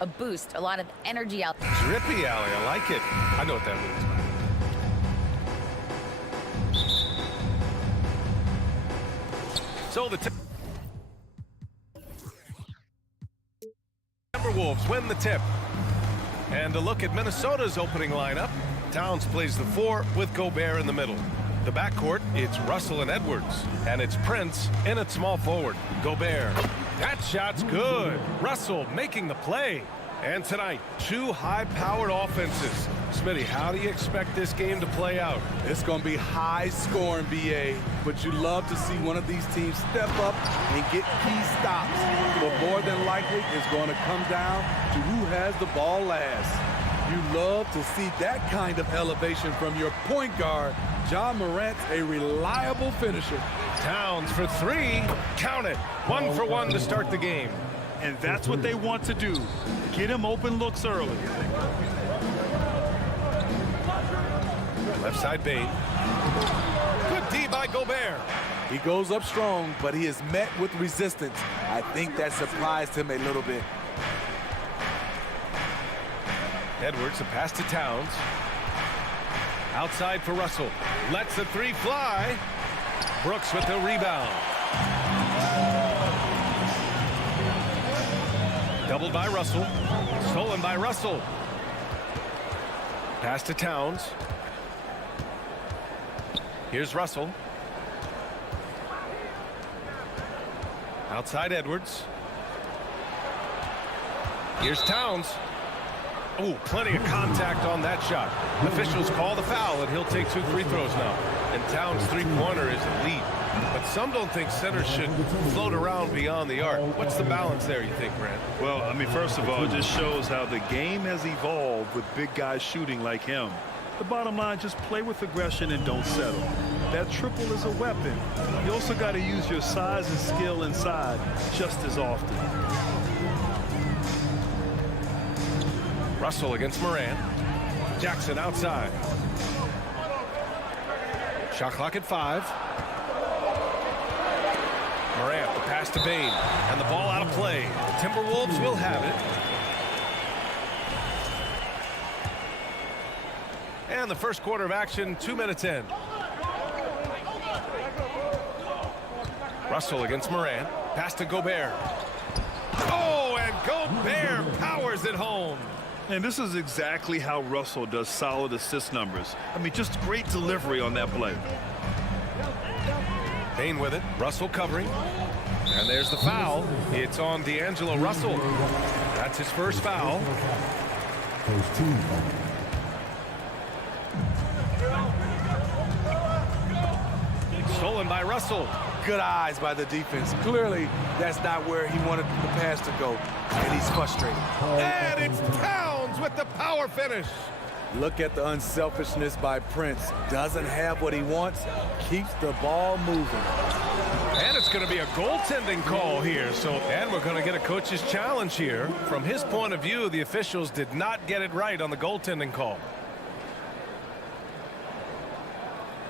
a boost, a lot of energy out there. Drippy alley, I like it. I know what that means. So the Timberwolves win the tip. And a look at Minnesota's opening lineup. Towns plays the 4 with Gobert in the middle. The backcourt, it's Russell and Edwards. And it's Prince in at small forward. Gobert. That shot's good. Russell making the play. And tonight, 2 high-powered offenses. Smitty, how do you expect this game to play out? It's going to be high-scoring, BA, but you love to see one of these teams step up and get key stops. But more than likely, it's going to come down to who has the ball last. You love to see that kind of elevation from your point guard. John Morant's a reliable finisher. Towns for 3. Count it. 1 for 1 to start the game. And that's what they want to do. Get him open looks early. Left side Bane. Good D by Gobert. He goes up strong, but he is met with resistance. I think that surprised him a little bit. Edwards, a pass to Towns. Outside for Russell. Lets the 3 fly. Brooks with the rebound. Doubled by Russell. Stolen by Russell. Pass to Towns. Here's Russell. Outside Edwards. Here's Towns. Oh, plenty of contact on that shot. Officials call the foul, and he'll take 2 free throws now. And Towns' three-pointer is elite. But some don't think centers should float around beyond the arc. What's the balance there, you think, Grant? Well, I mean, first of all, it just shows how the game has evolved with big guys shooting like him. The bottom line, just play with aggression and don't settle. That triple is a weapon. You also got to use your size and skill inside just as often. Russell against Morant. Jackson outside. Shot clock at 5. Morant, the pass to Bane. And the ball out of play. The Timberwolves will have it. And the first quarter of action, 2 minutes in. Russell against Morant. Pass to Gobert. Oh, and Gobert powers it home. And this is exactly how Russell does solid assist numbers. I mean, just great delivery on that play. Bane with it. Russell covering. And there's the foul. It's on D'Angelo Russell. That's his first foul. Stolen by Russell. Good eyes by the defense. Clearly, that's not where he wanted the pass to go, and he's frustrated. And it's Towns with the power finish. Look at the unselfishness by Prince. Doesn't have what he wants, keeps the ball moving. And it's going to be a goaltending call here. And we're going to get a coach's challenge here. From his point of view, the officials did not get it right on the goaltending call.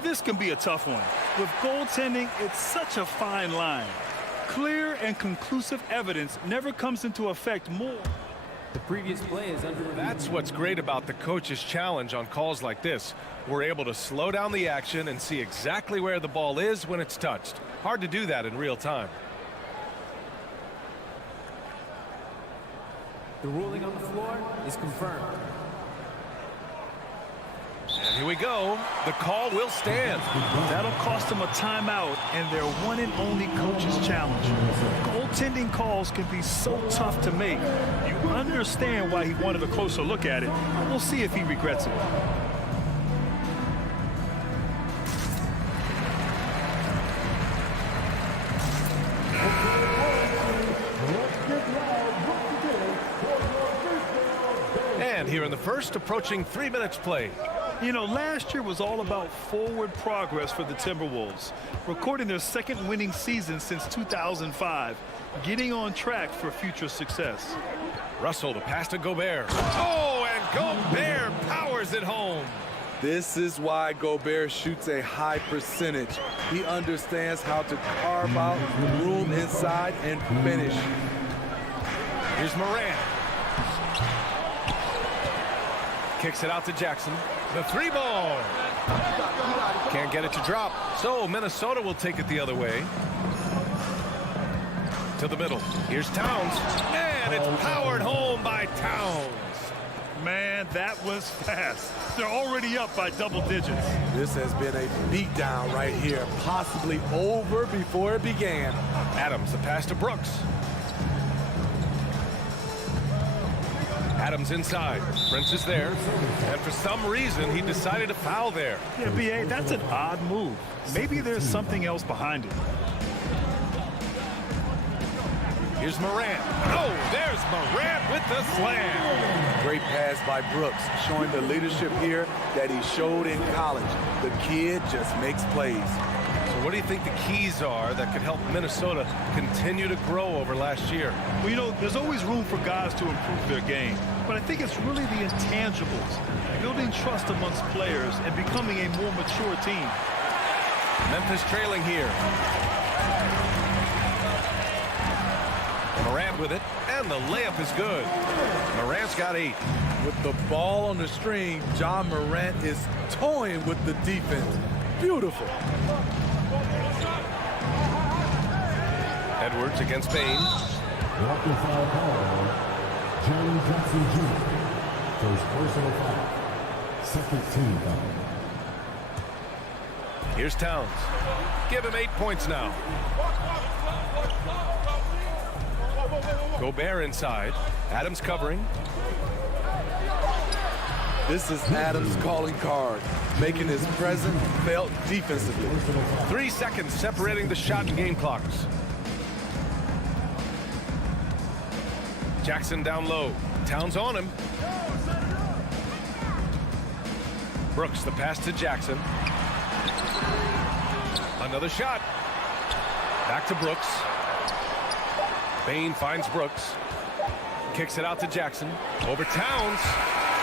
This can be a tough one. With goaltending, it's such a fine line. Clear and conclusive evidence never comes into effect more. The previous play is under review. That's what's great about the coach's challenge on calls like this. We're able to slow down the action and see exactly where the ball is when it's touched. Hard to do that in real time. The ruling on the floor is confirmed. And here we go. The call will stand. That'll cost them a timeout and their one and only coach's challenge. Goaltending calls can be so tough to make. You understand why he wanted a closer look at it. We'll see if he regrets it. And here in the first, approaching 3 minutes played. You know, last year was all about forward progress for the Timberwolves, recording their second winning season since 2005, getting on track for future success. Russell to pass to Gobert. Oh, and Gobert powers it home. This is why Gobert shoots a high percentage. He understands how to carve out room inside and finish. Here's Morant. Kicks it out to Jackson. The 3 ball. Can't get it to drop. So Minnesota will take it the other way. To the middle. Here's Towns. And it's powered home by Towns. Man, that was fast. They're already up by double digits. This has been a beatdown right here, possibly over before it began. Adams, the pass to Brooks. Adams inside. Prince is there. And for some reason, he decided to foul there. Yeah, B.A., that's an odd move. Maybe there's something else behind it. Here's Morant. Oh, there's Morant with the slam. Great pass by Brooks, showing the leadership here that he showed in college. The kid just makes plays. So what do you think the keys are that could help Minnesota continue to grow over last year? Well, you know, there's always room for guys to improve their game. But I think it's really the intangibles, building trust amongst players and becoming a more mature team. Memphis trailing here. Morant with it, and the layup is good. Morant's got 8. With the ball on the string, John Morant is toying with the defense. Beautiful. Edwards against Bain. Walking foul call. John Jackson Jr. First personal foul. Second team foul. Here's Towns. Give him 8 points now. Gobert inside. Adams covering. This is Adams' calling card, making his presence felt defensively. 3 seconds separating the shot and game clocks. Jackson down low. Towns on him. Brooks, the pass to Jackson. Another shot. Back to Brooks. Bain finds Brooks. Kicks it out to Jackson. Over Towns.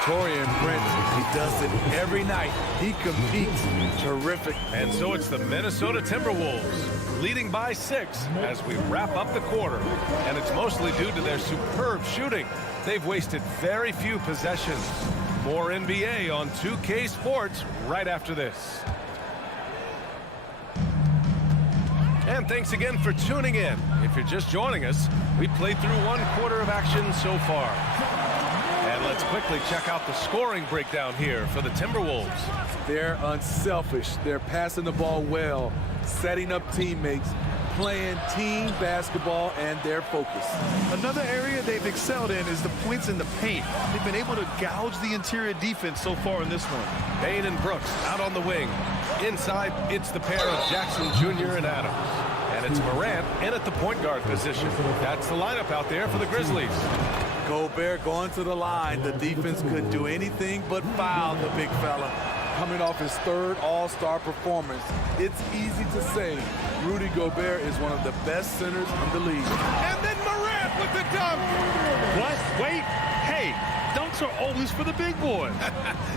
Torian Prince, he does it every night. He competes. Terrific. And so it's the Minnesota Timberwolves leading by 6 as we wrap up the quarter. And it's mostly due to their superb shooting. They've wasted very few possessions. More NBA on 2K Sports right after this. And thanks again for tuning in. If you're just joining us, we played through 1 quarter of action so far. And let's quickly check out the scoring breakdown here for the Timberwolves. They're unselfish. They're passing the ball well, setting up teammates, playing team basketball, and their focus. Another area they've excelled in is the points in the paint. They've been able to gouge the interior defense so far in this one. Bain and Brooks out on the wing. Inside, it's the pair of Jackson Jr. and Adams. And it's Morant in at the point guard position. That's the lineup out there for the Grizzlies. Gobert going to the line. The defense couldn't do anything but foul the big fella. Coming off his 3rd All-Star performance, it's easy to say Rudy Gobert is one of the best centers in the league. And then Morant with the dunk. What? Wait. Hey, dunks are always for the big boy.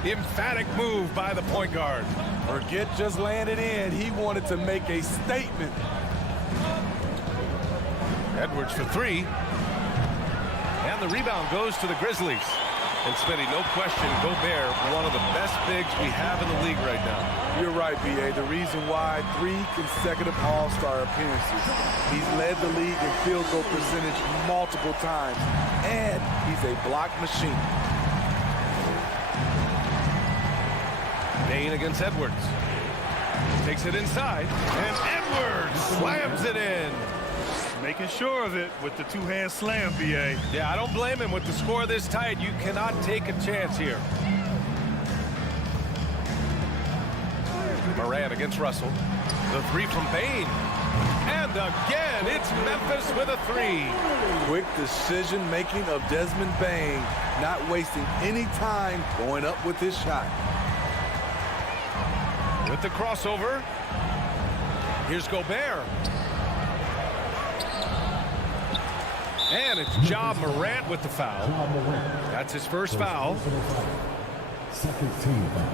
Emphatic move by the point guard. Forget just laying it in. He wanted to make a statement. Edwards for 3. And the rebound goes to the Grizzlies. And Smitty, no question, Gobert, one of the best bigs we have in the league right now. You're right, B.A. The reason why 3 consecutive All-Star appearances. He's led the league in field goal percentage multiple times. And he's a block machine. Bain against Edwards. Takes it inside. And Edwards slams it in. Making sure of it with the 2-hand slam, B.A. Yeah, I don't blame him. With the score this tight, you cannot take a chance here. Morant against Russell. The 3 from Bain. And again, it's Memphis with a 3. Quick decision-making of Desmond Bain, not wasting any time going up with his shot. With the crossover, here's Gobert. And it's Ja Morant with the foul. That's his first foul. Second team foul.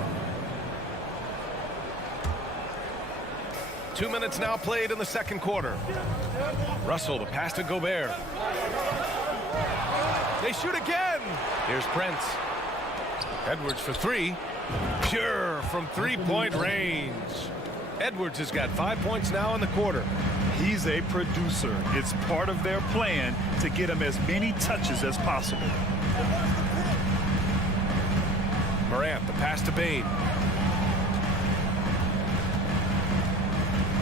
2 minutes now played in the second quarter. Russell, the pass to Gobert. They shoot again. Here's Prince. Edwards for three. Pure from three-point range. Edwards has got 5 points now in the quarter. He's a producer. It's part of their plan to get him as many touches as possible. Morant, the pass to Bain.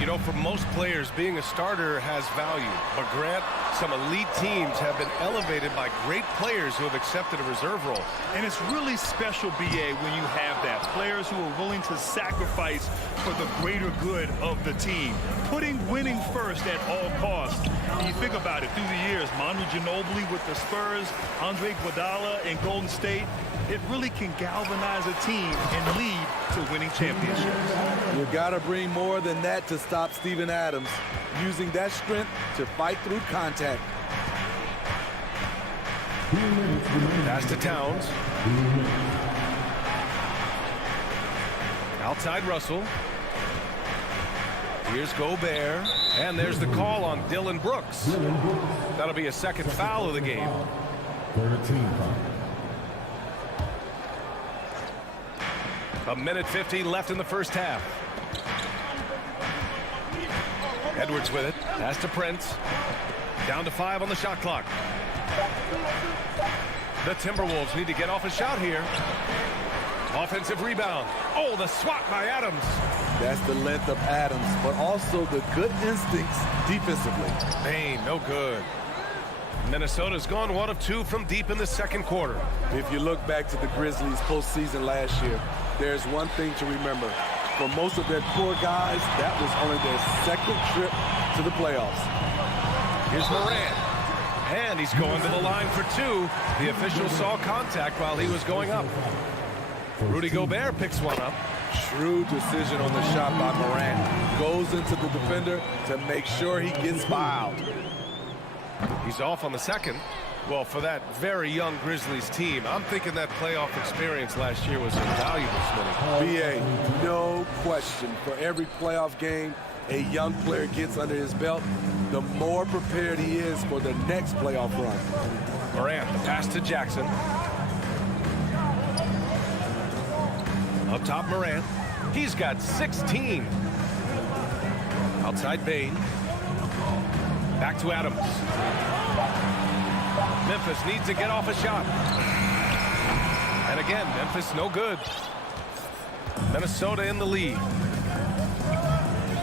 You know, for most players, being a starter has value. But Grant, some elite teams have been elevated by great players who have accepted a reserve role. And it's really special, BA, when you have that. Players who are willing to sacrifice for the greater good of the team. Putting winning first at all costs. And you think about it, through the years, Manu Ginobili with the Spurs, Andre Iguodala in Golden State, it really can galvanize a team and lead to winning championships. You got to bring more than that to stop Steven Adams, using that strength to fight through contact. Pass to Towns. Outside Russell. Here's Gobert. And there's the call on Dylan Brooks. That'll be a second foul of the game. 13 foul. A minute 50 left in the first half. Edwards with it. Pass to Prince. Down to 5 on the shot clock. The Timberwolves need to get off a shot here. Offensive rebound. Oh, the swat by Adams. That's the length of Adams, but also the good instincts defensively. Bain, no good. Minnesota's gone 1 of 2 from deep in the second quarter. If you look back to the Grizzlies postseason last year, there's one thing to remember. For most of their core guys, that was only their second trip to the playoffs. Here's Morant. And he's going to the line for 2. The official saw contact while he was going up. Rudy Gobert picks one up. Shrewd decision on the shot by Morant. Goes into the defender to make sure he gets fouled. He's off on the second. Well, for that very young Grizzlies team, I'm thinking that playoff experience last year was invaluable, Smitty. BA, no question. For every playoff game a young player gets under his belt, the more prepared he is for the next playoff run. Morant, the pass to Jackson. Up top, Morant. He's got 16. Outside Bain. Back to Adams. Memphis needs to get off a shot. And again, Memphis no good. Minnesota in the lead.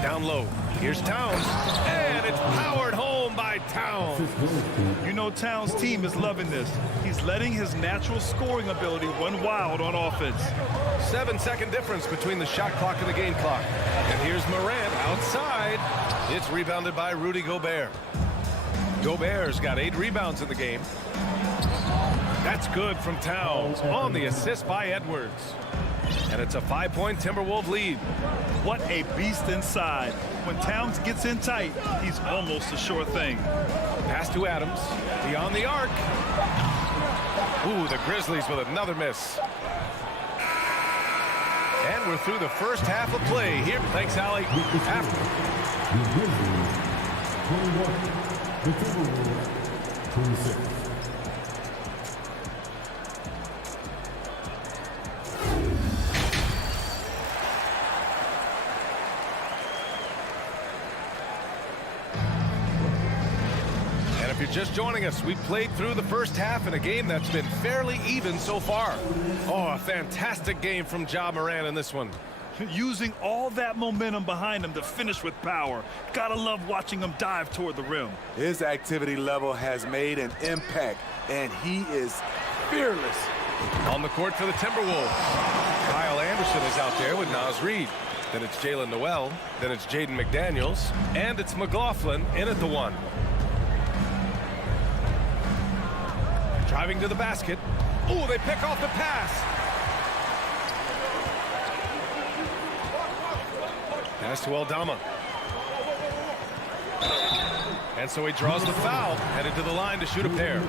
Down low. Here's Towns. And it's powered home by Towns. You know Towns' team is loving this. He's letting his natural scoring ability run wild on offense. 7-second difference between the shot clock and the game clock. And here's Morant outside. It's rebounded by Rudy Gobert. Gobert's got 8 rebounds in the game. That's good from Towns on the assist by Edwards. And it's a 5-point Timberwolves lead. What a beast inside. When Towns gets in tight, he's almost a sure thing. Pass to Adams. Beyond the arc. Ooh, the Grizzlies with another miss. And we're through the first half of play here. Thanks, Allie. After. The Grizzlies 21. The Timberwolves 26. If you're just joining us, we've played through the first half in a game that's been fairly even so far. Oh, a fantastic game from Ja Morant in this one. Using all that momentum behind him to finish with power. Gotta love watching him dive toward the rim. His activity level has made an impact, and he is fearless. On the court for the Timberwolves, Kyle Anderson is out there with Naz Reid. Then it's Jalen Noel. Then it's Jaden McDaniels. And it's McLaughlin in at the 1. Driving to the basket. Ooh, they pick off the pass. Pass to Aldama. And so he draws the foul, headed to the line to shoot a pair.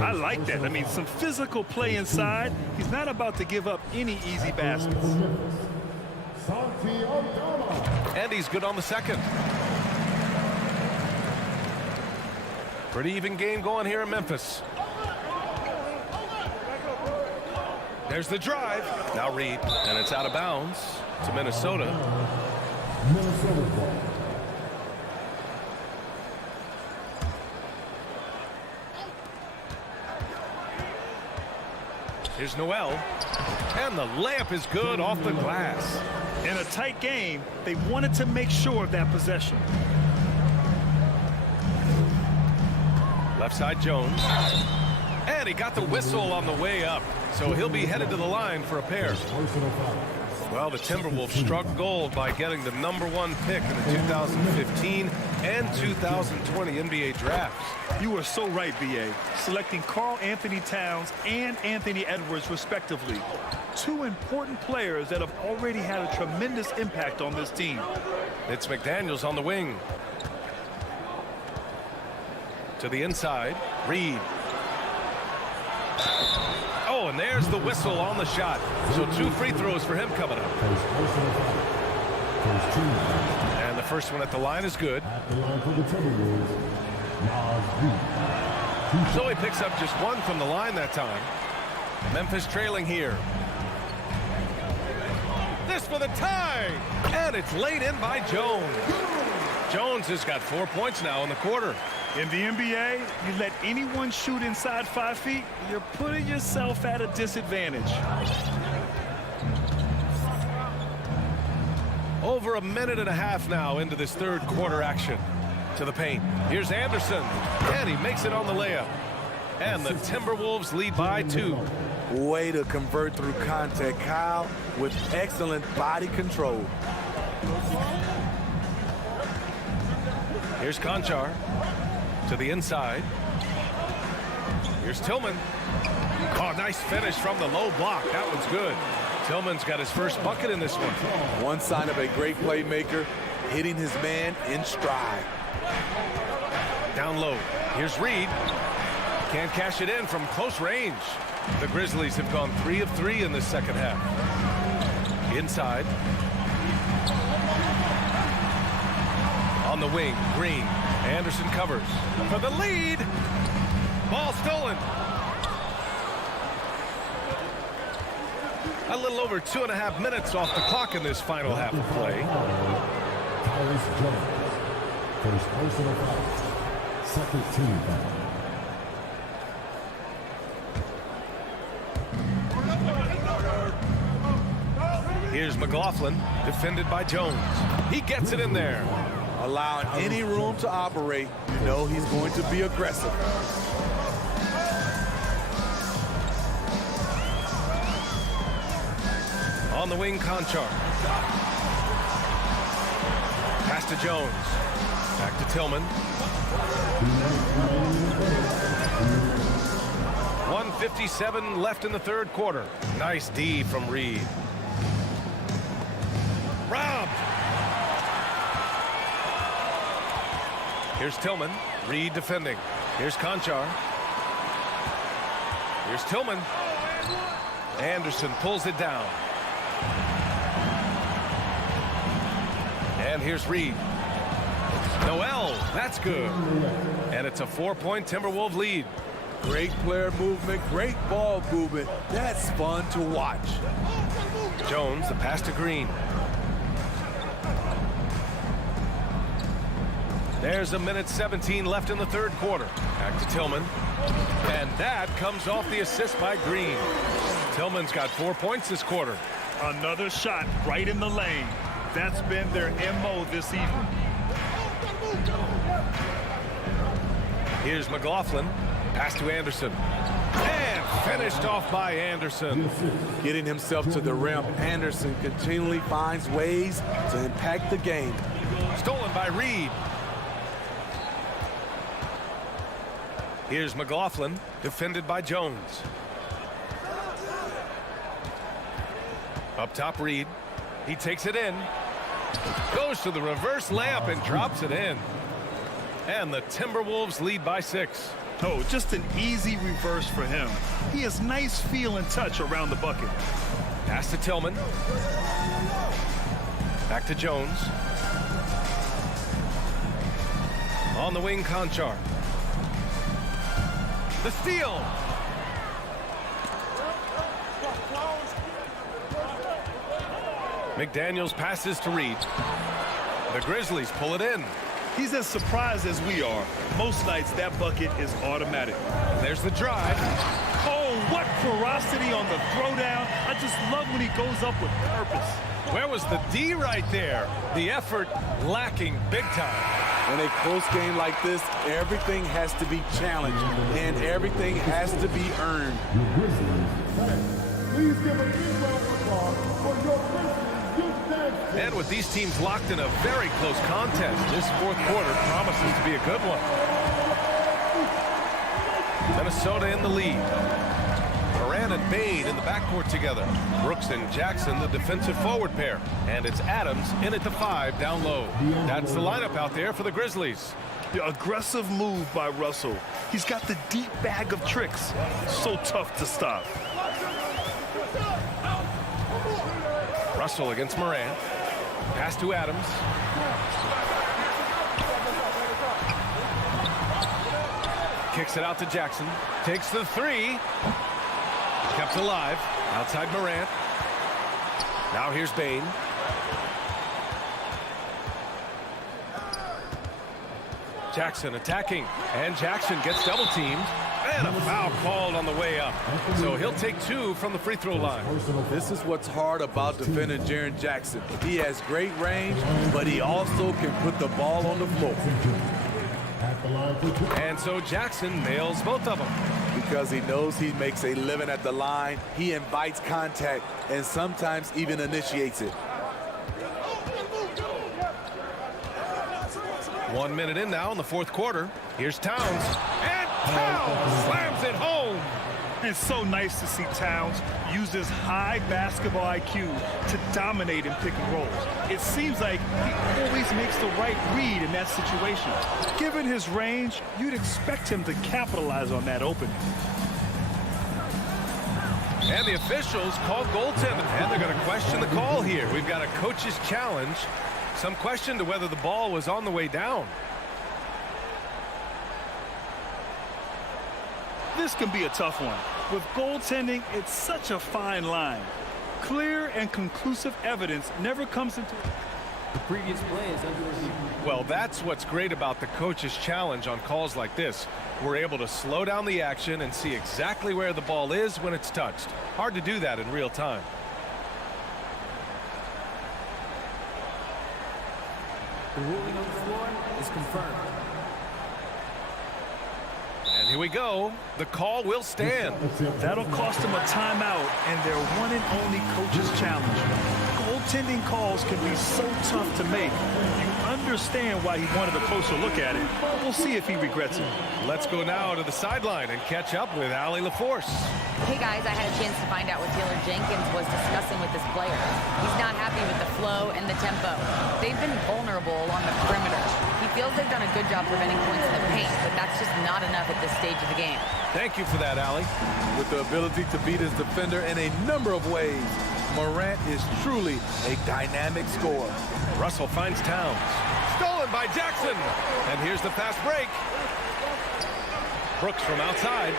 I like that. I mean, some physical play inside. He's not about to give up any easy baskets. And he's good on the second. Pretty even game going here in Memphis. There's the drive. Now Reed, and it's out of bounds to Minnesota. Minnesota ball. Here's Noel, and the layup is good off the glass. In a tight game, they wanted to make sure of that possession. Left side Jones, and he got the whistle on the way up, so he'll be headed to the line for a pair. Personal foul. Well, the Timberwolves struck gold by getting the #1 pick in the 2015 and 2020 NBA drafts. You are so right, B.A. Selecting Karl Anthony Towns and Anthony Edwards, respectively. Two important players that have already had a tremendous impact on this team. It's McDaniels on the wing. To the inside, Reed. Oh, and there's the whistle on the shot. So 2 free throws for him coming up. First personal foul. First team foul. And the first one at the line is good. At the line for the Timberwolves, Reed. So he picks up just 1 from the line that time. Memphis trailing here. This for the tie. And it's laid in by Jones. Jones has got 4 points now in the quarter. In the NBA, you let anyone shoot inside 5 feet, you're putting yourself at a disadvantage. Over a minute and a half now into this third quarter action. To the paint. Here's Anderson. And he makes it on the layup. And the Timberwolves lead by 2. Way to convert through contact, Kyle, with excellent body control. Here's Conchar. To the inside. Here's Tillman. Oh, nice finish from the low block. That one's good. Tillman's got his first bucket in this one. One sign of a great playmaker, hitting his man in stride. Down low. Here's Reed. Can't cash it in from close range. The Grizzlies have gone 3 of 3 in this second half. Inside. On the wing, Green. Anderson covers for the lead. Ball stolen. A little over 2.5 minutes off the clock in this final half of play. Tyus Jones. First personal foul. Second team foul. Here's McLaughlin, defended by Jones. He gets it in there. Allowing any room to operate, you know he's going to be aggressive. On the wing, Conchar. Pass to Jones. Back to Tillman. 1:57 left in the third quarter. Nice D from Reed. Robbed. Here's Tillman. Reed defending. Here's Conchar. Here's Tillman. Anderson pulls it down. And here's Reed. Noel, that's good. And it's a 4-point Timberwolves lead. Great player movement, great ball movement. That's fun to watch. Jones, the pass to Green. There's a minute 17 left in the third quarter. Back to Tillman. And that comes off the assist by Green. Tillman's got 4 points this quarter. Another shot right in the lane. That's been their MO this evening. Here's McLaughlin. Pass to Anderson. And finished off by Anderson. Getting himself to the rim, Anderson continually finds ways to impact the game. Stolen by Reed. Here's McLaughlin, defended by Jones. Up top, Reed. He takes it in. Goes to the reverse layup and drops it in. And the Timberwolves lead by 6. Oh, just an easy reverse for him. He has nice feel and touch around the bucket. Pass to Tillman. Back to Jones. On the wing, Conchar. The steal. McDaniels passes to Reed. The Grizzlies pull it in. He's as surprised as we are. Most nights, that bucket is automatic. There's the drive. Oh, what ferocity on the throwdown. I just love when he goes up with purpose. Where was the D right there? The effort lacking big time. In a close game like this, everything has to be challenged, and everything has to be earned. Your Grizzlies fans, please give a big round of applause for your Grizzlies youth dance team. And with these teams locked in a very close contest, this fourth quarter promises to be a good one. Minnesota in the lead. Moran and Bain in the backcourt together. Brooks and Jackson, the defensive forward pair. And it's Adams in at the 5 down low. That's the lineup out there for the Grizzlies. The aggressive move by Russell. He's got the deep bag of tricks. So tough to stop. Russell against Moran. Pass to Adams. Kicks it out to Jackson. Takes the 3. Kept alive. Outside Moran. Now here's Bain. Jackson attacking. And Jackson gets double teamed. And a foul called on the way up. So he'll take 2 from the free throw line. This is what's hard about defending Jaren Jackson. He has great range, but he also can put the ball on the floor. And so Jackson nails both of them. Because he knows he makes a living at the line, he invites contact and sometimes even initiates it. 1 minute in now in the fourth quarter. Here's Towns. And Towns slams it home. It's so nice to see Towns use his high basketball IQ to dominate in pick and rolls. It seems like he always makes the right read in that situation. Given his range, you'd expect him to capitalize on that opening. And the officials call goaltending. And they're going to question the call here. We've got a coach's challenge. Some question to whether the ball was on the way down. This can be a tough one. With goaltending, it's such a fine line. Clear and conclusive evidence never comes into... The previous play is under review. Well, that's what's great about the coach's challenge on calls like this. We're able to slow down the action and see exactly where the ball is when it's touched. Hard to do that in real time. The ruling on the floor is confirmed. And here we go. The call will stand. That'll cost them a timeout and their one and only coach's challenge. Goaltending calls can be so tough to make. You understand why he wanted a closer look at it, but we'll see if he regrets it. Let's go now to the sideline and catch up with Allie LaForce. Hey guys, I had a chance to find out what Taylor Jenkins was discussing with this player. He's not happy with the flow and the tempo. They've been vulnerable along the perimeter. He feels they've done a good job preventing points in the paint, but that's just not enough at this stage of the game. Thank you for that, Allie. With the ability to beat his defender in a number of ways, Morant is truly a dynamic scorer. Russell finds Towns. Stolen by Jackson. And here's the fast break. Brooks from outside.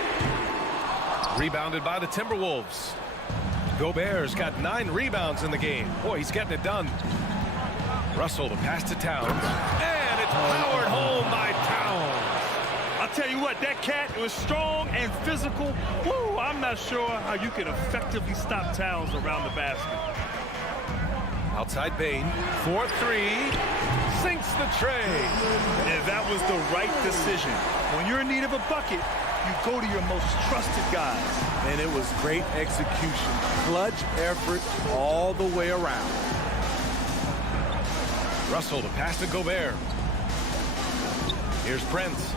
Rebounded by the Timberwolves. Gobert's got 9 rebounds in the game. Boy, he's getting it done. Russell, the pass to Towns. And it's powered home by Towns. I'll tell you what, that cat was strong and physical. Woo, I'm not sure how you can effectively stop Towns around the basket. Outside Bain. 4-3. Sinks the tray. And that was the right decision. When you're in need of a bucket, you go to your most trusted guys. And it was great execution. Clutch effort all the way around. Russell, the pass to Gobert. Here's Prince.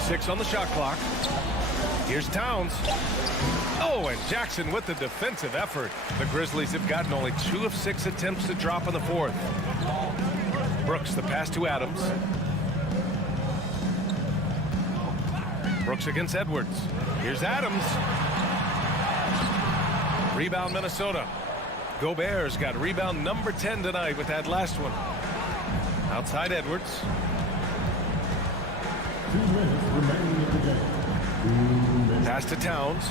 6 on the shot clock. Here's Towns. Oh, and Jackson with the defensive effort. The Grizzlies have gotten only 2 of 6 attempts to drop in the fourth. Brooks, the pass to Adams. Brooks against Edwards. Here's Adams. Rebound Minnesota. Gobert's got rebound number 10 tonight with that last one. Outside Edwards. 2 minutes remaining in the game. 2 minutes. Pass to Towns.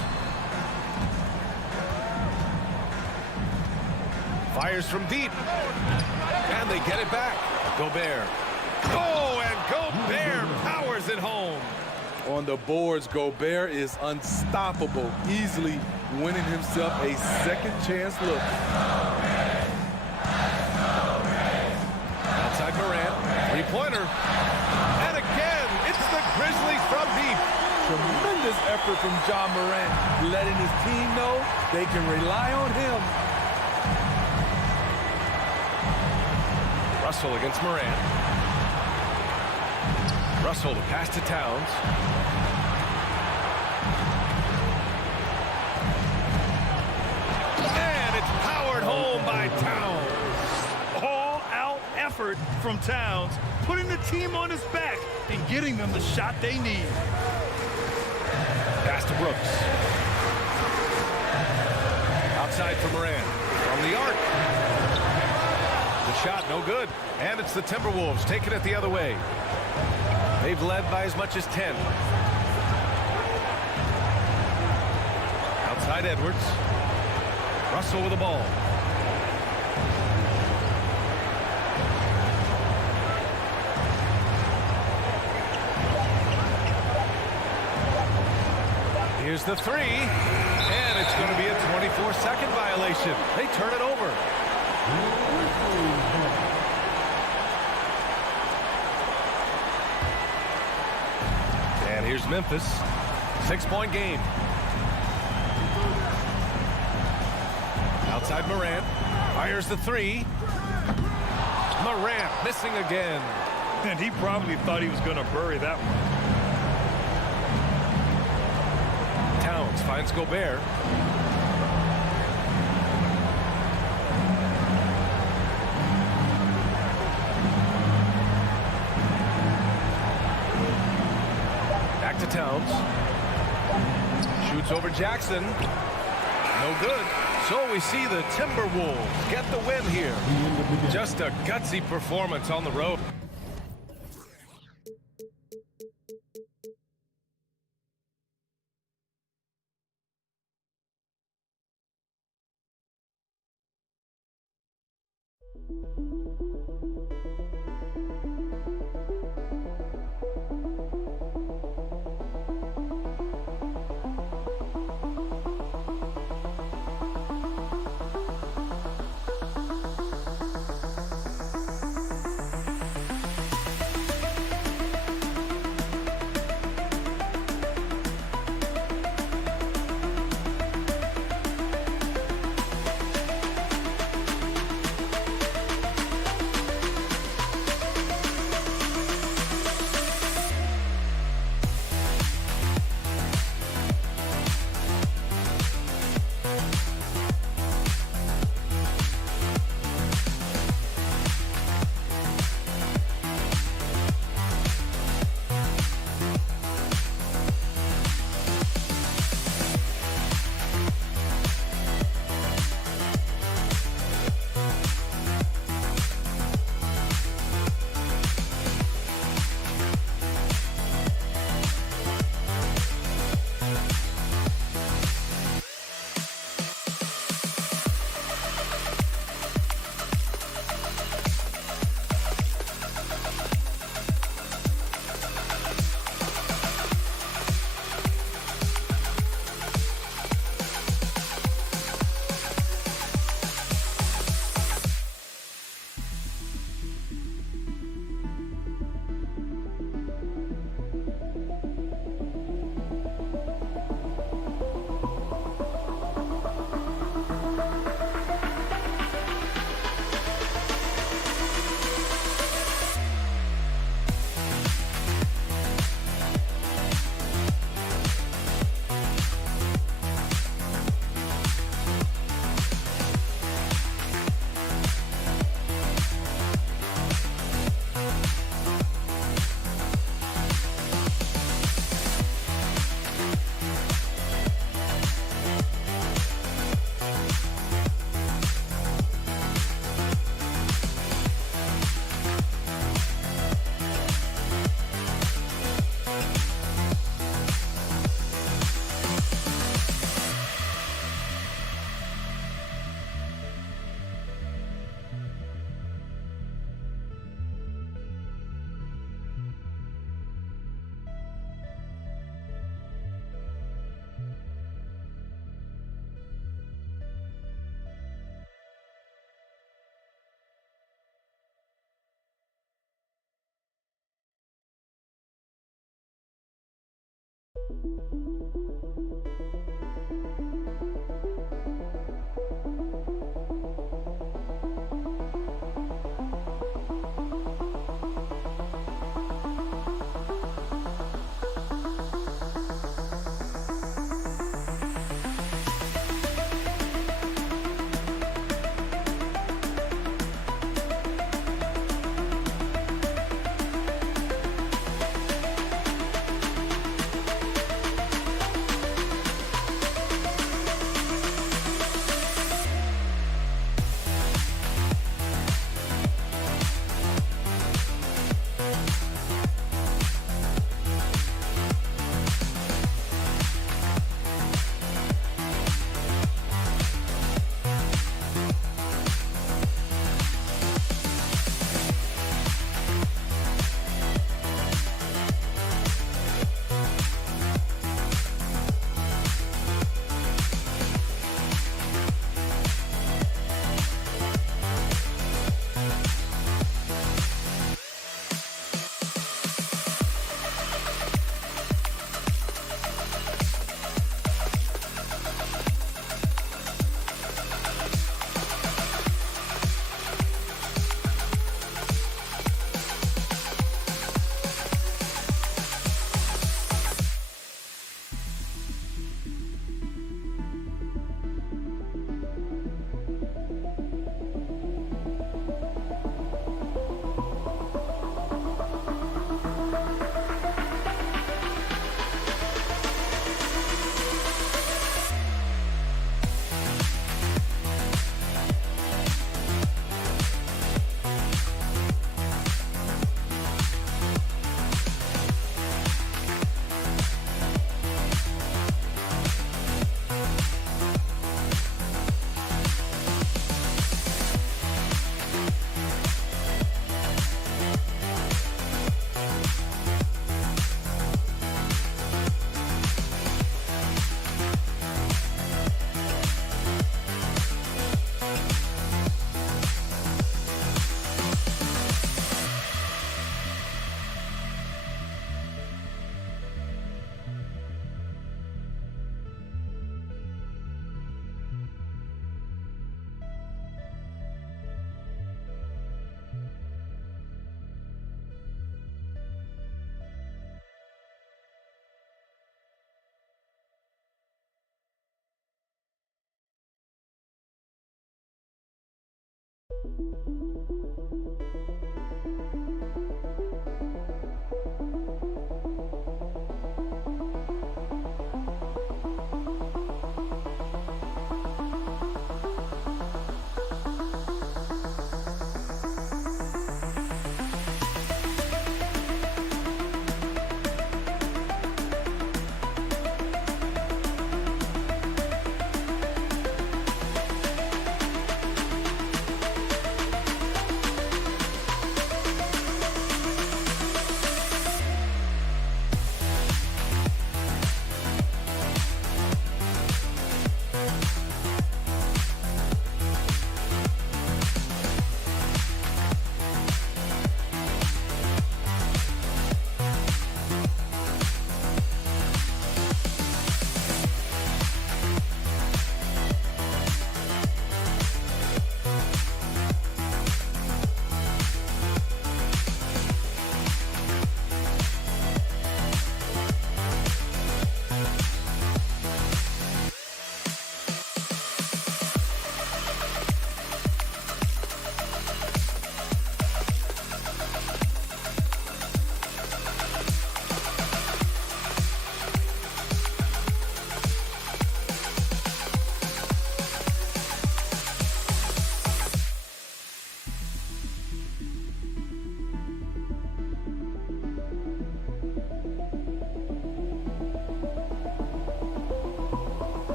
Fires from deep. And they get it back. Gobert. Oh, and Gobert powers it home. On the boards, Gobert is unstoppable, easily winning himself a second chance look. Outside Morant, three-pointer. And again, it's the Grizzlies from deep. Tremendous effort from Ja Morant, letting his team know they can rely on him. Russell against Morant. Russell to pass to Towns. And it's powered home by Towns. All-out effort from Towns, putting the team on his back and getting them the shot they need. Pass to Brooks. Outside for Morant. From the arc. The shot no good. And it's the Timberwolves taking it the other way. They've led by as much as 10. Outside Edwards. Russell with the ball. Here's the three. And it's going to be a 24-second violation. They turn it over. And here's Memphis. 6-point game. Outside Morant. Fires the three. Morant missing again. And he probably thought he was going to bury that one. Towns finds Gobert. Back to Towns. Shoots over Jackson. No good. So we see the Timberwolves get the win here. Just a gutsy performance on the road.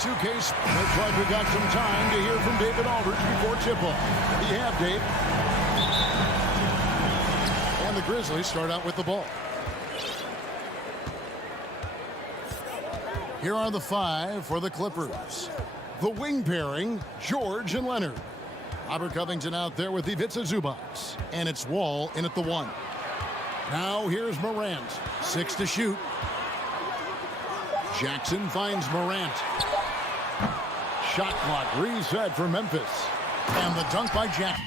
case. Looks like we got some time to hear from David Aldridge before tip-off. You have, Dave. And the Grizzlies start out with the ball. Here are the 5 for the Clippers. The wing pairing, George and Leonard. Robert Covington out there with Ivica Zubac. And it's Wall in at the 1. Now here's Morant. 6 to shoot. Jackson finds Morant. Shot clock reset for Memphis. And the dunk by Jackson.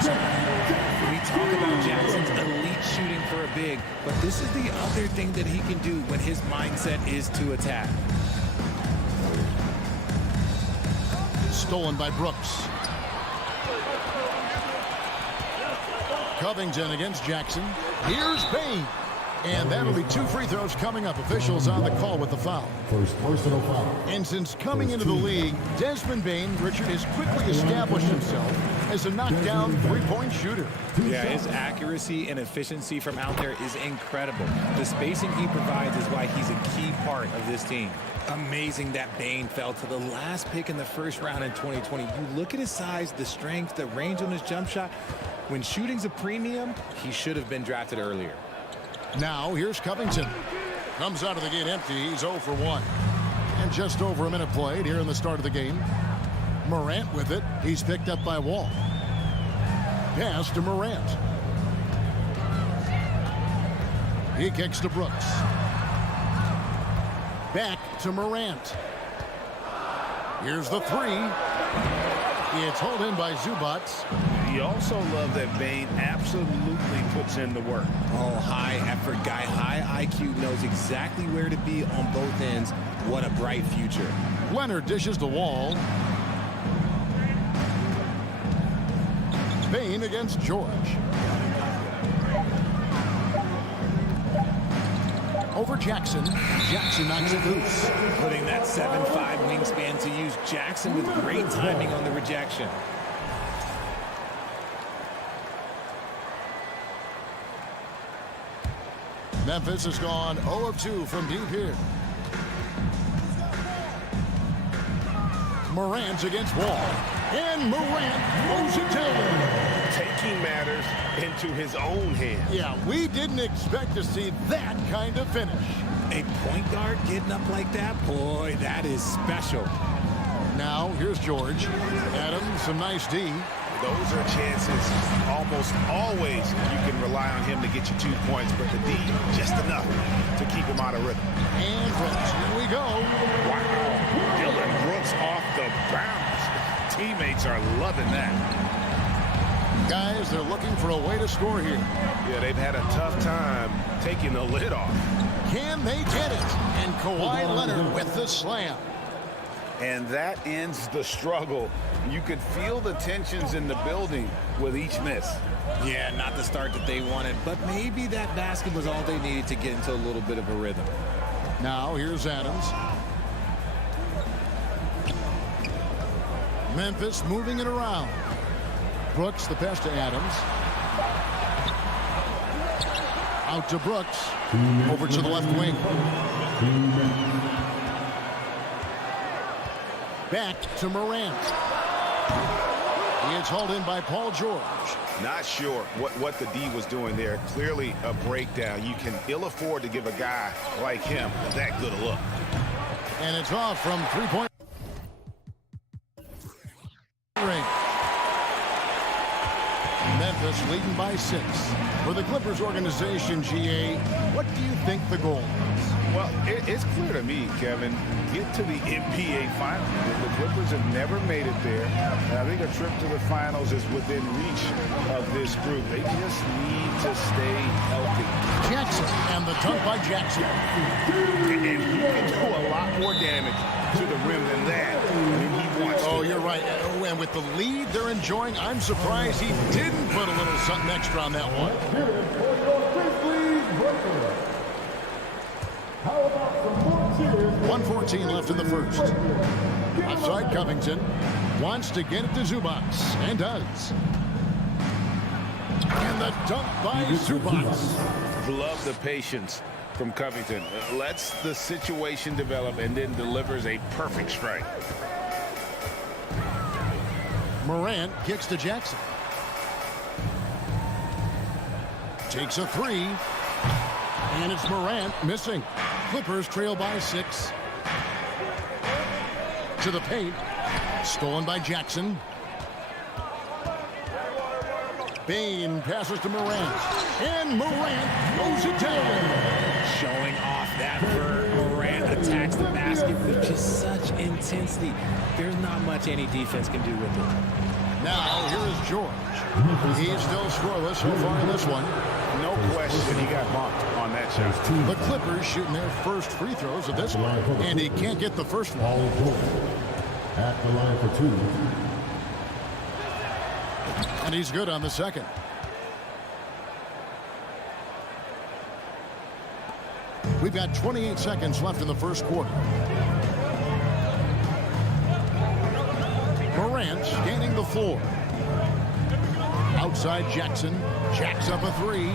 We talk about Jackson's elite shooting for a big, but this is the other thing that he can do when his mindset is to attack. Stolen by Brooks. Covington against Jackson. Here's Bane. And that'll be 2 free throws coming up. Officials on the call with the foul. First personal foul. And since coming into the league, Desmond Bane, Richard, has quickly established himself as a knockdown three-point shooter. Yeah, his accuracy and efficiency from out there is incredible. The spacing he provides is why he's a key part of this team. Amazing that Bane fell to the last pick in the first round in 2020. You look at his size, the strength, the range on his jump shot. When shooting's a premium, he should have been drafted earlier. Now, here's Covington. Comes out of the gate empty. He's 0 for 1. And just over a minute played here in the start of the game. Morant with it. He's picked up by Wall. Pass to Morant. He kicks to Brooks. Back to Morant. Here's the 3. It's hauled in by Zubac. You also love that Bane absolutely puts in the work. Oh, high effort guy, high IQ, knows exactly where to be on both ends. What a bright future. Leonard dishes the Wall. Bane against George. Over Jackson. Jackson knocks it loose. Putting that 7'5" wingspan to use. Jackson with great timing on the rejection. Memphis has gone 0 of 2 from deep here. Morant against Wall. And Morant throws it down. Taking matters into his own hands. Yeah, we didn't expect to see that kind of finish. A point guard getting up like that, boy, that is special. Now, here's George. Adams, some nice D. Those are chances almost always you can rely on him to get you 2 points, but the D, just enough to keep him out of rhythm. And Brooks, here we go. Wow, Dylan Brooks off the bounce. Teammates are loving that. Guys, they're looking for a way to score here. Yeah, they've had a tough time taking the lid off. Can they get it? And Kawhi Leonard with the slam. And that ends the struggle. You could feel the tensions in the building with each miss. Yeah, not the start that they wanted, but maybe that basket was all they needed to get into a little bit of a rhythm. Now, here's Adams. Memphis moving it around. Brooks, the pass to Adams. Out to Brooks. Over to the left wing. Back to Morant. He is hauled in by Paul George. Not sure what the D was doing there. Clearly a breakdown. You can ill afford to give a guy like him that good a look. And it's off from three-point range. Memphis leading by 6. For the Clippers organization, GA, what do you think the goal is? Well, it's clear to me, Kevin, get to the NBA Finals. The Clippers have never made it there. I think a trip to the Finals is within reach of this group. They just need to stay healthy. Jackson, and the dunk by Jackson. And he can do a lot more damage to the rim than that when he wants to. Oh, you're right. And with the lead they're enjoying, I'm surprised he didn't put a little something extra on that one. 1:14 left in the first. Outside Covington wants to get it to Zubac, and does. And the dunk by Zubats. Love the patience from Covington. Lets the situation develop and then delivers a perfect strike. Morant kicks to Jackson. Takes a three. And it's Morant missing. Clippers trail by 6. To the paint. Stolen by Jackson. Bane passes to Morant. And Morant goes it down. Showing off that vert. Morant attacks the basket with just such intensity. There's not much any defense can do with it. Now, here is George. He's still scoreless so far in this one. No question he got bumped on that shot. The Clippers shooting their first free throws of this one. And he can't get the first one. At the line for 2. And he's good on the second. We've got 28 seconds left in the first quarter. Morant scanning the floor. Outside Jackson. Jacks up a three.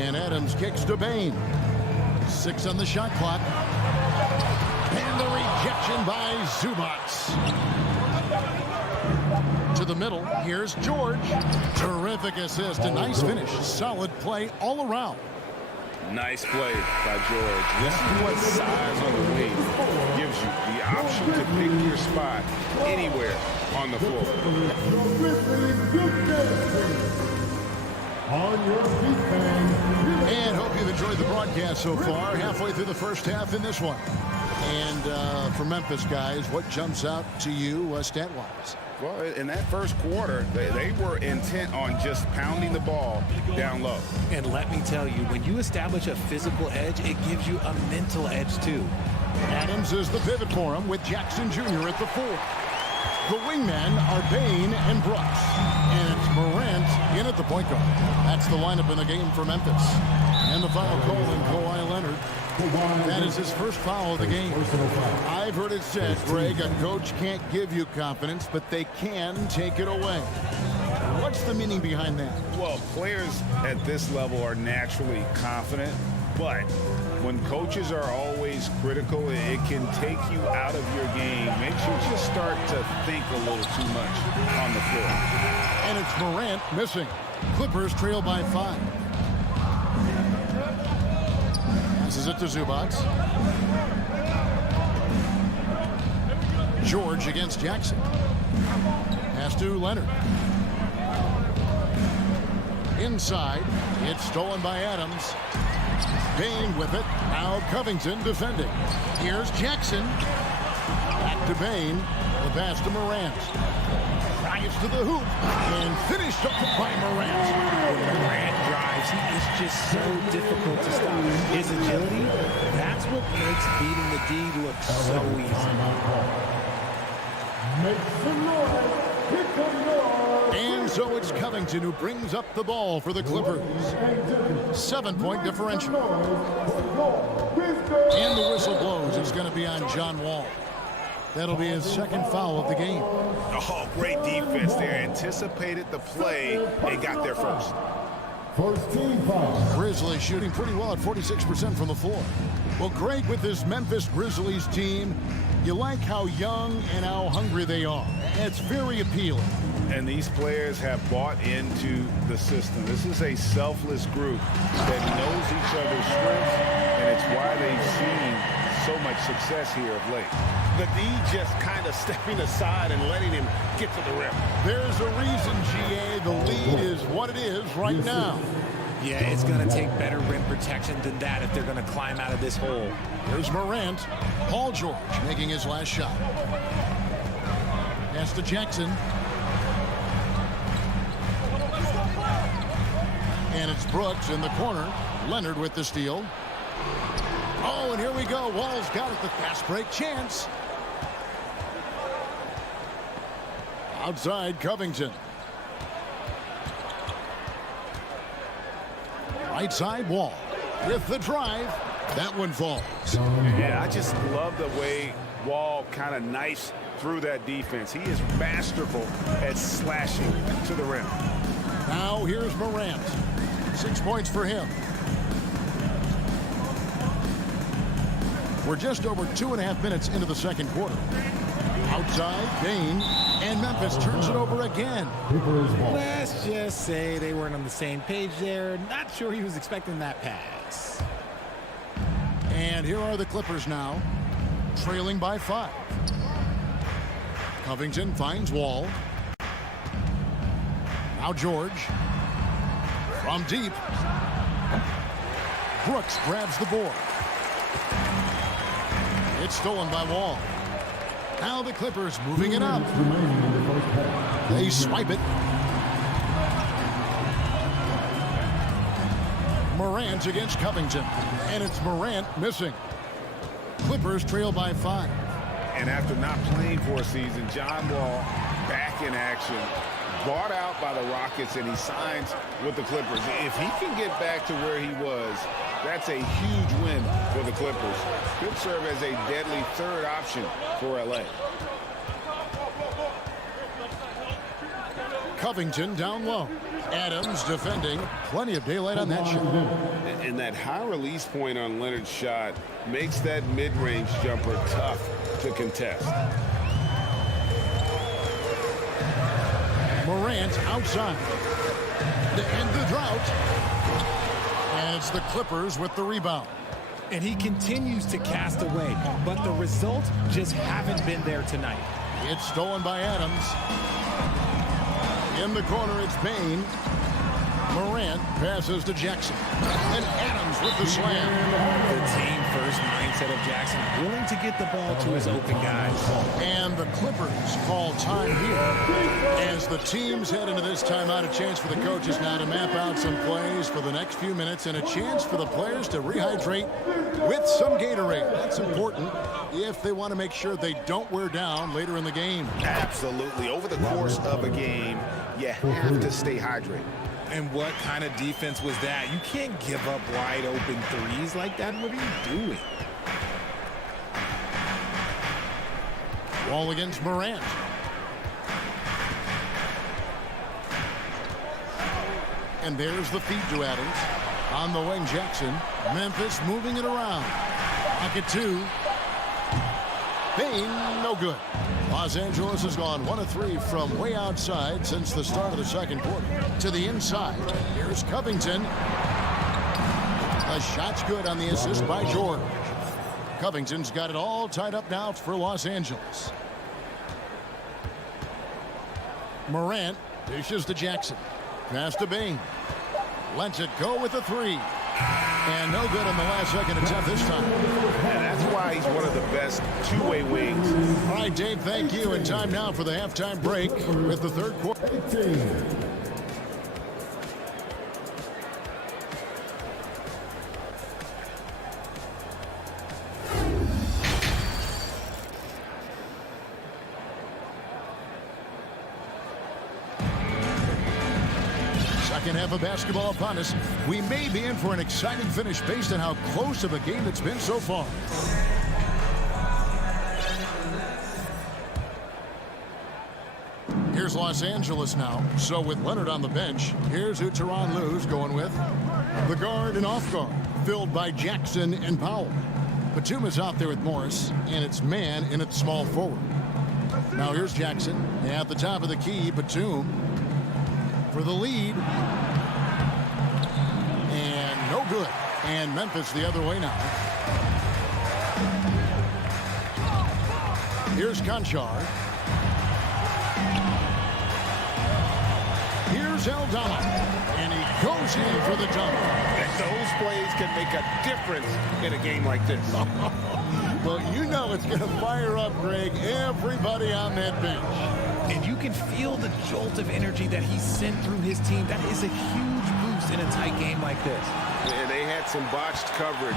And Adams kicks to Bane. 6 on the shot clock. And the rejection by Zubats. To the middle. Here's George. Terrific assist. A nice finish. Solid play all around. Nice play by George. This is what size on the wing gives you. The option to pick your spot anywhere on the floor. On your feet, fans. And hope you've enjoyed the broadcast so far. Halfway through the first half in this one. And for Memphis, guys, what jumps out to you stat-wise? Well, in that first quarter, they were intent on just pounding the ball down low. And let me tell you, when you establish a physical edge, it gives you a mental edge, too. Adams is the pivot for him with Jackson Jr. at the 4. The wingmen are Bane and Brooks. And it's Morant in at the point guard. That's the lineup in the game for Memphis. And the foul call in Kawhi Leonard. That is his first foul of the game. I've heard it said, Greg, a coach can't give you confidence, but they can take it away. What's the meaning behind that? Well, players at this level are naturally confident, but when coaches are always critical, it can take you out of your game. Makes you just start to think a little too much on the floor. And it's Morant missing. Clippers trail by 5. Passes it to Zubats. George against Jackson. Pass to Leonard. Inside. It's stolen by Adams. Bane with it. Now Covington defending. Here's Jackson. Back to Bane. The pass to Morant. Drives to the hoop. And finished off by Morant. When Morant drives, he is just so difficult to stop. His agility, that's what makes beating the D look so easy. Make some noise. Here comes noise. And so it's Covington who brings up the ball for the Clippers. 7-point differential. And the whistle blows. It's going to be on John Wall. That'll be his second foul of the game. Oh, great defense there. Anticipated the play and got there first. First team foul. Grizzlies shooting pretty well at 46% from the floor. Well, Greg, with this Memphis Grizzlies team, you like how young and how hungry they are. It's very appealing. And these players have bought into the system. This is a selfless group that knows each other's strengths, and it's why they've seen so much success here of late. The D just kind of stepping aside and letting him get to the rim. There's a reason, GA, the lead is what it is right now. Yeah, it's going to take better rim protection than that if they're going to climb out of this hole. Here's Morant. Paul George making his last shot. Pass to Jackson. And it's Brooks in the corner. Leonard with the steal. Oh, and here we go. Wall's got it. The fast break chance. Outside Covington. Right side Wall with the drive. That one falls. Yeah, I just love the way Wall kind of knifes through that defense. He is masterful at slashing to the rim. Now here's Morant. 6 points for him. We're just over 2.5 minutes into the second quarter. Outside, Bain, and Memphis turns it over again. Let's just say they weren't on the same page there. Not sure he was expecting that pass. And here are the Clippers now, trailing by 5. Covington finds Wall. Now George. From deep. Brooks grabs the board. It's stolen by Wall. Now the Clippers moving it up. They swipe it. Morant against Covington. And it's Morant missing. Clippers trail by 5. And after not playing for a season, John Wall back in action. Bought out by the Rockets, and he signs with the Clippers. If he can get back to where he was, that's a huge win for the Clippers. Could serve as a deadly third option for L.A. Covington down low. Adams defending. Plenty of daylight on that shot. And that high release point on Leonard's shot makes that mid-range jumper tough to contest. Morant outside. To end the drought. And it's the Clippers with the rebound. And he continues to cast away, but the results just haven't been there tonight. It's stolen by Adams. In the corner, it's Bain. Morant passes to Jackson. And Adams with the slam. The team-first mindset of Jackson, willing to get the ball to his open guys. And the Clippers call time here. As the teams head into this timeout, a chance for the coaches now to map out some plays for the next few minutes and a chance for the players to rehydrate with some Gatorade. That's important if they want to make sure they don't wear down later in the game. Absolutely. Over the course of a game, you have to stay hydrated. And what kind of defense was that? You can't give up wide open threes like that. What are you doing? Wall against Morant. And there's the feed to Adams. On the wing, Jackson. Memphis moving it around. Pocket 2. Bain, no good. Los Angeles has gone 1 of 3 from way outside since the start of the second quarter. To the inside. Here's Covington. The shot's good on the assist by George. Covington's got it all tied up now for Los Angeles. Morant dishes to Jackson. Pass to Bain. Lets it go with the 3. And no good on the last second attempt this time. And that's why he's one of the best two-way wings. All right, Dave, thank you. And time now for the halftime break with the third quarter. Second half of basketball upon us. We may be in for an exciting finish based on how close of a game it's been so far. Here's Los Angeles now. So with Leonard on the bench, here's who Tyronn Lue's going with. The guard and off guard, filled by Jackson and Powell. Batum is out there with Morris, and it's man in at small forward. Now here's Jackson at the top of the key. Batum for the lead. And no good. And Memphis the other way now. Here's Conchar. Here's Aldama. And he goes in for the dunk. And those plays can make a difference in a game like this. Well, you know it's going to fire up, Greg, everybody on that bench. And you can feel the jolt of energy that he sent through his team. That is a huge boost in a tight game like this. And they had some botched coverage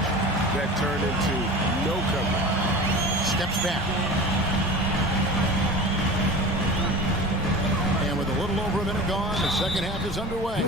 that turned into no coverage. Steps back. And with the A little over a minute gone. The second half is underway.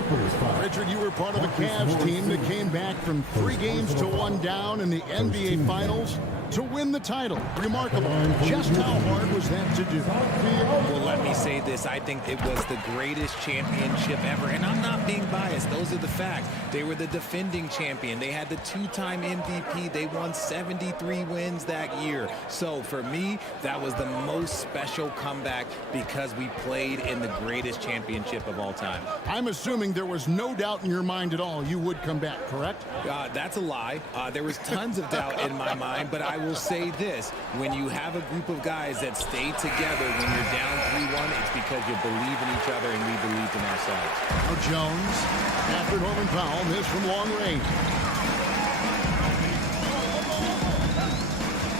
Richard, you were part of a Cavs team that came back from 3 games to 1 down in the NBA Finals to win the title. Remarkable. Just how hard was that to do? Well, let me say this. I think it was the greatest championship ever. And I'm not being biased. Those are the facts. They were the defending champion. They had the 2-time MVP. They won 73 wins that year. So for me, that was the most special comeback because we played in the greatest championship of all time. I'm assuming there was no doubt in your mind at all you would come back, correct? That's a lie. There was tons of doubt in my mind, but I will say this. When you have a group of guys that stay together when you're down 3-1, it's because you believe in each other and we believed in ourselves. Now Jones, after Norman Powell, missed from long range.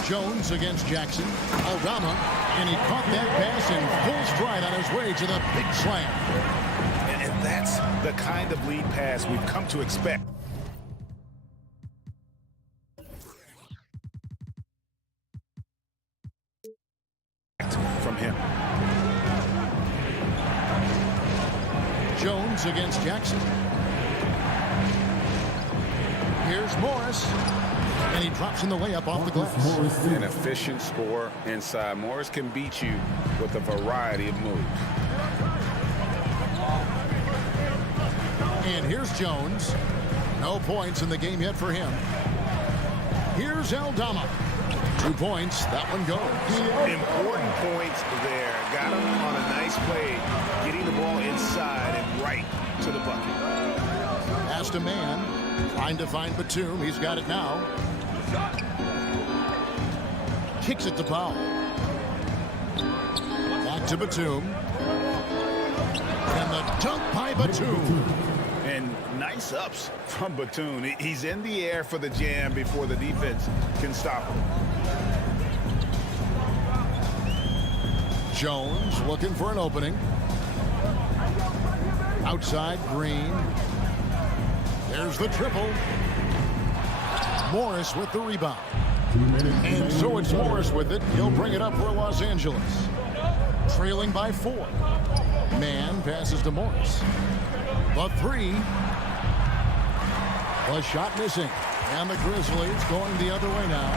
Jones against Jackson. Aldama, and he caught that pass in full stride on his way to the big slam. And that's the kind of lead pass we've come to expect from him. Jones against Jackson. Here's Morris. And he drops in the layup off the glass. An efficient scorer inside. Morris can beat you with a variety of moves. And here's Jones. No points in the game yet for him. Here's Aldama. 2 points. That one goes. Important points there. Got him on a nice play, getting the ball inside and right to the bucket. Past a man. Trying to find Batum. He's got it now. Kicks it to Powell. Back to Batum. And the dunk by Batum. And nice ups from Batum. He's in the air for the jam before the defense can stop him. Jones looking for an opening. Outside, Green. There's the triple. Morris with the rebound. And so it's Morris with it. He'll bring it up for Los Angeles. Trailing by 4. Man passes to Morris. The 3. The shot missing. And the Grizzlies going the other way now.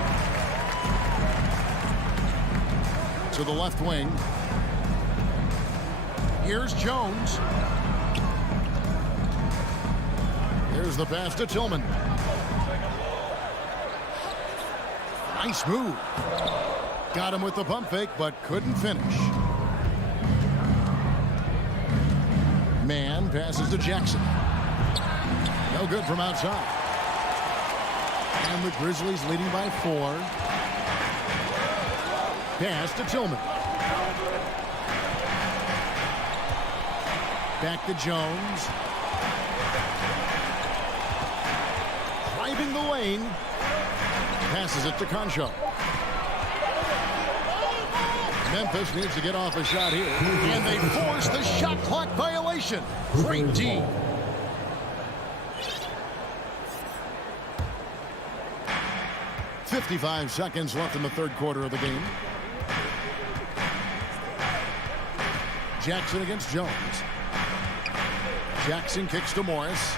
To the left wing. Here's Jones. Here's the pass to Tillman. Nice move. Got him with the pump fake, but couldn't finish. Man passes to Jackson. No good from outside. And the Grizzlies leading by 4. Pass to Tillman. Back to Jones. Driving the lane. Passes it to Concho. Memphis needs to get off a shot here. And they force the shot clock violation. Great D. .55 seconds left in the third quarter of the game. Jackson against Jones. Jackson kicks to Morris.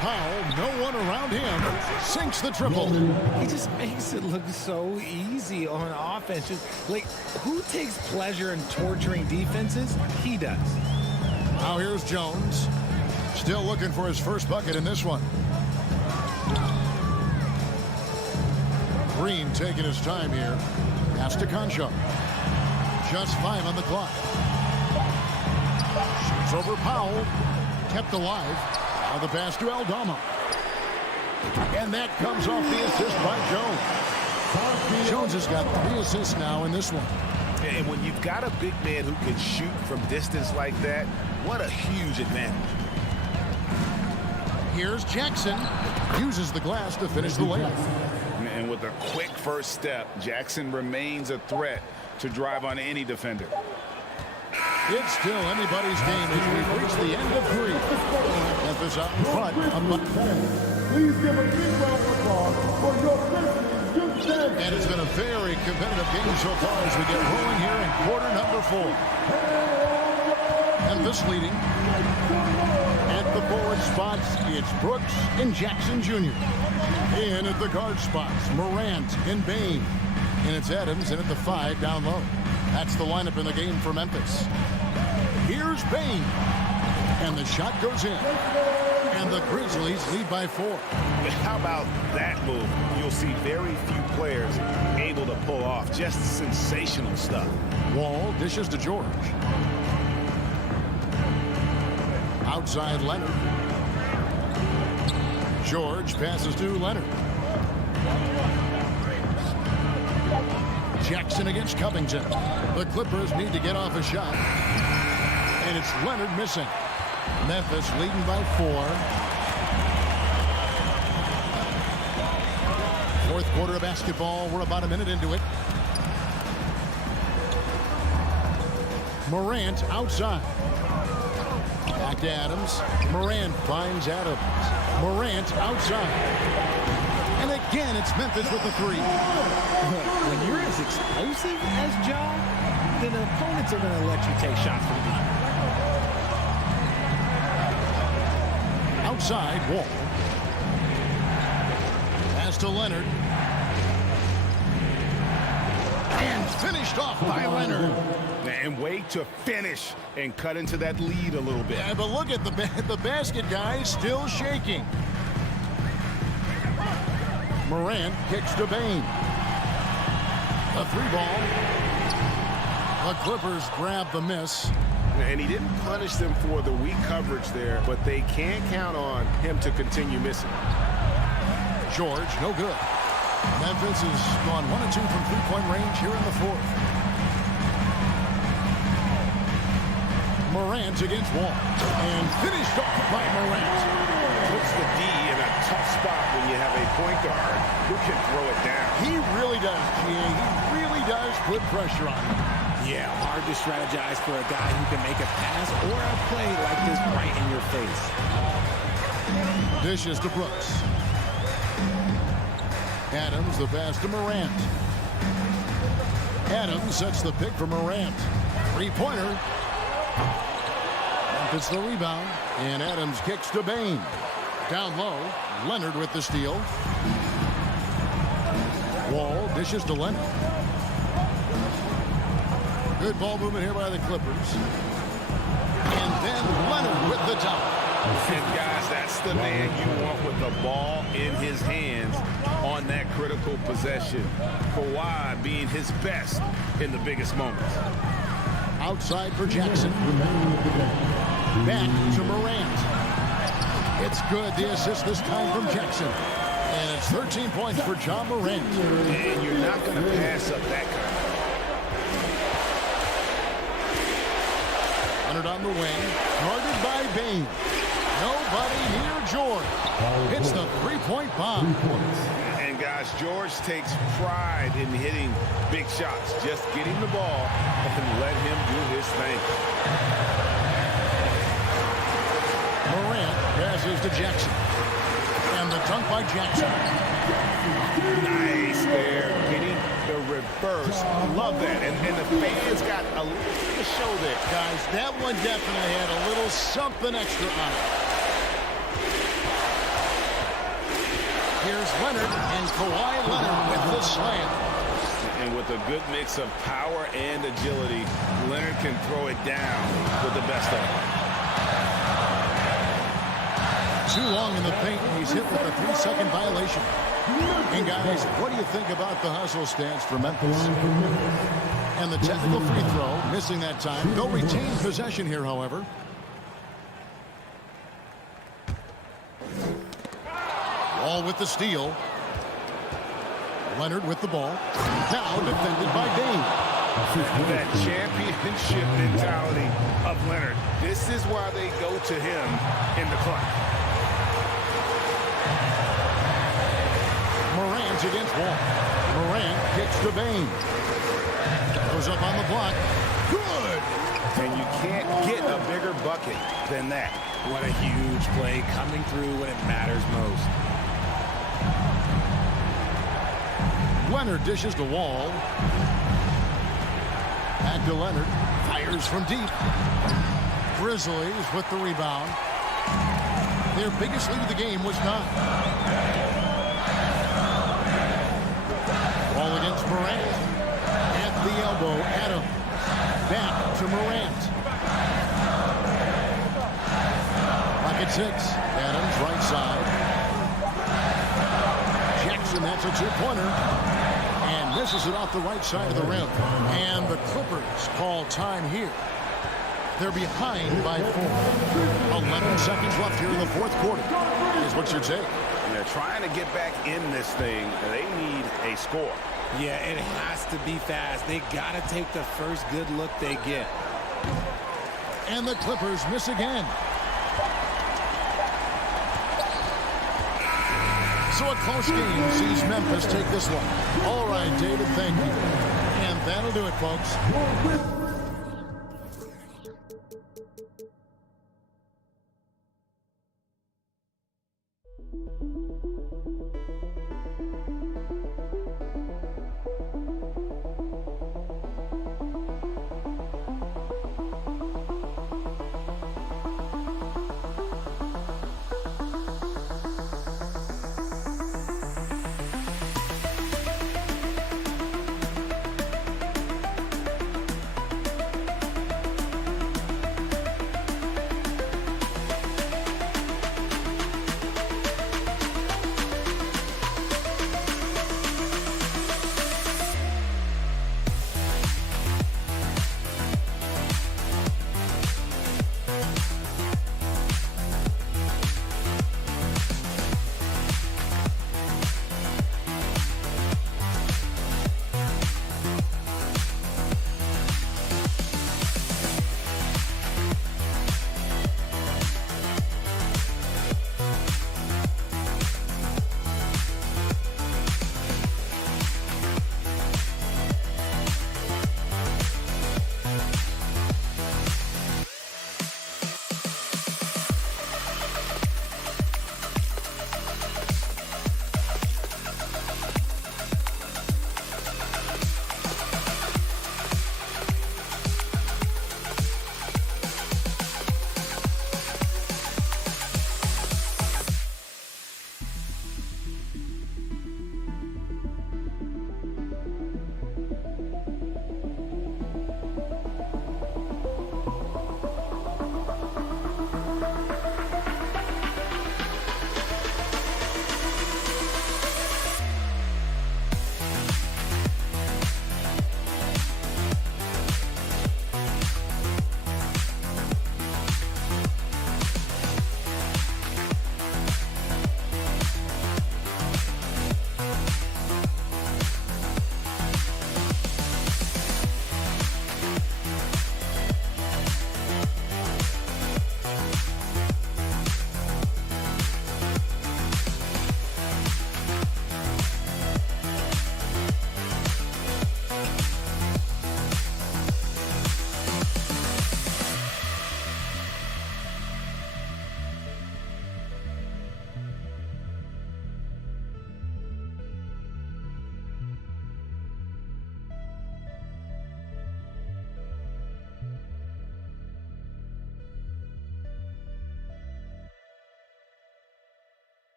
Powell, no one around him, sinks the triple. He just makes it look so easy on offense. Just like, who takes pleasure in torturing defenses? He does. Now here's Jones. Still looking for his first bucket in this one. Green taking his time here. Pass to Concho. Just 5 on the clock. Shoots over Powell. Kept alive. Now the pass to Aldama. And that comes off the assist by Jones. Jones has got 3 assists now in this one. And when you've got a big man who can shoot from distance like that, what a huge advantage. Here's Jackson. Uses the glass to finish the layup. And with a quick first step, Jackson remains a threat to drive on any defender. It's still anybody's game as we've reached the end of 3. Memphis out in front. Please give a big round of applause for your Grizzlies. And it's been a very competitive game so far as we get rolling here in quarter number 4. Memphis leading. At the forward spots, it's Brooks and Jackson Jr. In at the guard spots, Morant and Bain. And it's Adams in at the 5 down low. That's the lineup in the game for Memphis. Here's Bain. And the shot goes in. And the Grizzlies lead by 4. How about that move? You'll see very few players able to pull off just sensational stuff. Wall dishes to George. Outside Leonard. George passes to Leonard. Jackson against Covington. The Clippers need to get off a shot. And it's Leonard missing. Memphis leading by 4. Fourth quarter of basketball. We're about a minute into it. Morant outside. Back to Adams. Morant finds Adams. Morant outside. And again, it's Memphis with the 3. When you're as explosive as Ja, then opponents are going to let you take shots from deep. Outside, Wall. Pass to Leonard. And finished off by Leonard. And wait to finish and cut into that lead a little bit. Yeah, but look at the basket, guys, still shaking. Morant kicks to Bain. A 3-ball. The Clippers grab the miss. And he didn't punish them for the weak coverage there, but they can't count on him to continue missing. George, no good. Memphis has gone 1 of 2 from three-point range here in the 4th. Morant against Wall. And finished off by Morant. Puts the D in a tough spot when you have a point guard who can throw it down. He really does, G.A. He really does put pressure on him. Yeah, hard to strategize for a guy who can make a pass or a play like this right in your face. Dishes to Brooks. Adams, the pass to Morant. Adams sets the pick for Morant. Three-pointer. Memphis the rebound. And Adams kicks to Bain. Down low, Leonard with the steal. Wall dishes to Leonard. Good ball movement here by the Clippers. And then Leonard with the top. And guys, that's the man you want with the ball in his hands on that critical possession. Kawhi being his best in the biggest moments. Outside for Jackson. Back to Morant. It's good. The assist this time from Jackson. And it's 13 points for John Morant. And you're not going to pass up that kind. Leonard on the wing. Guarded by Bain. Nobody near George. Hits the three-point bomb. And guys, George takes pride in hitting big shots. Just get him the ball and let him do his thing. Morant passes to Jackson. And the dunk by Jackson. Nice there. Getting the reverse. Love that. And the fans got a little to show there. Guys, that one definitely had a little something extra on it. Here's Leonard and Kawhi Leonard with the slam. And with a good mix of power and agility, Leonard can throw it down with the best of them. Too long in the paint, and he's hit with a 3-second violation. And guys, what do you think about the hustle stance for Memphis? And the technical free throw, missing that time. They'll retain possession here, however. Wall with the steal. Leonard with the ball. Now defended by Bain. That championship mentality of Leonard. This is why they go to him in the clutch. Morant against Wall. Morant kicks to Bain. Goes up on the block. Good! And you can't get a bigger bucket than that. What a huge play coming through when it matters most. Leonard dishes to Wall. Back to Leonard. Fires from deep. Grizzlies with the rebound. Their biggest lead of the game was 9. Ball against Morant. At the elbow, Adams. Back to Morant. Back at 6. Adams, right side. Jackson, that's a two-pointer. And misses it off the right side of the rim. And the Clippers call time here. They're behind by 4. 11 seconds left here in the fourth quarter is what you're saying. Yeah, trying to get back in this thing, they need a score. Yeah, it has to be fast. They got to take the first good look they get. And the Clippers miss again. So a close game sees Memphis take this one. All right, David, thank you. And that'll do it, folks.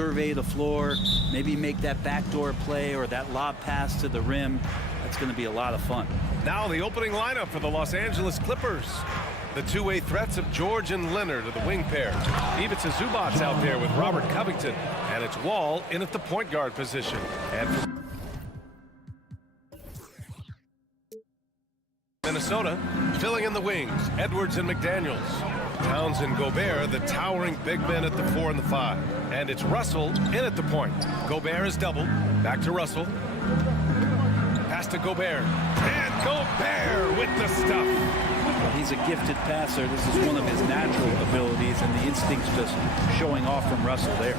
survey the floor, maybe make that backdoor play or that lob pass to the rim. That's going to be a lot of fun. Now the opening lineup for the Los Angeles Clippers. The two-way threats of George and Leonard are the wing pair. Ivica Zubac's out there with Robert Covington. And it's Wall in at the point guard position. And for Minnesota, filling in the wings, Edwards and McDaniels. Towns and Gobert, the towering big men at the 4 and the 5. And it's Russell in at the point. Gobert is doubled. Back to Russell. Pass to Gobert. And Gobert with the stuff. Well, he's a gifted passer. This is one of his natural abilities, and the instinct's just showing off from Russell there.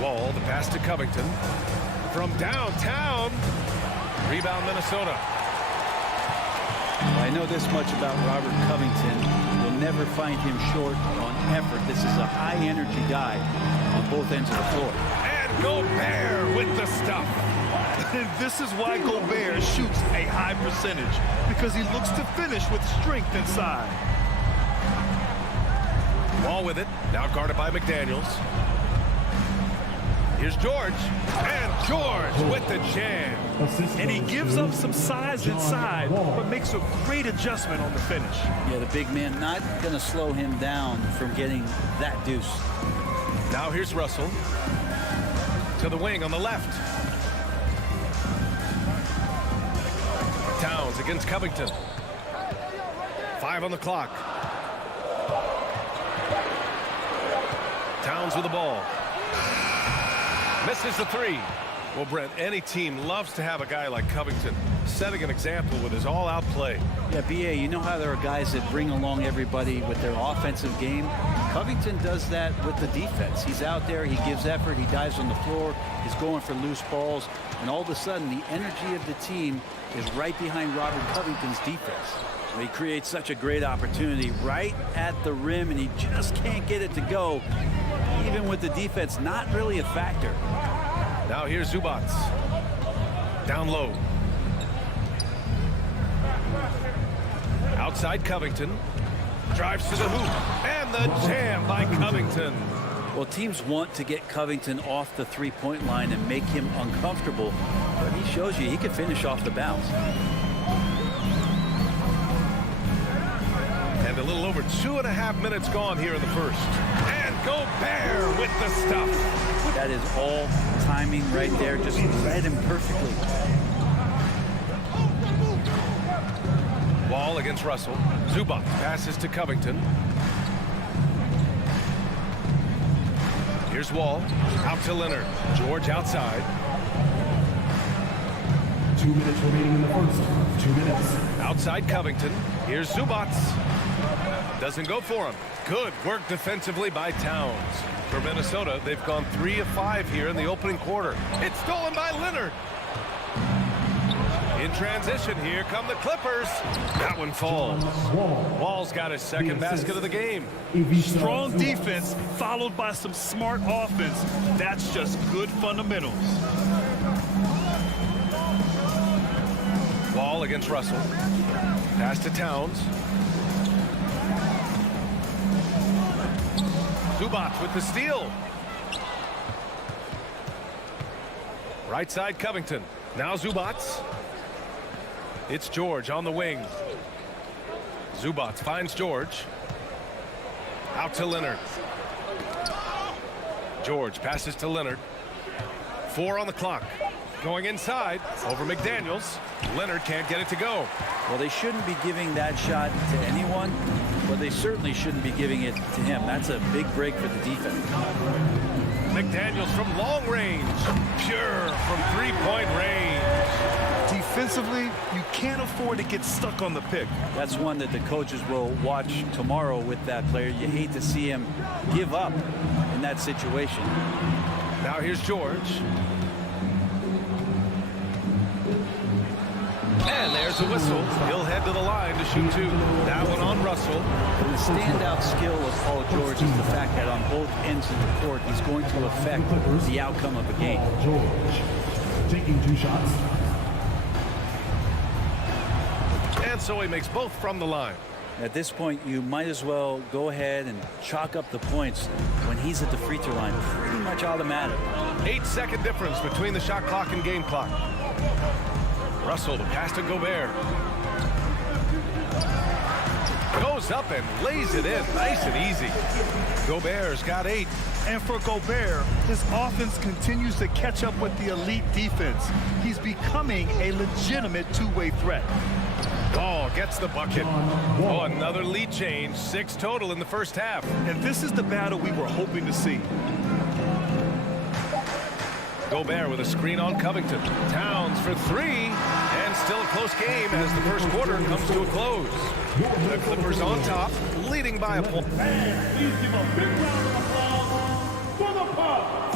Wall, the pass to Covington. From downtown. Rebound, Minnesota. I know this much about Robert Covington. You'll never find him short on effort. This is a high-energy guy on both ends of the floor. And Gobert with the stuff. And this is why Gobert shoots a high percentage, because he looks to finish with strength inside. Wall with it. Now guarded by McDaniels. Here's George. And George with the jam. And he gives up some size inside, but makes a great adjustment on the finish. Yeah, the big man not going to slow him down from getting that deuce. Now here's Russell. To the wing on the left. Towns against Covington. 5 on the clock. Towns with the ball. Misses the 3. Well, Brent, any team loves to have a guy like Covington setting an example with his all-out play. Yeah, B.A., you know how there are guys that bring along everybody with their offensive game? Covington does that with the defense. He's out there, he gives effort, he dives on the floor, he's going for loose balls, and all of a sudden the energy of the team is right behind Robert Covington's defense. He creates such a great opportunity right at the rim, and he just can't get it to go. Even with the defense, not really a factor. Now here's Zubac. Down low. Outside Covington. Drives to the hoop. And the jam by Covington. Well, teams want to get Covington off the three-point line and make him uncomfortable. But he shows you he can finish off the bounce. And a little over 2.5 minutes gone here in the first. And Gobert with the stuff. That is all timing right there. Just read him perfectly. Wall against Russell. Zubac passes to Covington. Here's Wall. Out to Leonard. George outside. 2 minutes remaining in the first. 2 minutes. Outside Covington. Here's Zubac. Doesn't go for him. Good work defensively by Towns. For Minnesota, they've gone 3 of 5 here in the opening quarter. It's stolen by Leonard. In transition, here come the Clippers. That one falls. Wall's got his second basket of the game. Strong defense followed by some smart offense. That's just good fundamentals. Wall against Russell. Pass to Towns. Zubac with the steal. Right side Covington. Now Zubac. It's George on the wing. Zubac finds George. Out to Leonard. George passes to Leonard. 4 on the clock. Going inside over McDaniels. Leonard can't get it to go. Well, they shouldn't be giving that shot to anyone, but they certainly shouldn't be giving it to him. That's a big break for the defense. McDaniels from long range. Pure from three-point range. Defensively, you can't afford to get stuck on the pick. That's one that the coaches will watch tomorrow with that player. You hate to see him give up in that situation. Now here's George. And there's a whistle. He'll head to the line to shoot 2. That one on Russell. And the standout skill of Paul George is the fact that on both ends of the court, he's going to affect the outcome of a game. George taking 2 shots. And so he makes both from the line. At this point, you might as well go ahead and chalk up the points when he's at the free throw line. Pretty much automatic. 8-second difference between the shot clock and game clock. Russell to pass to Gobert. Goes up and lays it in nice and easy. Gobert's got 8. And for Gobert, his offense continues to catch up with the elite defense. He's becoming a legitimate two-way threat. Ball gets the bucket. Oh, another lead change. 6 total in the first half. And this is the battle we were hoping to see. Gobert with a screen on Covington. Towns for 3. And still a close game as the first quarter comes to a close. The Clippers on top, leading by a point. Please give a big round of applause for the Pop.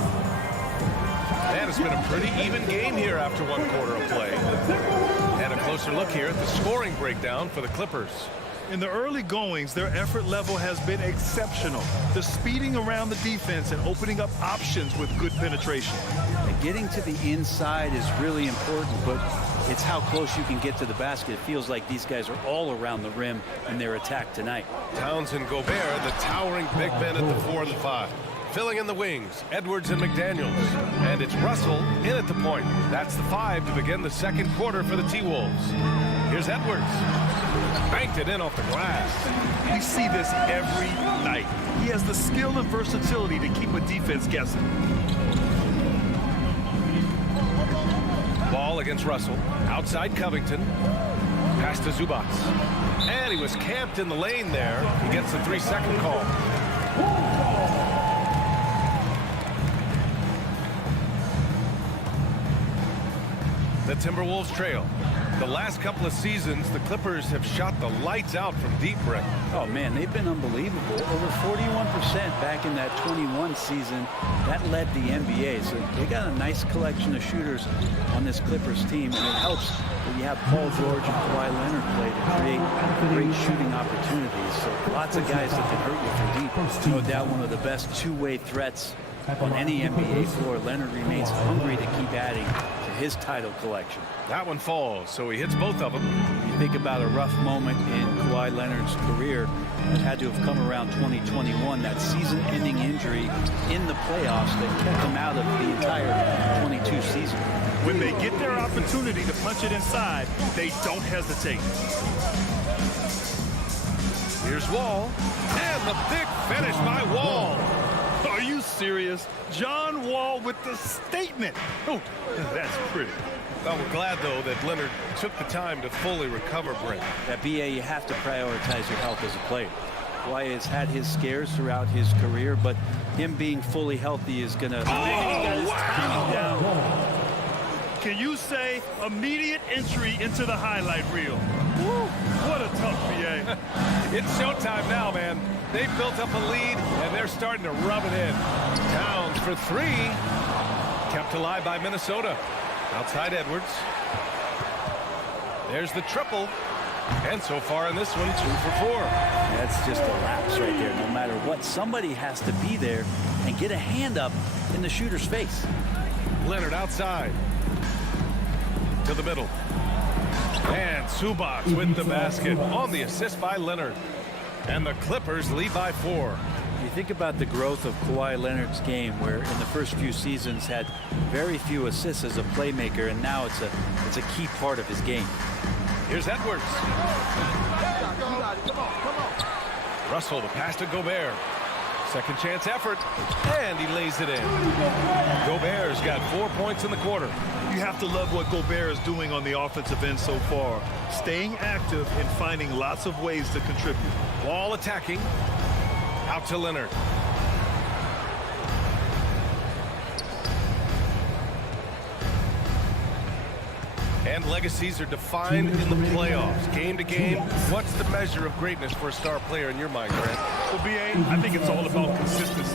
And it's been a pretty even game here after 1 quarter of play. And a closer look here at the scoring breakdown for the Clippers. In the early goings, their effort level has been exceptional. The speeding around the defense and opening up options with good penetration. And getting to the inside is really important, but it's how close you can get to the basket. It feels like these guys are all around the rim in their attack tonight. Towns and Gobert, the towering big men at the 4 and the 5. Filling in the wings, Edwards and McDaniels. And it's Russell in at the point. That's the 5 to begin the second quarter for the T-Wolves. Here's Edwards. Banked it in off the glass. We see this every night. He has the skill and versatility to keep a defense guessing. Ball against Russell. Outside Covington. Pass to Zubac. And he was camped in the lane there. He gets the 3-second call. The Timberwolves trail. The last couple of seasons, the Clippers have shot the lights out from deep, Brett. Oh, man, they've been unbelievable. Over 41% back in that 21 season. That led the NBA. So they got a nice collection of shooters on this Clippers team, and it helps that you have Paul George and Kawhi Leonard play to create great shooting opportunities. So lots of guys that can hurt you from deep. No doubt one of the best two-way threats on any NBA floor. Leonard remains hungry to keep adding to his title collection. That one falls, so he hits both of them. You think about a rough moment in Kawhi Leonard's career that had to have come around 2021, that season-ending injury in the playoffs that kept him out of the entire 22 season. When they get their opportunity to punch it inside, they don't hesitate. Here's Wall, and the big finish by Wall. Are you serious? John Wall with the statement. Oh, that's pretty. Well, we're glad, though, that Leonard took the time to fully recover, Brent. That BA, you have to prioritize your health as a player. Kawhi has had his scares throughout his career, but him being fully healthy is going to... Oh, wow! Can you say immediate entry into the highlight reel? Woo, what a tough BA. It's showtime now, man. They've built up a lead, and they're starting to rub it in. Towns for 3. Kept alive by Minnesota. Outside Edwards. There's the triple. And so far in this one, 2 for 4. That's just a lapse right there. No matter what, somebody has to be there and get a hand up in the shooter's face. Leonard outside. To the middle. And Zubac with the basket on the assist by Leonard. And the Clippers lead by 4. You think about the growth of Kawhi Leonard's game, where in the first few seasons had very few assists as a playmaker, and now it's a key part of his game. Here's Edwards. Russell, the pass to Gobert. Second chance effort, and he lays it in. Gobert's got 4 points in the quarter. You have to love what Gobert is doing on the offensive end so far. Staying active and finding lots of ways to contribute. Wall attacking. Out to Leonard. And legacies are defined in the playoffs. Game to game, what's the measure of greatness for a star player in your mind, Grant? Well, B.A., I think it's all about consistency.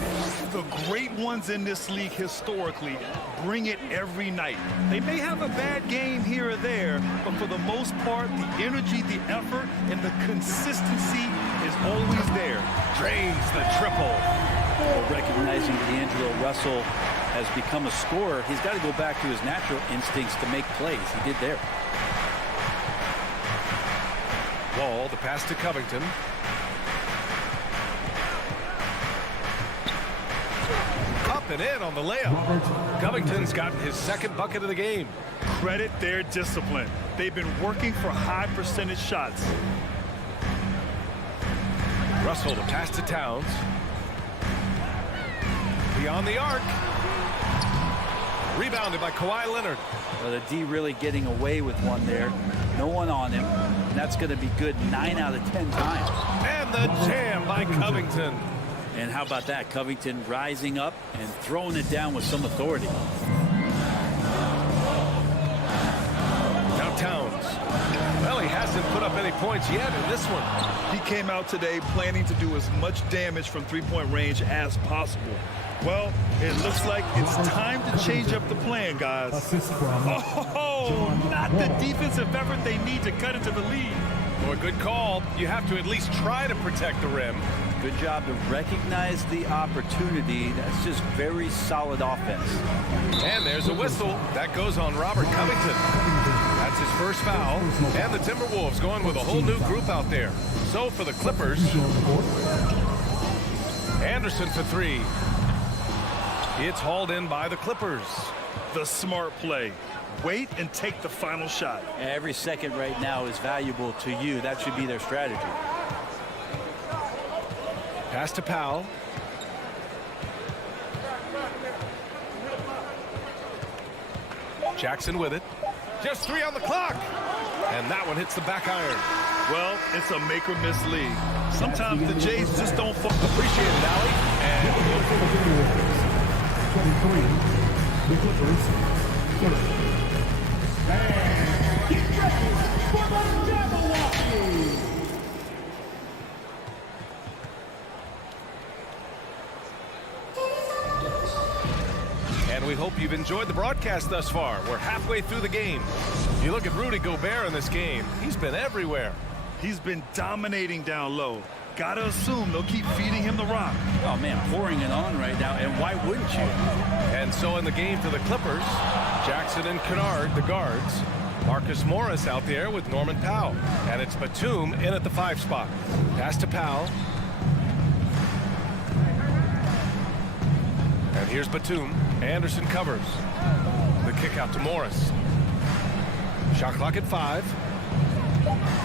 The great ones in this league historically bring it every night. They may have a bad game here or there, but for the most part, the energy, the effort, and the consistency is always there. Drains the triple. Well, recognizing D'Angelo Russell has become a scorer, he's got to go back to his natural instincts to make plays. He did there. Wall, the pass to Covington. Up and in on the layup. Covington's gotten his second bucket of the game. Credit their discipline. They've been working for high percentage shots. Russell, the pass to Towns. Beyond the arc. Rebounded by Kawhi Leonard. Well, the D really getting away with one there. No one on him. And that's going to be good 9 out of 10 times. And the jam by Covington. And how about that? Covington rising up and throwing it down with some authority. Now Towns. Well, he hasn't put up any points yet in this one. He came out today planning to do as much damage from three-point range as possible. Well, it looks like it's time to change up the plan, guys. Oh, not the defensive effort they need to cut into the lead. Boy, good call. You have to at least try to protect the rim. Good job to recognize the opportunity. That's just very solid offense. And there's a whistle. That goes on Robert Covington. That's his first foul. And the Timberwolves going with a whole new group out there. So for the Clippers, Anderson for 3. It's hauled in by the Clippers. The smart play. Wait and take the final shot. Every second right now is valuable to you. That should be their strategy. Pass to Powell. Jackson with it. Just 3 on the clock. And that one hits the back iron. Well, it's a make or miss league. Sometimes the Jays just don't fall. Appreciate it, Allie. And 23, the Clippers, 30. And get ready for the Jabberwocky! And we hope you've enjoyed the broadcast thus far. We're halfway through the game. You look at Rudy Gobert in this game. He's been everywhere. He's been dominating down low. Gotta assume they'll keep feeding him the rock. Oh, man, pouring it on right now, and why wouldn't you? And so in the game for the Clippers, Jackson and Kennard, the guards. Marcus Morris out there with Norman Powell. And it's Batum in at the 5 spot. Pass to Powell. And here's Batum. Anderson covers. The kick out to Morris. Shot clock at 5.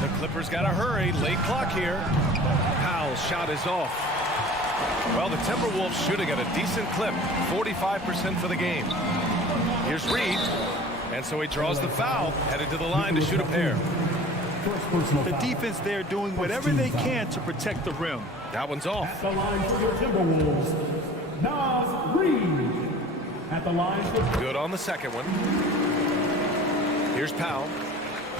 The Clippers got to hurry. Late clock here. Powell's shot is off. Well, the Timberwolves shooting at a decent clip. 45% for the game. Here's Reed. And so he draws the foul. Headed to the line to shoot a pair. The defense there doing whatever they can to protect the rim. That one's off. At the line for the Timberwolves, Nas Reed. At the line for... Good on the second one. Here's Powell.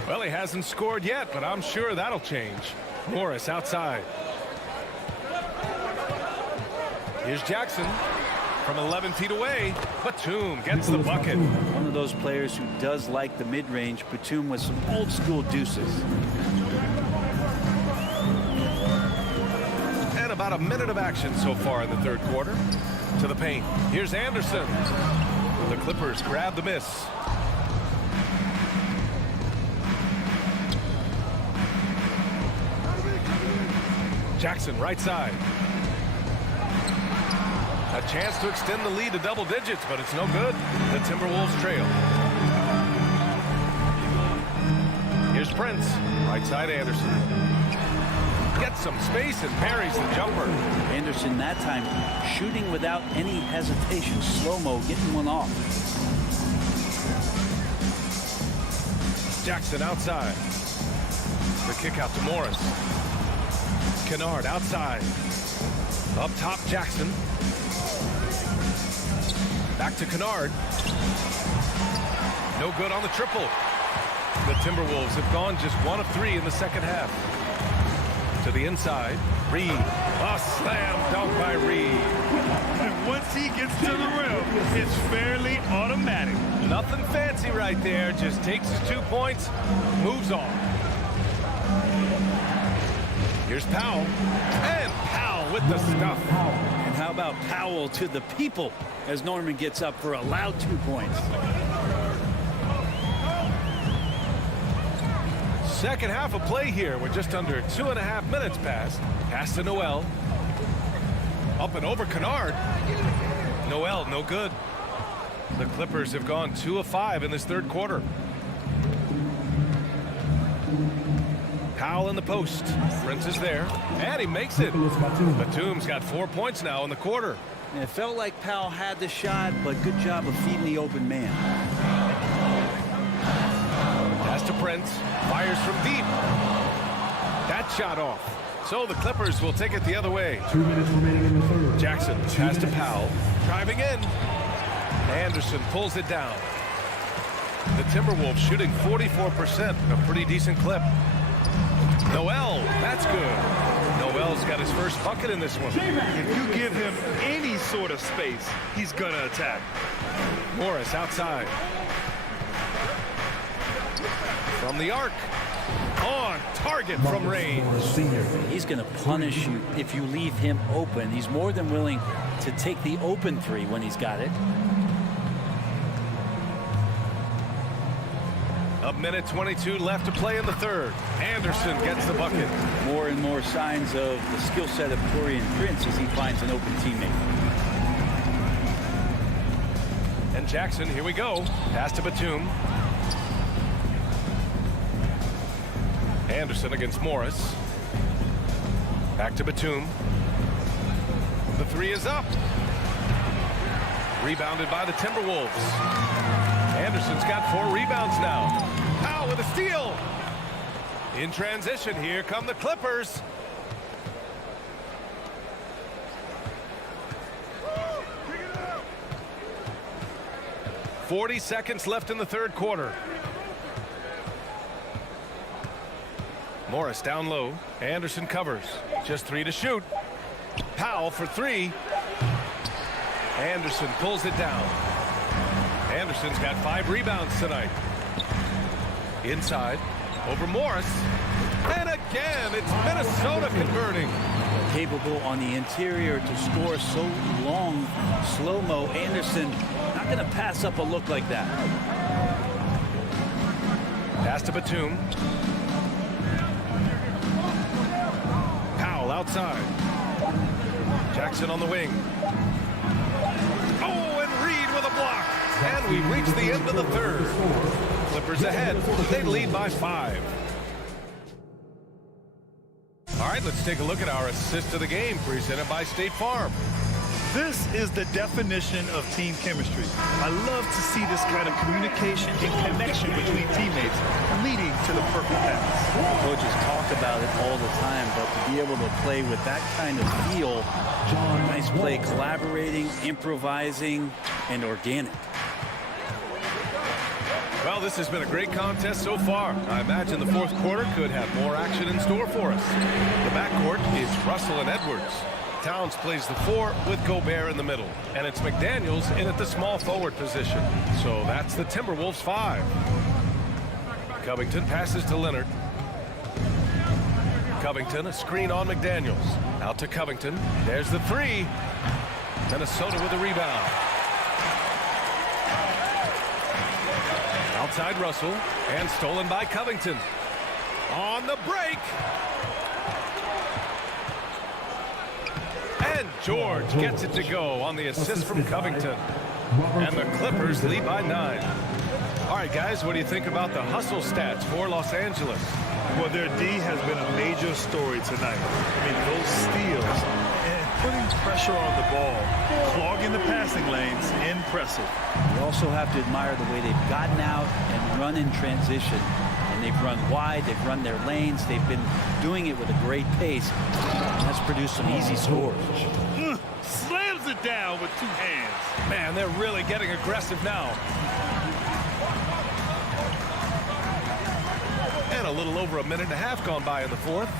Well, he hasn't scored yet, but I'm sure that'll change. Morris outside. Here's Jackson from 11 feet away. Batum gets the bucket. One of those players who does like the mid-range. Batum with some old school deuces. And about a minute of action so far in the third quarter. To the paint. Here's Anderson. The Clippers grab the miss. Jackson right side. A chance to extend the lead to double digits, but it's no good. The Timberwolves trail. Here's Prince. Right side Anderson. Gets some space and parries the jumper. Anderson that time shooting without any hesitation. Slow-mo getting one off. Jackson outside. The kick out to Morris. Kennard outside. Up top, Jackson. Back to Kennard. No good on the triple. The Timberwolves have gone just 1 of 3 in the second half. To the inside, Reed. A slam dunk by Reed. And once he gets to the rim, it's fairly automatic. Nothing fancy right there. Just takes his 2 points, moves on. Here's Powell. And Powell with the stuff. And how about Powell to the people as Norman gets up for a loud 2 points. Second half of play here. We're just under 2.5 minutes past. Pass to Noel. Up and over Kennard. Noel, no good. The Clippers have gone 2 of 5 in this third quarter. Powell in the post. Prince is there. And he makes it. Batum's got 4 points now in the quarter. It felt like Powell had the shot, but good job of feeding the open man. Pass to Prince. Fires from deep. That shot off. So the Clippers will take it the other way. 2 minutes remaining in the third. Jackson pass to Powell. Driving in. Anderson pulls it down. The Timberwolves shooting 44%, a pretty decent clip. Noel, that's good. Noel's got his first bucket in this one. If you give him any sort of space, he's gonna attack. Morris outside. From the arc. On target from range. He's going to punish you if you leave him open. He's more than willing to take the open three when he's got it. A minute 22 left to play in the third. Anderson gets the bucket. More and more signs of the skill set of Taurean Prince as he finds an open teammate. And Jackson, here we go. Pass to Batum. Anderson against Morris. Back to Batum. The three is up. Rebounded by the Timberwolves. Anderson's got 4 rebounds now. Powell with a steal. In transition, here come the Clippers. "40 seconds left in the third quarter. Morris down low. Anderson covers. Just 3 to shoot. Powell for 3. Anderson pulls it down. Anderson's got 5 rebounds tonight. Inside. Over Morris. And again, it's Minnesota converting. Capable on the interior to score so long. Slow-mo. Anderson not going to pass up a look like that. Pass to Batum. Outside. Jackson on the wing. Oh, and Reed with a block. And we reach the end of the third. Clippers ahead. They lead by 5. All right, let's take a look at our assist of the game presented by State Farm. This is the definition of team chemistry. I love to see this kind of communication and connection between teammates leading to the perfect pass. Coaches talk about it all the time, but to be able to play with that kind of feel, nice play, collaborating, improvising, and organic. Well, this has been a great contest so far. I imagine the fourth quarter could have more action in store for us. The backcourt is Russell and Edwards. Towns plays the 4 with Gobert in the middle. And it's McDaniels in at the small forward position. So that's the Timberwolves 5. Covington passes to Leonard. Covington, a screen on McDaniels. Out to Covington. There's the 3. Minnesota with a rebound. Outside Russell. And stolen by Covington. On the break. And George gets it to go on the assist from Covington. And the Clippers lead by 9. All right, guys, what do you think about the hustle stats for Los Angeles? Well, their D has been a major story tonight. I mean, those steals and putting pressure on the ball, clogging the passing lanes, impressive. You also have to admire the way they've gotten out and run in transition. And they've run wide, they've run their lanes, they've been doing it with a great pace. That's produced some easy scores. Slams it down with 2 hands. Man, they're really getting aggressive now. And a little over a minute and a half gone by in the fourth.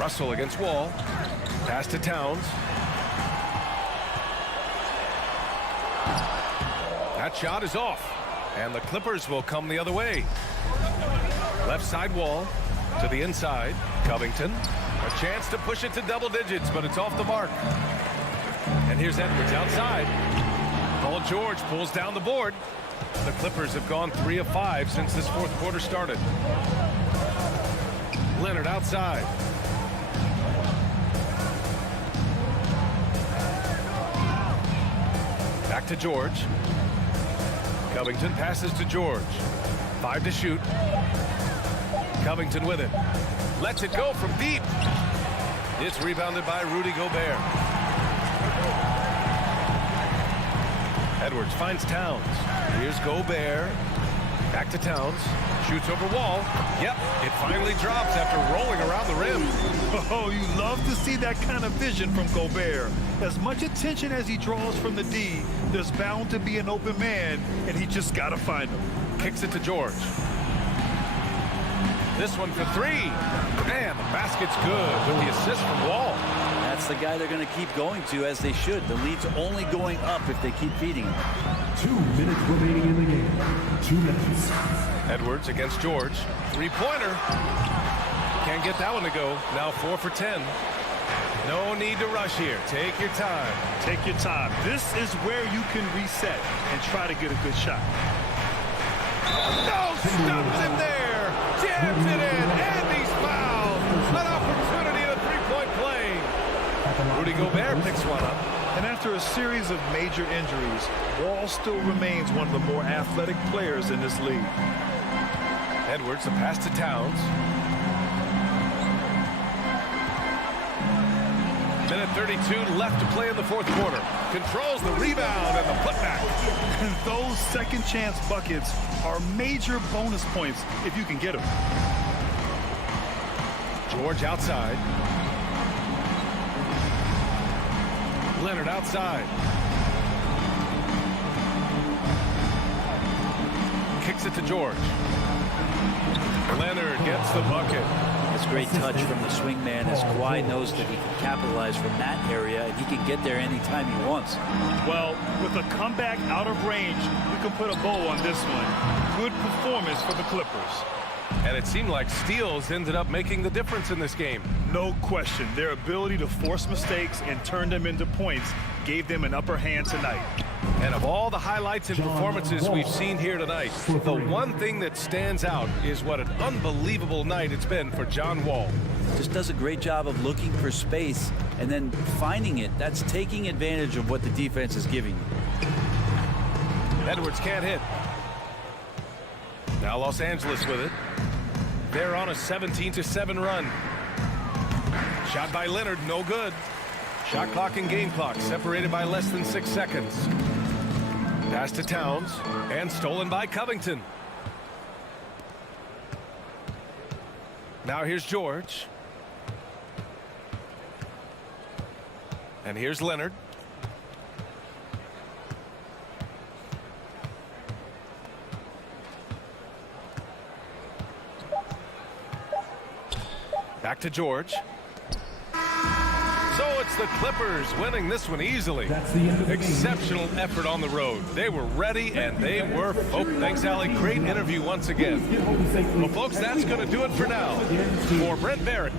Russell against Wall. Pass to Towns. That shot is off. And the Clippers will come the other way. Left side Wall to the inside. Covington. A chance to push it to double digits, but it's off the mark. And here's Edwards outside. Paul George pulls down the board. The Clippers have gone 3 of 5 since this fourth quarter started. Leonard outside. Back to George. Covington passes to George. 5 to shoot. Covington with it. Lets it go from deep. It's rebounded by Rudy Gobert. Edwards finds Towns. Here's Gobert. Back to Towns. Shoots over wall. Yep, it finally drops after rolling around the rim. Oh, you love to see that kind of vision from Gobert. As much attention as he draws from the D, there's bound to be an open man, and he just got to find him. Kicks it to George. This one for three. Man, the basket's good with the assist from Wall. That's the guy they're going to keep going to, as they should. The lead's only going up if they keep feeding him. 2 minutes remaining in the game. 2 minutes. Edwards against George. Three-pointer. Can't get that one to go. Now 4 for 10. No need to rush here. Take your time. Take your time. This is where you can reset and try to get a good shot. No, stops him there. Jams it in, and he's fouled. An opportunity at a three-point play. Rudy Gobert picks one up. And after a series of major injuries, Wall still remains one of the more athletic players in this league. Edwards, a pass to Towns. Minute 32 left to play in the fourth quarter. Controls the rebound and the putback. And those second chance buckets are major bonus points if you can get them. George outside. Leonard outside. Kicks it to George. Leonard gets the bucket. It's great touch from the swing man, as Kawhi knows that he can capitalize from that area and he can get there anytime he wants. Well, with a comeback out of range, we can put a bow on this one. Good performance for the Clippers. And it seemed like steals ended up making the difference in this game. No question. Their ability to force mistakes and turn them into points gave them an upper hand tonight. And of all the highlights and performances we've seen here tonight, the one thing that stands out is what an unbelievable night it's been for John Wall. Just does a great job of looking for space and then finding it. That's taking advantage of what the defense is giving you. Edwards can't hit. Now Los Angeles with it. They're on a 17-7 run. Shot by Leonard, no good. Shot clock and game clock separated by less than 6 seconds. Pass to Towns and stolen by Covington. Now here's George. And here's Leonard. Back to George. So it's the Clippers winning this one easily. That's the end of the Exceptional effort on the road. They were ready and they were focused. Thanks, Allie. Great interview once again. Well, folks, that's going to do it for now. For Brent Barrett.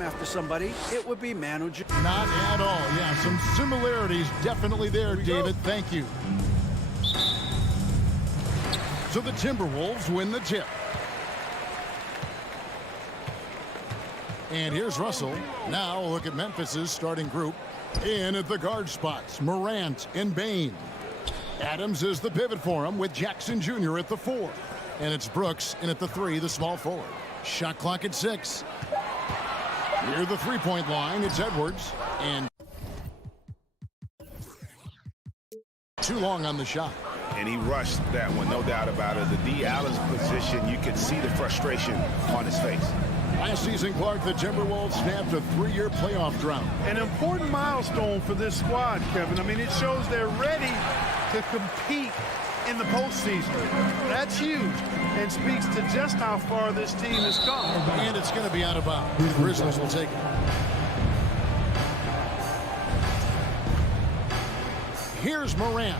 After somebody, it would be Manu. Not at all. Yeah, some similarities definitely there, David. Thank you. So the Timberwolves win the tip. And here's Russell. Now look at Memphis's starting group. In at the guard spots, Morant and Bane. Adams is the pivot for him with Jackson Jr. at the 4. And it's Brooks in at the 3, the small forward. Shot clock at 6. Near the three-point line, it's Edwards. And too long on the shot. And he rushed that one, no doubt about it. The D. Allen's position, you could see the frustration on his face. Last season, Clark, the Timberwolves snapped a 3-year playoff drought. An important milestone for this squad, Kevin. I mean, it shows they're ready to compete in the postseason. That's huge and speaks to just how far this team has come. And it's going to be out of bounds. The Grizzlies will take it. Here's Morant.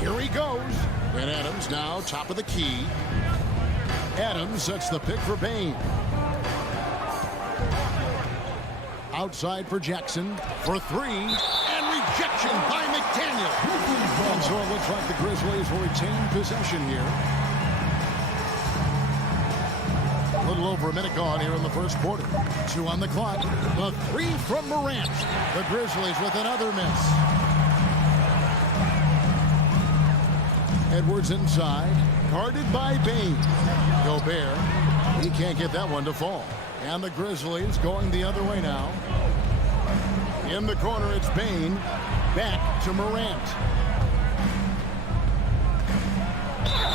Here he goes. And Adams now top of the key. Adams sets the pick for Bane. Outside for Jackson for three, and rejection by McDaniel. And so it looks like the Grizzlies will retain possession here. A little over a minute gone here in the first quarter. 2 on the clock. The three from Morant. The Grizzlies with another miss. Edwards inside. Guarded by Bain. Gobert. He can't get that one to fall. And the Grizzlies going the other way now. In the corner, it's Bain. Back to Morant.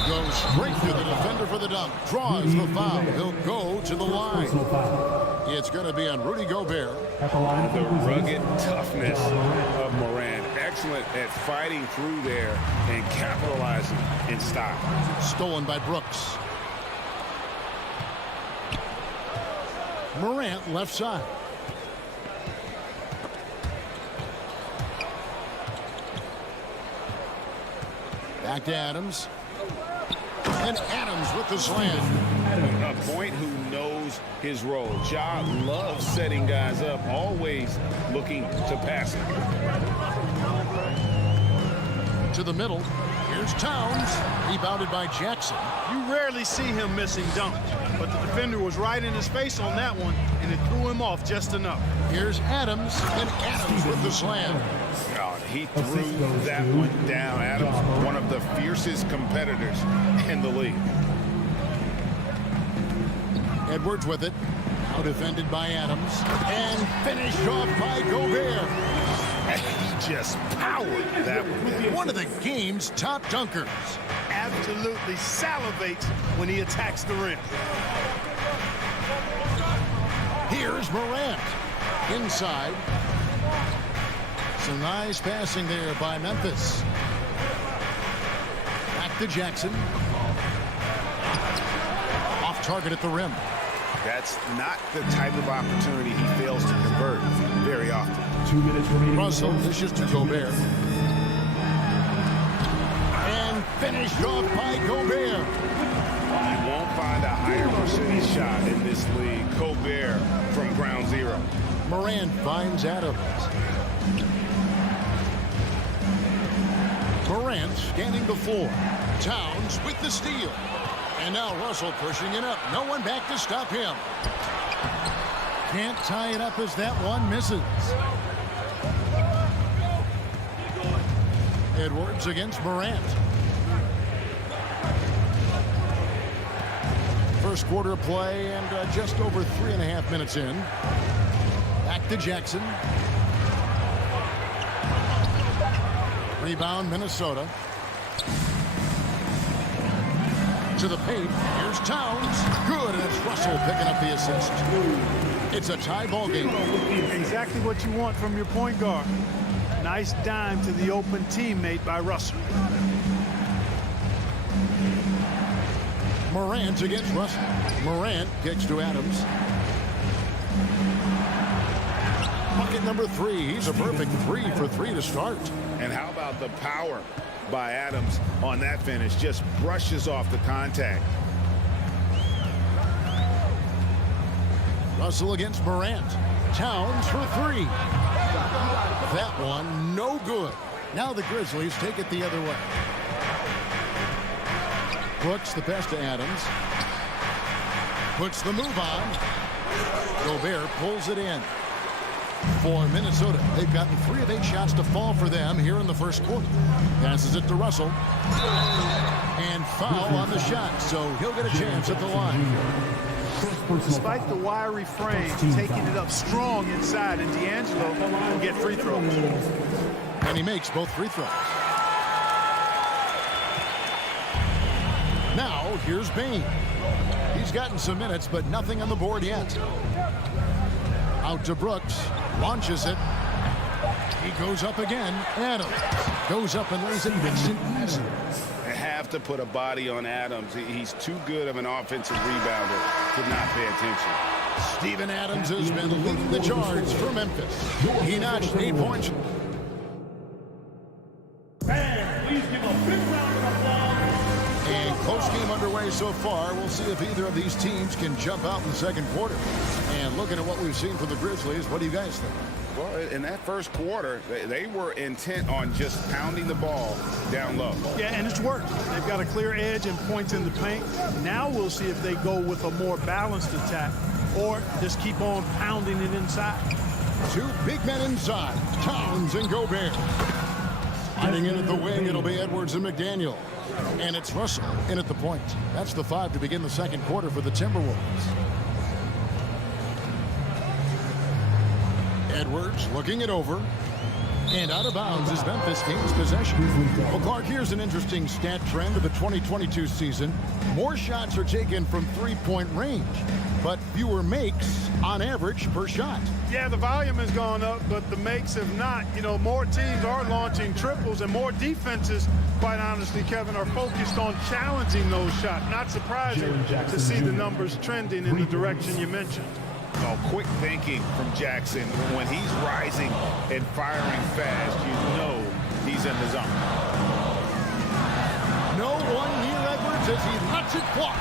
Goes straight to the defender for the dunk. Draws the foul. He'll go to the line. It's going to be on Rudy Gobert. The rugged toughness of Morant. Excellent at fighting through there and capitalizing in style. Stolen by Brooks. Morant left side. Back to Adams. And Adams with the slam. A point who knows his role. Ja loves setting guys up, always looking to pass it. To the middle. Here's Towns. Rebounded by Jackson. You rarely see him missing dunks, but the defender was right in his face on that one, and it threw him off just enough. Here's Adams, and Adams with the slam. God, he threw that one down. Adams, one of the fiercest competitors in the league. Edwards with it. Now defended by Adams. And finished off by Gobert. He just powered that one. One of the game's top dunkers. Absolutely salivates when he attacks the rim. Here's Morant. Inside. Some nice passing there by Memphis. Back to Jackson. Off target at the rim. That's not the type of opportunity he fails to convert very often. 2 minutes remaining. Russell dishes to Gobert. And finished off by Gobert. You won't find a higher percentage shot in this league. Gobert from ground zero. Morant finds Adams. Morant scanning the floor. Towns with the steal. And now Russell pushing it up. No one back to stop him. Can't tie it up as that one misses. Edwards against Morant. First quarter of play and just over 3.5 minutes in. Back to Jackson. Rebound Minnesota. To the paint. Here's Towns. Good, and it's Russell picking up the assist. It's a tie ball game. Exactly what you want from your point guard. Nice dime to the open teammate by Russell. Morant against Russell. Morant kicks to Adams. Bucket number 3. He's a perfect 3 for 3 to start. And how about the power by Adams on that finish? Just brushes off the contact. Russell against Morant. Towns for 3. That one no good. Now the Grizzlies take it the other way. Brooks the pass to Adams. Puts the move on. Gobert pulls it in. For Minnesota, they've gotten 3 of 8 shots to fall for them here in the first quarter. Passes it to Russell. And foul on the shot, so he'll get a chance at the line. Despite the wiry frame, taking it up strong inside, and D'Angelo will get free throws. And he makes both free throws. Now, here's Bain. He's gotten some minutes, but nothing on the board yet. Out to Brooks. Launches it. He goes up again. Adams goes up and lays it nice and easy. They have to put a body on Adams. He's too good of an offensive rebounder to not pay attention. Steven Adams has been leading the charge for Memphis. He notched 8 points. Fans, please give a big round of applause. And close game underway story so far. We'll see if either of these teams can jump out in the second quarter. And looking at what we've seen from the Grizzlies, what do you guys think? Well, in that first quarter, they were intent on just pounding the ball down low. Yeah, and it's worked. They've got a clear edge and points in the paint. Now we'll see if they go with a more balanced attack or just keep on pounding it inside. Two big men inside, Towns and Gobert. Getting in at the wing, it'll be Edwards and McDaniel. And it's Russell in at the point. That's the 5 to begin the second quarter for the Timberwolves. Edwards looking it over. And out of bounds is Memphis gains possession. Well, Clark, here's an interesting stat trend of the 2022 season. More shots are taken from three-point range, but fewer makes on average per shot. Yeah, the volume has gone up, but the makes have not. You know, more teams are launching triples, and more defenses, quite honestly, Kevin, are focused on challenging those shots. Not surprising to see the numbers trending in the direction you mentioned. Oh, quick thinking from Jackson. When he's rising and firing fast, you know he's in the zone. No one near Edwards as he lets it fly.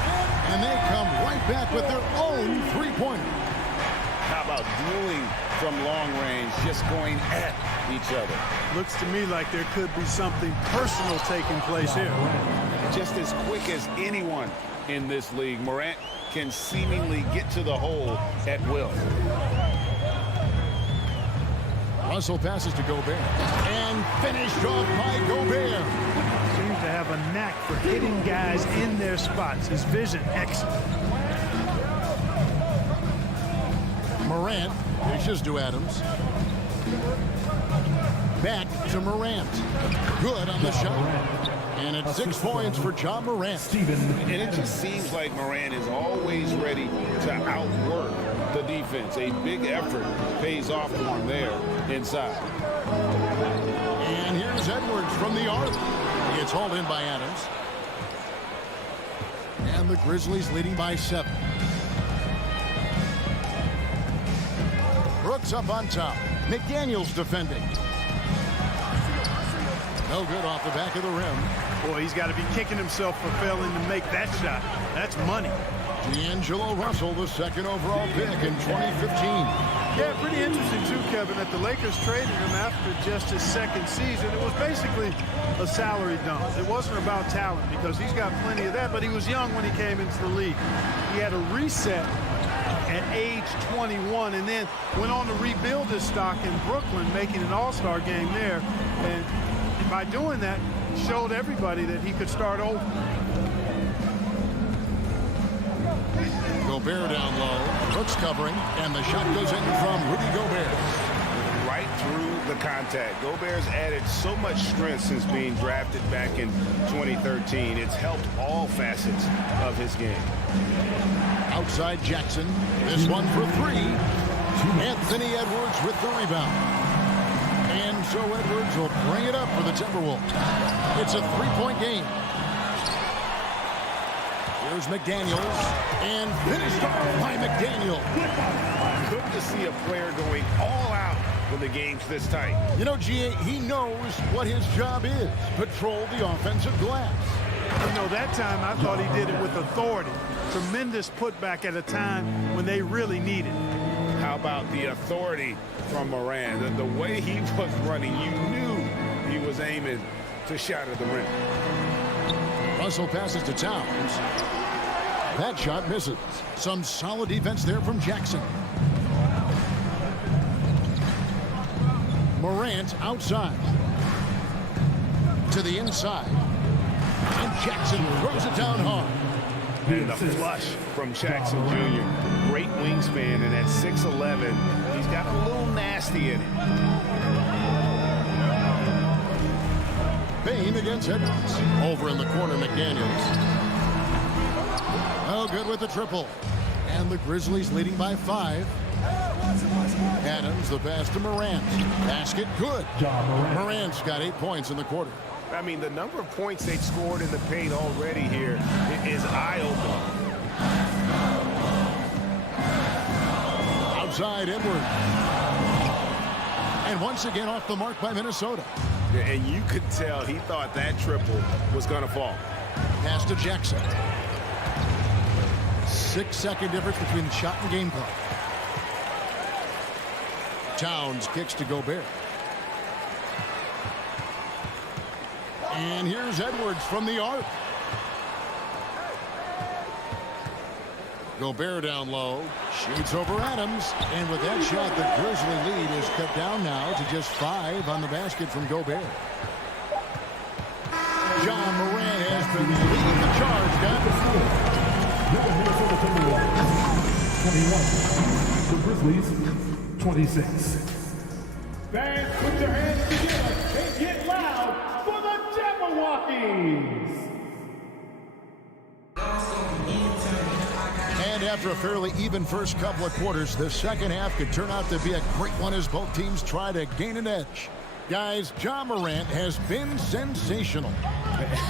And they come right back with their own three-pointer. How about dueling from long range, just going at each other? Looks to me like there could be something personal taking place here. Just as quick as anyone in this league, Morant can seemingly get to the hole at will. Russell passes to Gobert. And finished off by Gobert. Seems to have a knack for hitting guys in their spots. His vision, excellent. Morant dishes to Adams. Back to Morant. Good on the shot. And it's 6 points for John Morant. And it just seems like Morant is always ready to outwork the defense. A big effort pays off for him there inside. And here's Edwards from the arc. It's hauled in by Adams. And the Grizzlies leading by 7. Brooks up on top. McDaniel's defending. No good off the back of the rim. Boy, he's got to be kicking himself for failing to make that shot. That's money. D'Angelo Russell, the second overall pick in 2015. Yeah, pretty interesting, too, Kevin, that the Lakers traded him after just his second season. It was basically a salary dump. It wasn't about talent because he's got plenty of that, but he was young when he came into the league. He had a reset at age 21 and then went on to rebuild his stock in Brooklyn, making an all-star game there. And by doing that, showed everybody that he could start over. Gobert down low. Brooks covering, and the shot goes in from Rudy Gobert. Right through the contact. Gobert's added so much strength since being drafted back in 2013. It's helped all facets of his game. Outside Jackson. This one for 3. Anthony Edwards with the rebound. And so Edwards will bring it up for the Timberwolves. It's a 3-point game. Here's McDaniels. And finished off by McDaniel. Good to see a player going all out when the game's this tight. You know, G.A., he knows what his job is. Patrol the offensive glass. You know, that time I thought he did it with authority. Tremendous putback at a time when they really need it. How about the authority from Morant? The way he was running, you knew he was aiming to shatter the rim. Russell passes to Towns. That shot misses. Some solid defense there from Jackson. Morant outside. To the inside. And Jackson throws it down hard. And the flush from Jackson Jr. Great wingspan, and at 6'11", he's got a little nasty in it. Bain against Edwards. Over in the corner, McDaniels. Oh, good with the triple. And the Grizzlies leading by 5. Adams, the pass to Morant. Basket, good. Morant's got 8 points in the quarter. I mean, the number of points they've scored in the paint already here is eye-opening. Outside Edwards. And once again off the mark by Minnesota. And you could tell he thought that triple was going to fall. Pass to Jackson. 6-second difference between the shot and game clock. Towns kicks to Gobert. And here's Edwards from the arc. Gobert down low. Shoots over Adams. And with that shot, the Grizzly lead is cut down now to just 5 on the basket from Gobert. John Moran has been leading the charge, guys. 21. The Grizzlies, 26. Fans, put your hands together and get loud for the Jabberwockies. And after a fairly even first couple of quarters, the second half could turn out to be a great one as both teams try to gain an edge. Guys, John Morant has been sensational.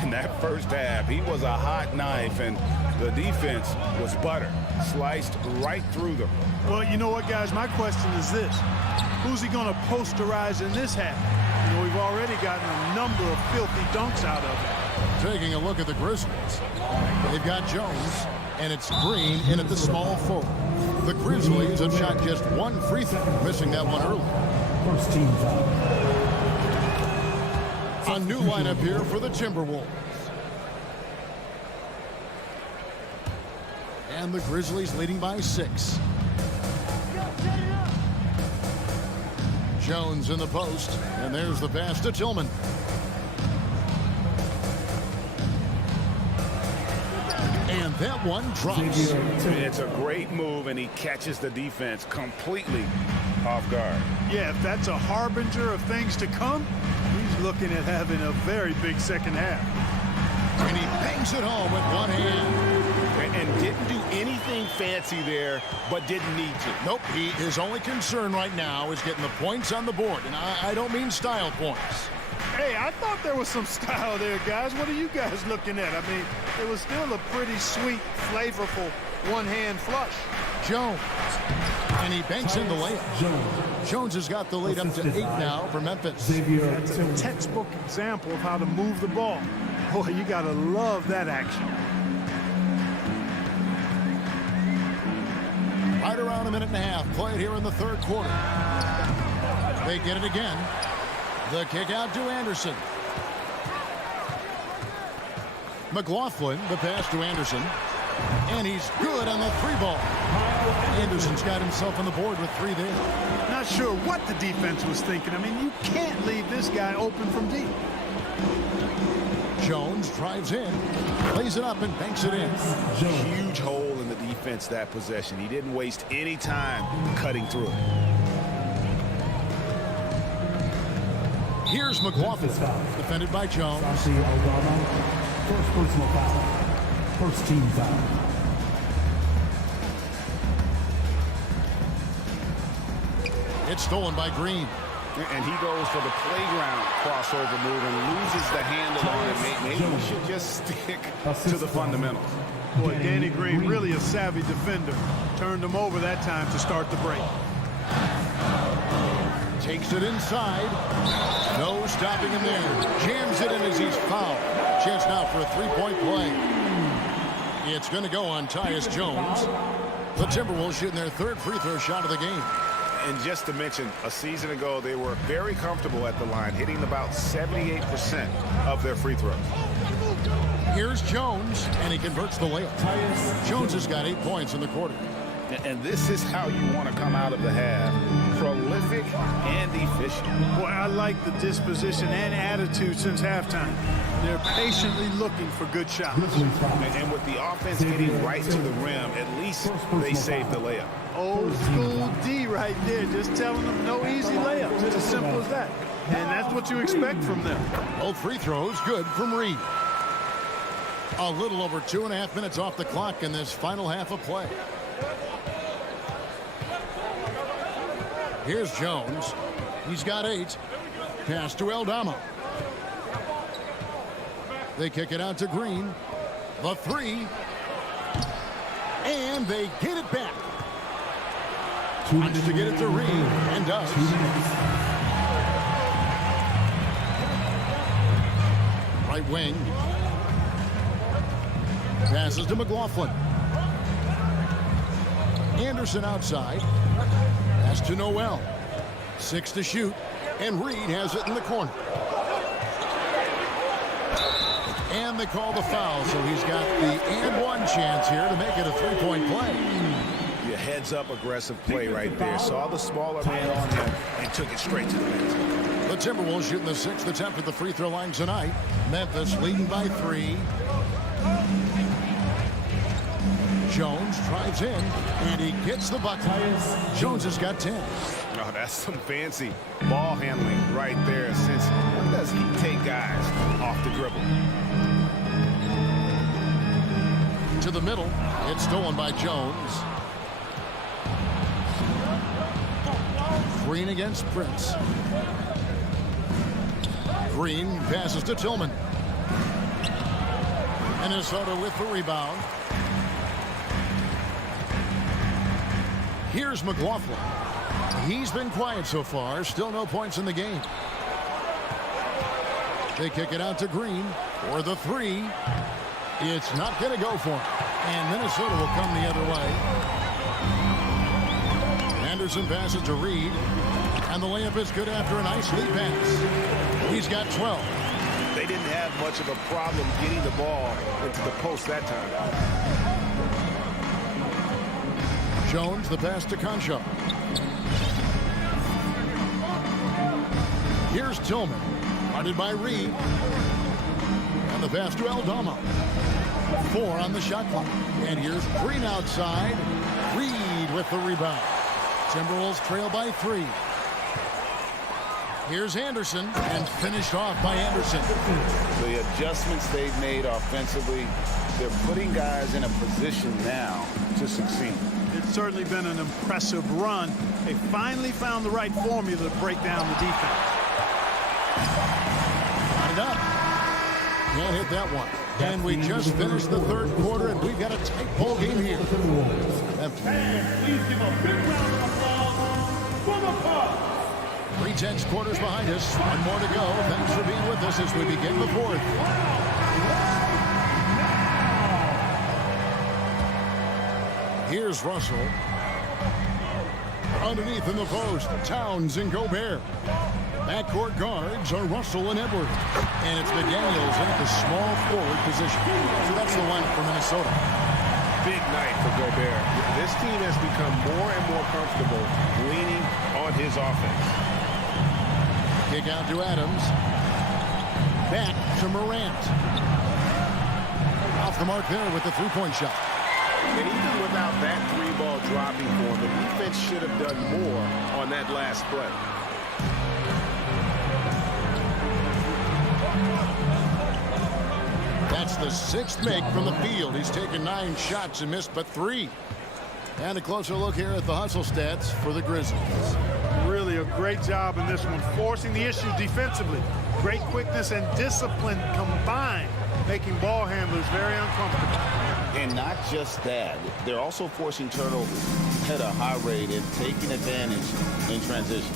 In that first half, he was a hot knife, and the defense was butter. Sliced right through them. Well, you know what, guys? My question is this. Who's he going to posterize in this half? You know, we've already gotten a number of filthy dunks out of it. Taking a look at the Grizzlies. They've got Jones, and it's Green in at the small forward. The Grizzlies have shot just one free throw, missing that one early. First team foul. A new lineup here for the Timberwolves. And the Grizzlies leading by 6. Jones in the post, and there's the pass to Tillman. And that one drops. It's a great move, and he catches the defense completely off guard. Yeah, if that's a harbinger of things to come, he's looking at having a very big second half. And he bangs it home with one hand. And didn't do anything fancy there, but didn't need to. Nope, his only concern right now is getting the points on the board. And I don't mean style points. Hey, I thought there was some style there, guys. What are you guys looking at? I mean, it was still a pretty sweet, flavorful one-hand flush. Jones. And he banks in the layup. Jones has got the lead up to 8 now for Memphis. That's a textbook example of how to move the ball. Boy, you got to love that action. Right around a minute and a half played here in the third quarter. They get it again. The kick out to Anderson. McLaughlin, the pass to Anderson. And he's good on the 3-ball. Anderson's got himself on the board with 3 there. Not sure what the defense was thinking. I mean, you can't leave this guy open from deep. Jones drives in, lays it up, and banks it in. Huge hole in the defense that possession. He didn't waste any time cutting through it. Here's McLaughlin, defended by Jones. First personal foul. First team foul. It's stolen by Green. And he goes for the playground crossover move and loses the handle on it. Maybe he should just stick to the fundamentals. Boy, Danny Green, really a savvy defender. Turned him over that time to start the break. Takes it inside. No stopping him there. Jams it in as he's fouled. Chance now for a 3-point play. It's going to go on Tyus Jones. The Timberwolves shooting their 3rd free throw shot of the game. And just to mention, a season ago, they were very comfortable at the line, hitting about 78% of their free throws. Here's Jones, and he converts the layup. Jones has got 8 points in the quarter. And this is how you want to come out of the half. Prolific and efficient. Boy, I like the disposition and attitude since halftime. They're patiently looking for good shots. And with the offense getting right to the rim, at least they saved the layup. Old school D right there, just telling them no easy layups. It's as simple as that. And that's what you expect from them. Both free throws good from Reed. A little over 2.5 minutes off the clock in this final half of play. Here's Jones. He's got 8. Pass to Aldama. They kick it out to Green. The 3. And they get it back. Wants to get it to Reed, and does. Right wing. Passes to McLaughlin. Anderson outside. Pass to Noel. 6 to shoot. And Reed has it in the corner. And they call the foul, so he's got the and one chance here to make it a three-point play. Your heads-up aggressive play right there. Saw the smaller man on him and took it straight to the net. The Timberwolves shooting the 6th attempt at the free throw line tonight. Memphis leading by 3. Jones drives in, and he gets the bucket. Jones has got 10. Oh, that's some fancy ball handling right there. Since when does he take guys off the dribble? To the middle. It's stolen by Jones. Green against Prince. Green passes to Tillman. Minnesota with the rebound. Here's McLaughlin. He's been quiet so far. Still no points in the game. They kick it out to Green for the 3. It's not going to go for him. And Minnesota will come the other way. Anderson passes to Reed. And the layup is good after a nice lead pass. He's got 12. They didn't have much of a problem getting the ball into the post that time. Jones, the pass to Concho. Here's Tillman. Guarded by Reed. And the pass to Aldama. 4 on the shot clock. And here's Green outside. Reed with the rebound. Timberwolves trail by 3. Here's Anderson, and finished off by Anderson. The adjustments they've made offensively, they're putting guys in a position now to succeed. It's certainly been an impressive run. They finally found the right formula to break down the defense. Line up. Can't hit that one. And we just finished the 3rd quarter, and we've got a tight ball game here. And please give a big round of applause for the Bucks. 3/10 quarters behind us. 1 more to go. Thanks for being with us as we begin the 4th. Here's Russell. Underneath in the post, Towns and Gobert. Backcourt guards are Russell and Edwards. And it's McDaniels in at the small forward position. So that's the lineup for Minnesota. Big night for Gobert. This team has become more and more comfortable leaning on his offense. Kick out to Adams. Back to Morant. Off the mark there with the three-point shot. And even without that 3-ball dropping for him, the defense should have done more on that last play. That's the 6th make from the field. He's taken 9 shots and missed but 3. And a closer look here at the hustle stats for the Grizzlies. Really a great job in this one, forcing the issue defensively. Great quickness and discipline combined, making ball handlers very uncomfortable. And not just that, they're also forcing turnovers at a high rate and taking advantage in transition.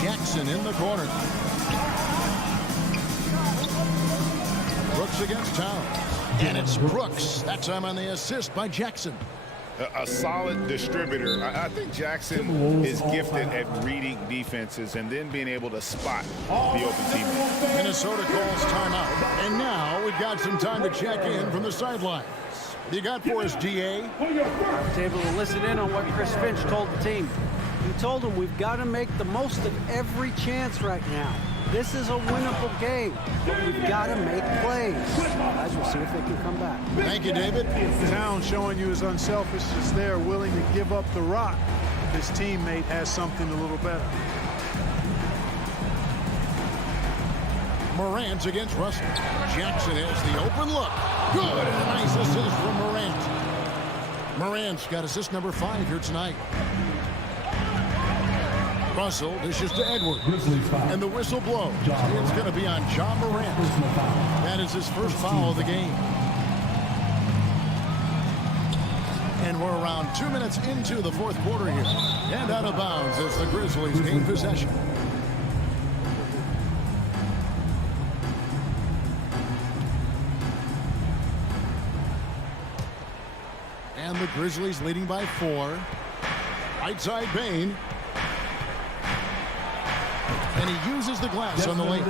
Jackson in the corner. Brooks against Towns. And it's Brooks. That time on the assist by Jackson. A solid distributor. I think Jackson is gifted at reading defenses and then being able to spot the open team. Minnesota calls timeout. And now we've got some time to check in from the sidelines. What do you got for us, DA? I was able to listen in on what Chris Finch told the team. He told them we've got to make the most of every chance right now. This is a winnable game, but we've got to make plays. Guys, we'll see if they can come back. Thank you, David. Towns showing you his unselfishness there, willing to give up the rock. His teammate has something a little better. Morant against Russell. Jackson has the open look. Good, and a nice assist from Morant. Morant's got assist number 5 here tonight. Russell dishes to Edwards. And the whistle blows. It's going to be on John Morant. That is his first foul of the game. And we're around 2 minutes into the 4th quarter here. And out of bounds as the Grizzlies gain possession. And And the Grizzlies leading by 4. Right side Bane. And he uses the glass on the lane.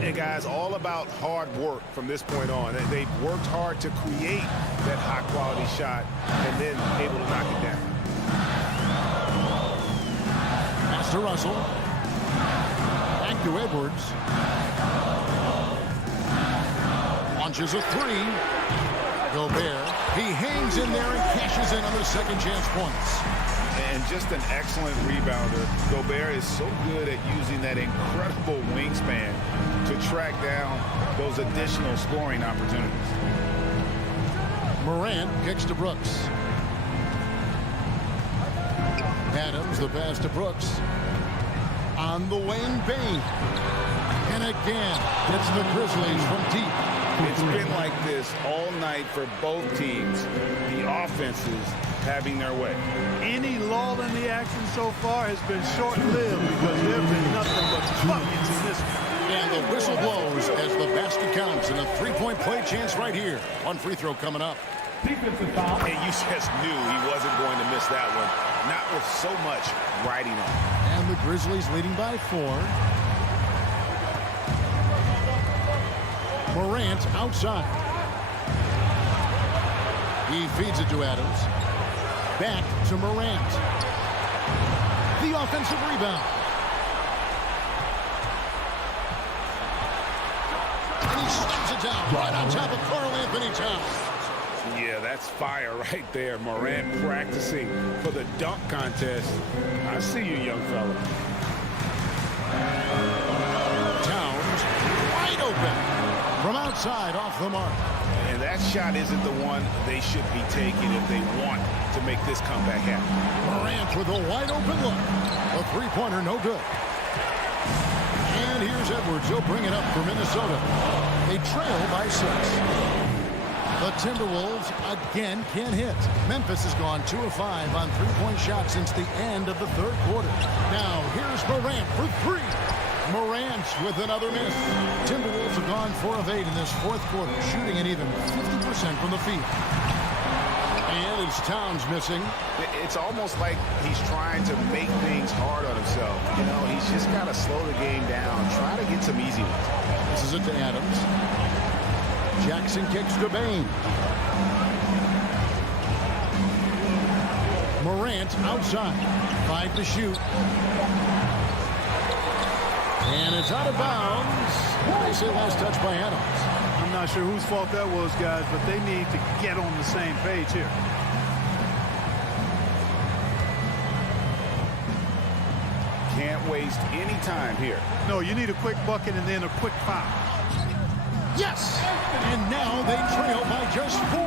And guys, all about hard work from this point on. They've worked hard to create that high-quality shot and then able to knock it down. Pass to Russell. Back to Edwards. Launches a 3. Gobert. He hangs in there and cashes in on the second chance points. And just an excellent rebounder. Gobert is so good at using that incredible wingspan to track down those additional scoring opportunities. Morant kicks to Brooks. Adams, the pass to Brooks. On the wing, Bane. And again, it's the Grizzlies from deep. It's been like this all night for both teams. The offenses having their way. Any lull in the action so far has been short-lived because there have been nothing but buckets in this one. And the whistle blows as the basket counts and a 3-point play chance right here. One free throw coming up. And you just knew he wasn't going to miss that one. Not with so much riding on. And the Grizzlies leading by 4. Morant outside. He feeds it to Adams. Back to Morant. The offensive rebound. And he slams it down right on top of Karl Anthony Towns. Yeah, that's fire right there. Morant practicing for the dunk contest. I see you, young fella. Towns wide open. From outside, off the mark. And that shot isn't the one they should be taking if they want to make this comeback happen. Morant with a wide open look. A three-pointer, no good. And here's Edwards. He'll bring it up for Minnesota. They trail by 6. The Timberwolves again can't hit. Memphis has gone 2 of 5 on three-point shots since the end of the third quarter. Now here's Morant for 3. Morant with another miss. Timberwolves have gone 4 of 8 in this fourth quarter, shooting at even 50% from the field. And it's Towns missing. It's almost like he's trying to make things hard on himself. You know, he's just got to slow the game down, try to get some easy ones. This is it to Adams. Jackson kicks to Bane. Morant outside. 5 to shoot. And it's out of bounds. They say last touch by Adams. I'm not sure whose fault that was, guys, but they need to get on the same page here. Can't waste any time here. No, you need a quick bucket and then a quick foul. Yes! And now they trail by just 4.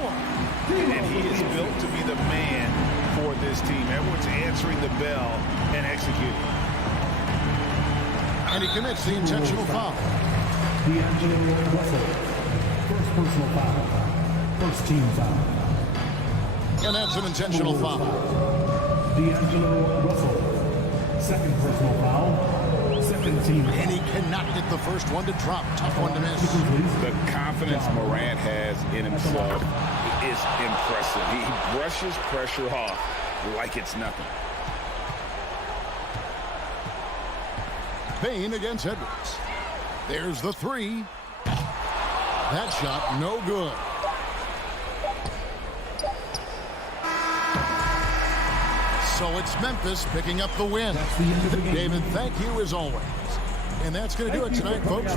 And he is built to be the man for this team. Edwards answering the bell and executing. And he commits the intentional foul. D'Angelo Russell, first personal foul, first team foul. And that's an intentional foul. D'Angelo Russell, second personal foul, second team foul. And he cannot get the first one to drop. Tough one to miss. The confidence Morant has in himself is impressive. He brushes pressure off like it's nothing. Bane against Edwards. There's the 3. That shot no good. So it's Memphis picking up the win. David, thank you as always. And that's going to do it tonight, folks.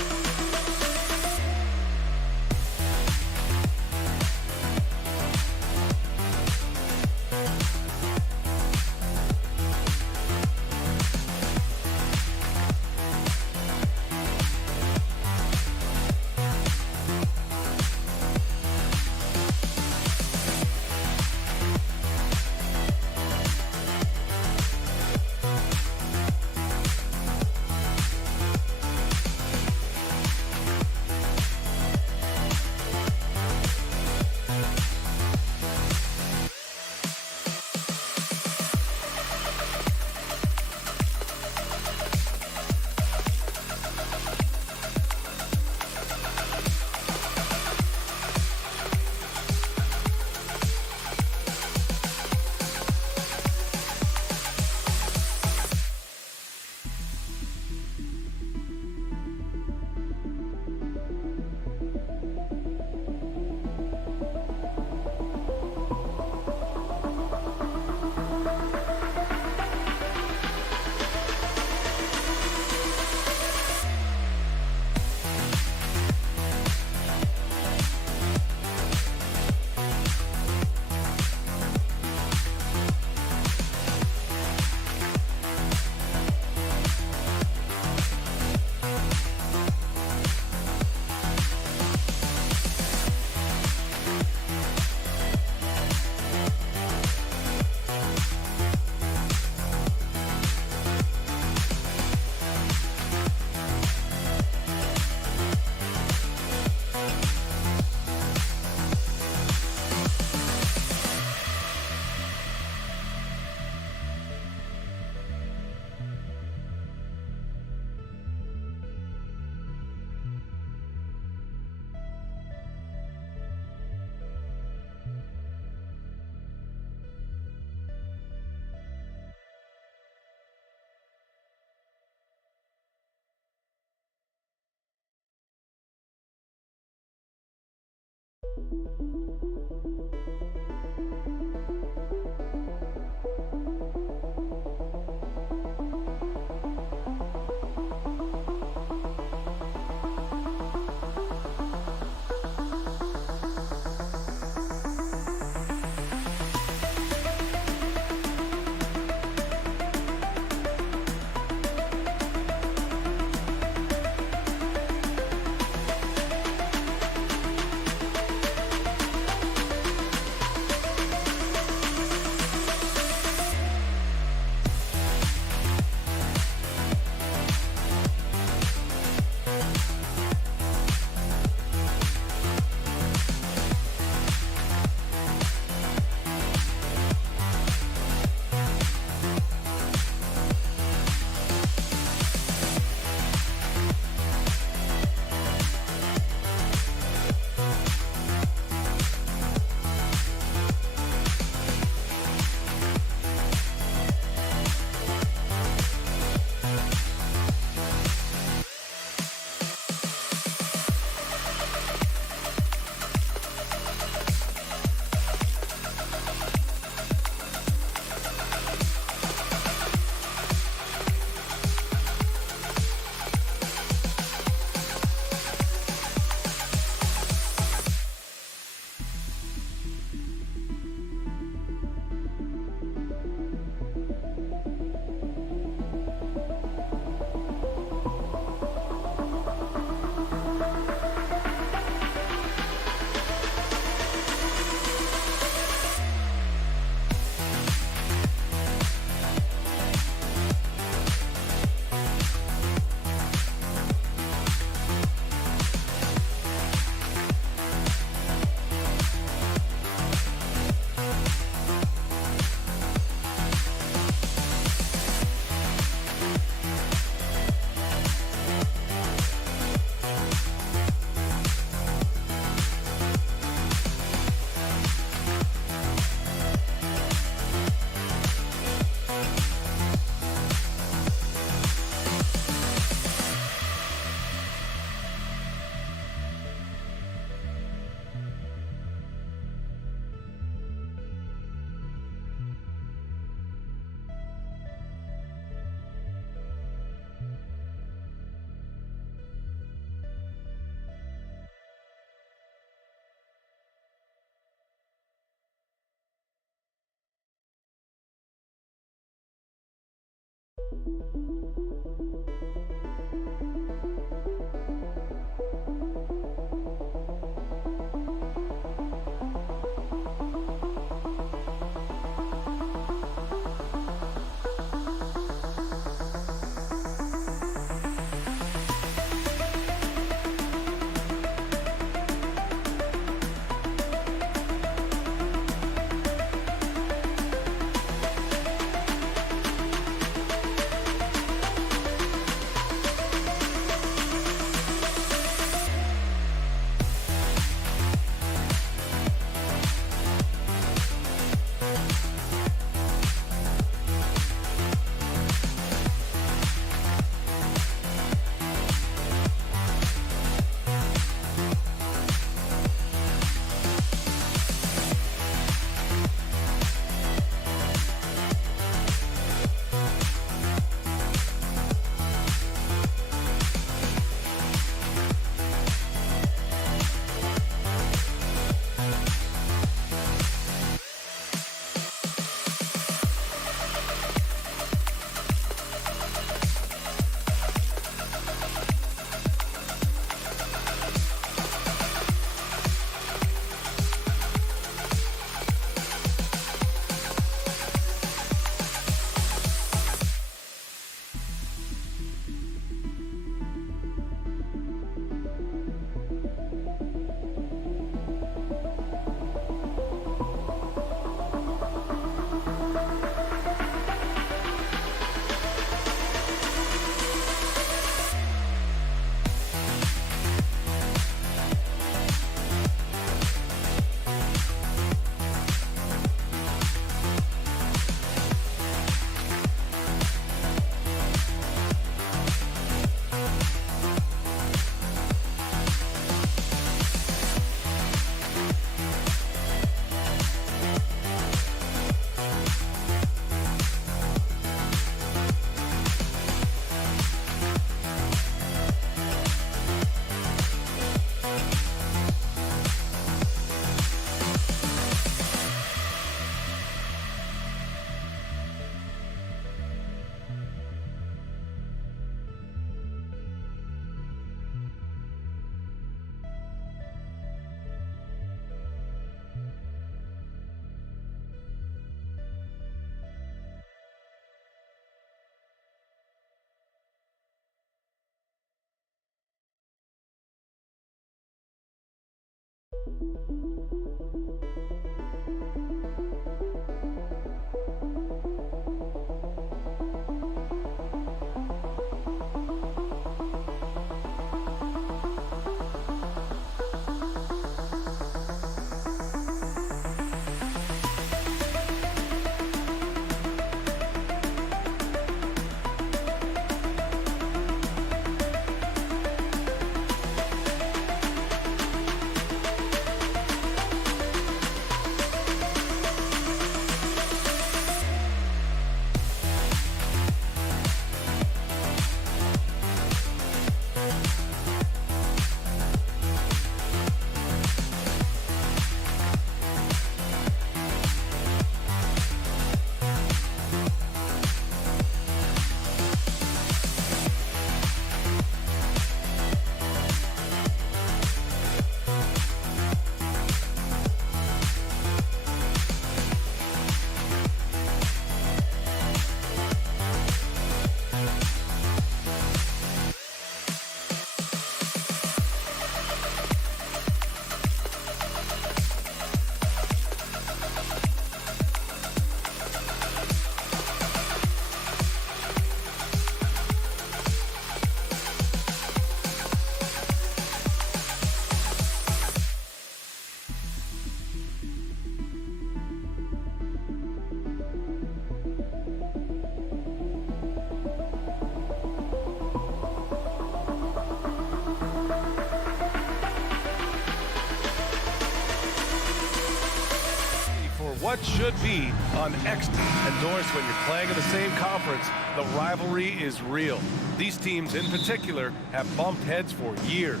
what should be an X-team. And Norris, when you're playing in the same conference, the rivalry is real. These teams in particular have bumped heads for years.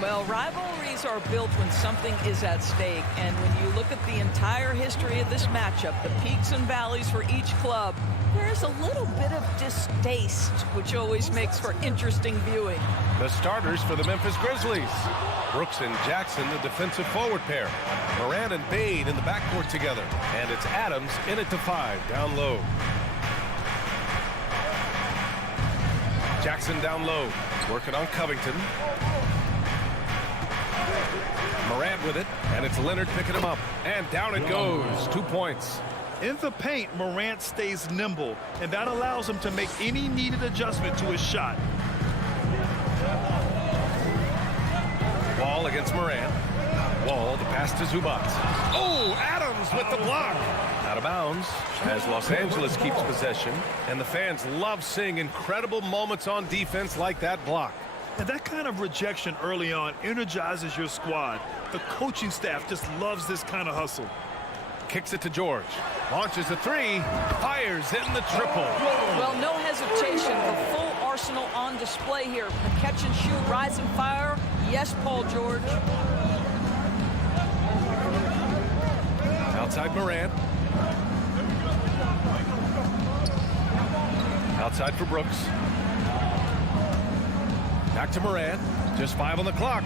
Well, rivalries are built when something is at stake. And when you look at the entire history of this matchup, the peaks and valleys for each club, there's a little bit of distaste, which always makes for interesting viewing. The starters for the Memphis Grizzlies. Brooks and Jackson, the defensive forward pair. Moran and Bain in the backcourt together. And it's Adams in at the 5, down low. Jackson down low, working on Covington. Moran with it, and it's Leonard picking him up. And down it goes, 2 points. In the paint, Morant stays nimble, and that allows him to make any needed adjustment to his shot. Wall against Moran. Wall, the pass to Zubac. Oh, Adams with the block. Out of bounds as Los Angeles keeps possession. And the fans love seeing incredible moments on defense like that block. And that kind of rejection early on energizes your squad. The coaching staff just loves this kind of hustle. Kicks it to George. Launches a 3. Fires in the triple. Well, no hesitation. The full arsenal on display here. The catch and shoot, rise and fire. Yes, Paul George. Outside Moran. Outside for Brooks. Back to Moran. Just 5 on the clock.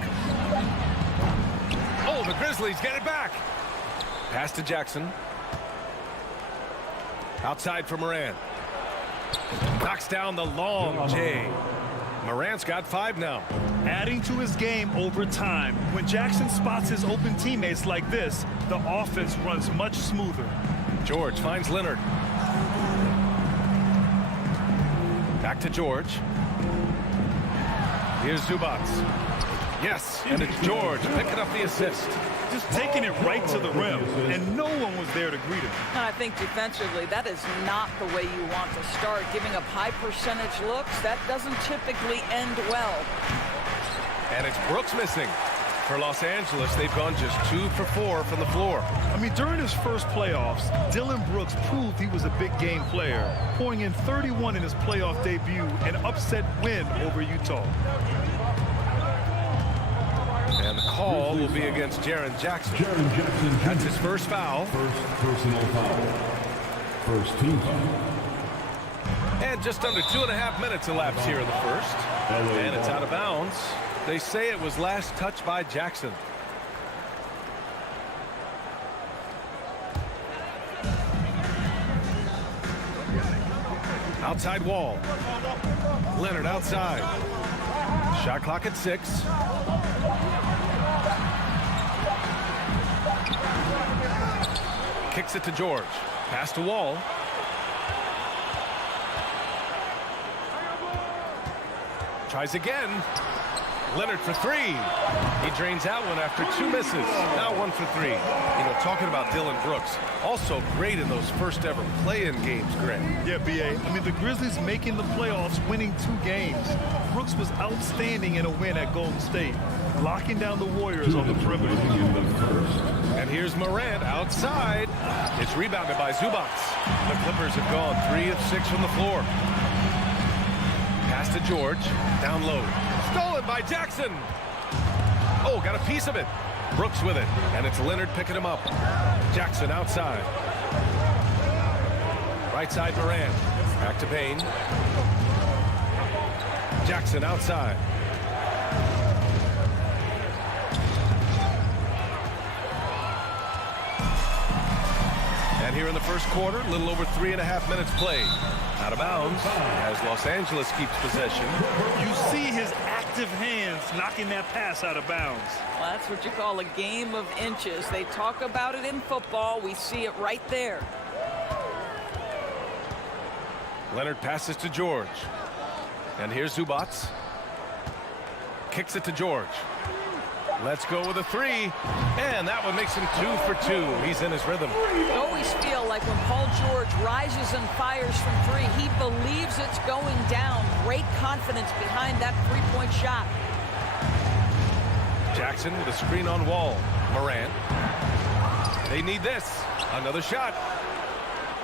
Oh, the Grizzlies get it back. Pass to Jackson. Outside for Moran. Knocks down the long J. Moran's got 5 now. Adding to his game over time. When Jackson spots his open teammates like this, the offense runs much smoother. George finds Leonard. Back to George. Here's Zubac. Yes, and it's George picking up the assist. Just taking it right to the rim, and no one was there to greet him. I think defensively, that is not the way you want to start. Giving up high percentage looks, that doesn't typically end well. And it's Brooks missing. For Los Angeles, they've gone just 2 for 4 from the floor. I mean, during his first playoffs, Dillon Brooks proved he was a big game player, pouring in 31 in his playoff debut, an upset win over Utah. And the call will be against Jaren Jackson. That's his first foul. First personal foul. First team foul. And just under 2.5 minutes elapsed here in the first. And it's out of bounds. They say it was last touched by Jackson. Outside Wall. Leonard outside. Shot clock at 6. Kicks it to George. Pass to Wall. Tries again. Leonard for 3. He drains that one after 2 misses. Now 1 for 3. You know, talking about Dillon Brooks, also great in those first ever play-in games, Greg. Yeah, B.A. I mean, the Grizzlies making the playoffs, winning 2 games. Brooks was outstanding in a win at Golden State, locking down the Warriors on the perimeter. And here's Morant outside. It's rebounded by Zubac. The Clippers have gone 3 of 6 from the floor. Pass to George. Down low. Stolen by Jackson. Oh, got a piece of it. Brooks with it. And it's Leonard picking him up. Jackson outside. Right side Moran. Back to Bain. Jackson outside. And here in the first quarter, a little over 3.5 minutes played. Out of bounds as Los Angeles keeps possession. You see his active hands knocking that pass out of bounds. Well, that's what you call a game of inches. They talk about it in football. We see it right there. Leonard passes to George. And here's Zubac. Kicks it to George. Let's go with a 3. And that one makes him 2 for 2. He's in his rhythm. You always feel like when Paul George rises and fires from 3, he believes it's going down. Great confidence behind that 3-point shot. Jackson with a screen on Wall. Moran. They need this. Another shot.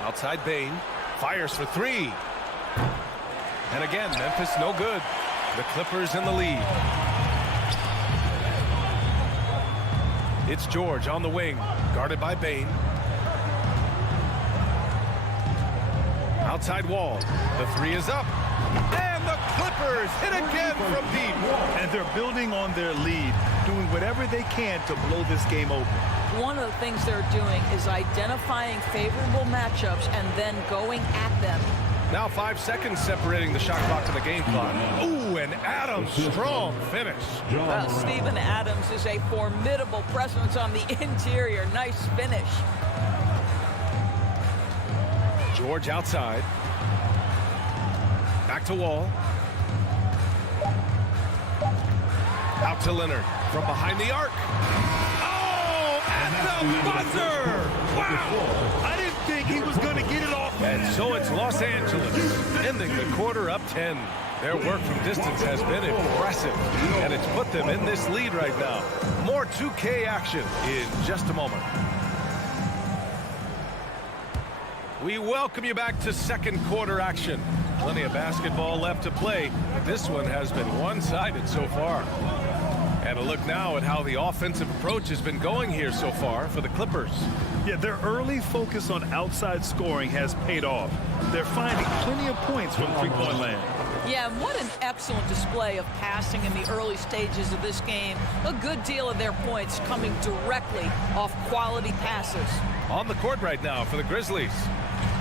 Outside Bain. Fires for 3. And again, Memphis no good. The Clippers in the lead. It's George on the wing, guarded by Bane. Outside Wall. The three is up. And the Clippers hit again from deep. And they're building on their lead, doing whatever they can to blow this game open. One of the things they're doing is identifying favorable matchups and then going at them. Now 5 seconds separating the shot clock to the game clock. Ooh, and Adams, strong finish. Well, Steven Adams is a formidable presence on the interior. Nice finish. George outside. Back to Wall. Out to Leonard from behind the arc. Oh, at the buzzer! Wow! I didn't think he was going to get it off. And so it's Los Angeles, ending the quarter up 10. Their work from distance has been impressive, and it's put them in this lead right now. More 2K action in just a moment. We welcome you back to second quarter action. Plenty of basketball left to play, but this one has been one-sided so far. And a look now at how the offensive approach has been going here so far for the Clippers. Yeah, their early focus on outside scoring has paid off. They're finding plenty of points from three-point land. Yeah, what an excellent display of passing in the early stages of this game. A good deal of their points coming directly off quality passes. On the court right now for the Grizzlies.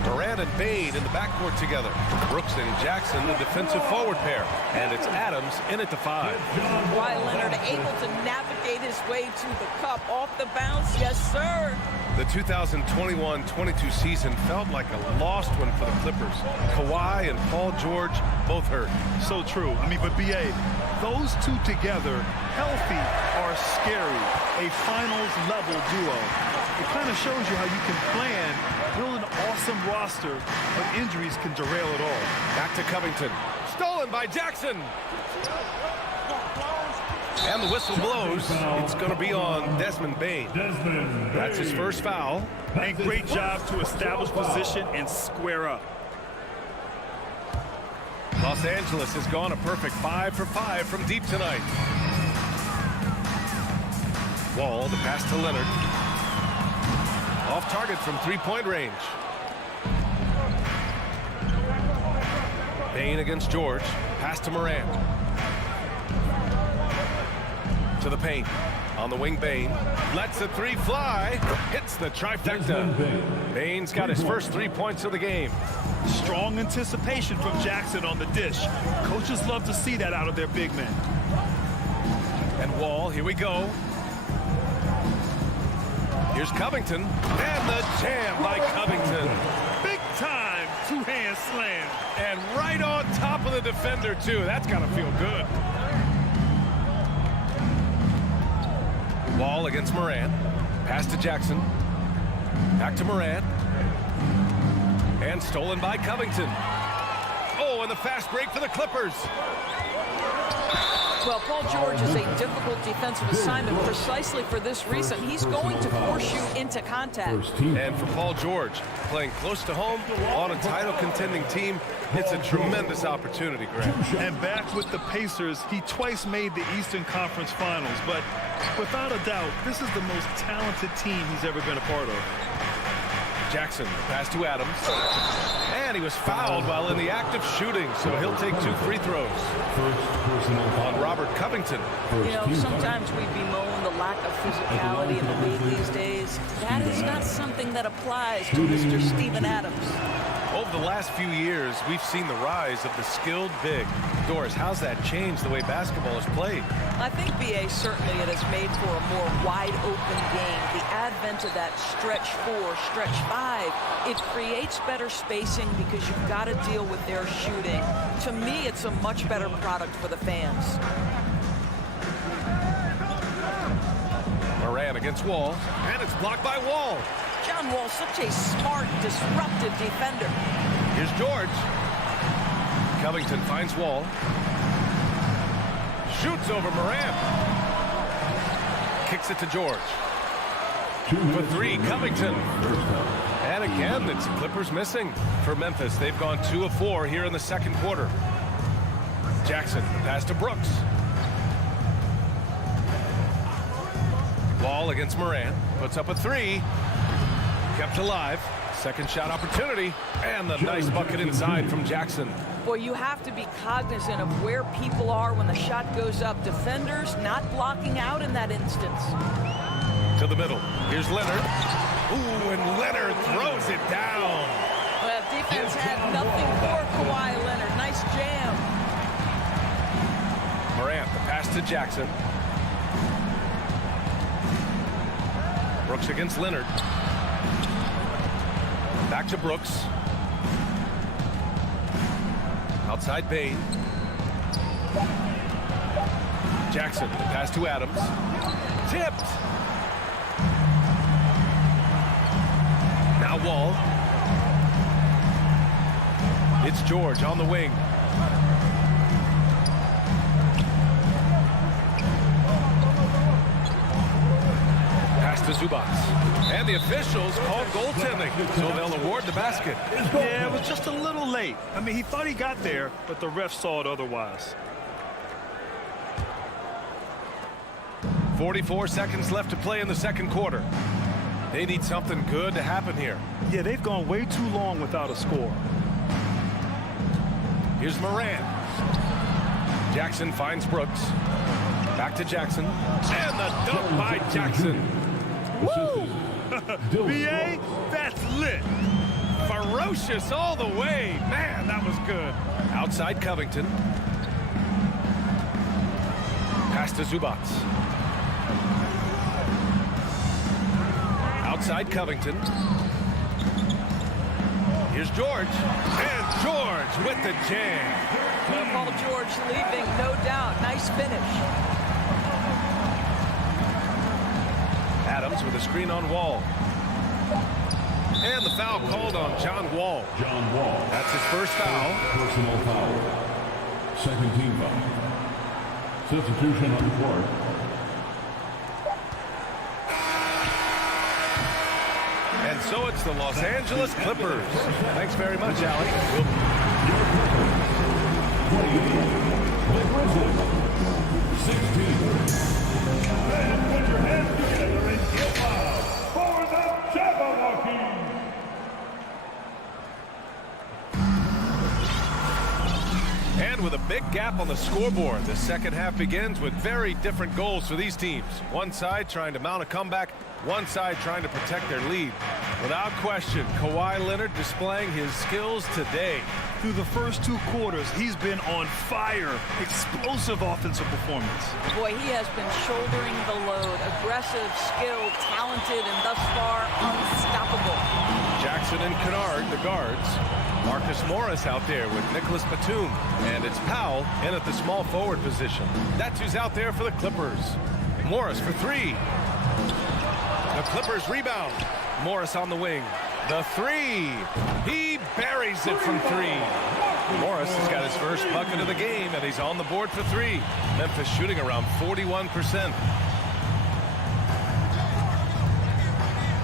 Morant and Bane in the backcourt together. Brooks and Jackson, the defensive forward pair. And it's Adams in at the 5. Kawhi Leonard able to navigate his way to the cup off the bounce. Yes, sir. The 2021-22 season felt like a lost one for the Clippers. Kawhi and Paul George both hurt. So true. I mean, but B.A., those two together, healthy, are scary. A finals-level duo. It kind of shows you how you can plan, build an awesome roster, but injuries can derail it all. Back to Covington. Stolen by Jackson. And the whistle blows. It's going to be on Desmond Bane. That's his first foul. And great job to establish position and square up. Los Angeles has gone a perfect 5 for 5 from deep tonight. Wall, the pass to Leonard. Off target from three-point range. Bane against George. Pass to Morant. To the paint. On the wing, Bane. Lets the three fly. Hits the trifecta. Bane's got his first 3 points of the game. Strong anticipation from Jackson on the dish. Coaches love to see that out of their big men. And Wall, here we go. Here's Covington. And the jam by Covington. Big time two-hand slam. And right on top of the defender, too. That's got to feel good. Wall against Morant. Pass to Jackson. Back to Morant. And stolen by Covington. Oh, and the fast break for the Clippers. Well, Paul George is a difficult defensive assignment precisely for this reason. He's going to force you into contact. And for Paul George, playing close to home on a title contending team, it's a tremendous opportunity, Grant. And back with the Pacers, he twice made the Eastern Conference Finals, but without a doubt, this is the most talented team he's ever been a part of. Jackson, pass to Adams. And he was fouled while in the act of shooting, so he'll take 2 free throws. On Robert Covington. You know, sometimes we bemoan the lack of physicality in the league these days. That is not something that applies to Mr. Steven Adams. Over the last few years, we've seen the rise of the skilled big. Doris, how's that changed the way basketball is played? I think, B.A., certainly it has made for a more wide-open game. The advent of that stretch 4, stretch 5, it creates better spacing because you've got to deal with their shooting. To me, it's a much better product for the fans. Morant against Wall, and it's blocked by Wall. John Wall, such a smart, disruptive defender. Here's George. Covington finds Wall. Shoots over Morant. Kicks it to George. For 3, Covington. And again, it's Clippers missing for Memphis. They've gone 2 of 4 here in the second quarter. Jackson, pass to Brooks. Wall against Moran. Puts up a three. Kept alive. Second shot opportunity. And the nice bucket inside from Jackson. Boy, you have to be cognizant of where people are when the shot goes up. Defenders not blocking out in that instance. To the middle. Here's Leonard. Ooh, and Leonard throws it down. Well, defense had nothing for Kawhi Leonard. Nice jam. Morant, the pass to Jackson. Brooks against Leonard. Back to Brooks. Outside Bain. Jackson, the pass to Adams. Tipped. Now Wall. It's George on the wing. Pass to Zubac. And the officials called goaltending, so they'll award the basket. Yeah, it was just a little late. I mean, he thought he got there, but the ref saw it otherwise. 44 seconds left to play in the second quarter. They need something good to happen here. Yeah, they've gone way too long without a score. Here's Moran. Jackson finds Brooks. Back to Jackson. And the dunk by Jackson. Woo! BA, that's lit. Ferocious all the way. Man, that was good. Outside Covington. Pass to Zubac. Outside Covington. Here's George. And George with the jam. Well, Paul George leaving, no doubt. Nice finish. Adams with a screen on Wall. And the foul called on John Wall. John Wall. That's his first foul. Personal foul. Second team foul. Substitution on the court. And so it's the Los Angeles Clippers. Thanks very much, Allie. The Grizzlies. 16. And put your hands together and give up for the Jabberwockies. And with a big gap on the scoreboard, the second half begins with very different goals for these teams. One side trying to mount a comeback, one side trying to protect their lead. Without question, Kawhi Leonard displaying his skills today. Through the first two quarters, he's been on fire. Explosive offensive performance. Boy, he has been shouldering the load. Aggressive, skilled, talented, and thus far unstoppable. Jackson and Kennard, the guards. Marcus Morris out there with Nicholas Batum. And it's Powell in at the small forward position. That's who's out there for the Clippers. Morris for three. The Clippers rebound. Morris on the wing. The three. He buries it from three. Morris has got his first bucket of the game, and he's on the board for three. Memphis shooting around 41%.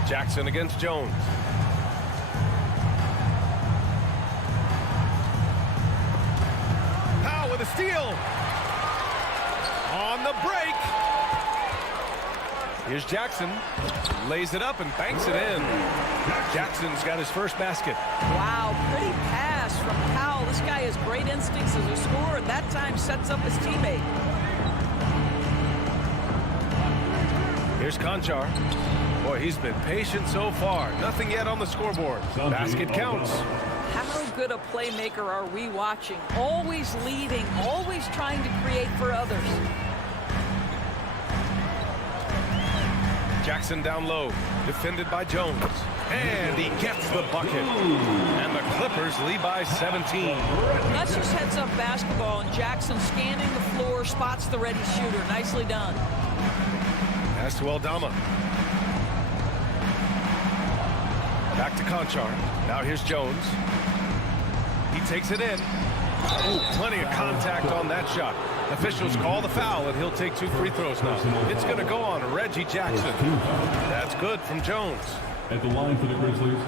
Jackson against Jones. Powell with a steal. On the break. Here's Jackson. Lays it up and banks it in. Jackson's got his first basket. Wow, pretty pass from Powell. This guy has great instincts as a scorer, and that time sets up his teammate. Here's Conchar. Boy, he's been patient so far. Nothing yet on the scoreboard. Basket counts. How good a playmaker are we watching? Always leading, always trying to create for others. Jackson down low, defended by Jones. And he gets the bucket. And the Clippers lead by 17. That's just heads-up basketball, and Jackson scanning the floor, spots the ready shooter. Nicely done. Pass to Aldama. Back to Conchar. Now here's Jones. He takes it in. Ooh, plenty of contact on that shot. Officials call the foul, and he'll take 2 free throws now. It's going to go on Reggie Jackson. That's good from Jones. At the line for the Grizzlies,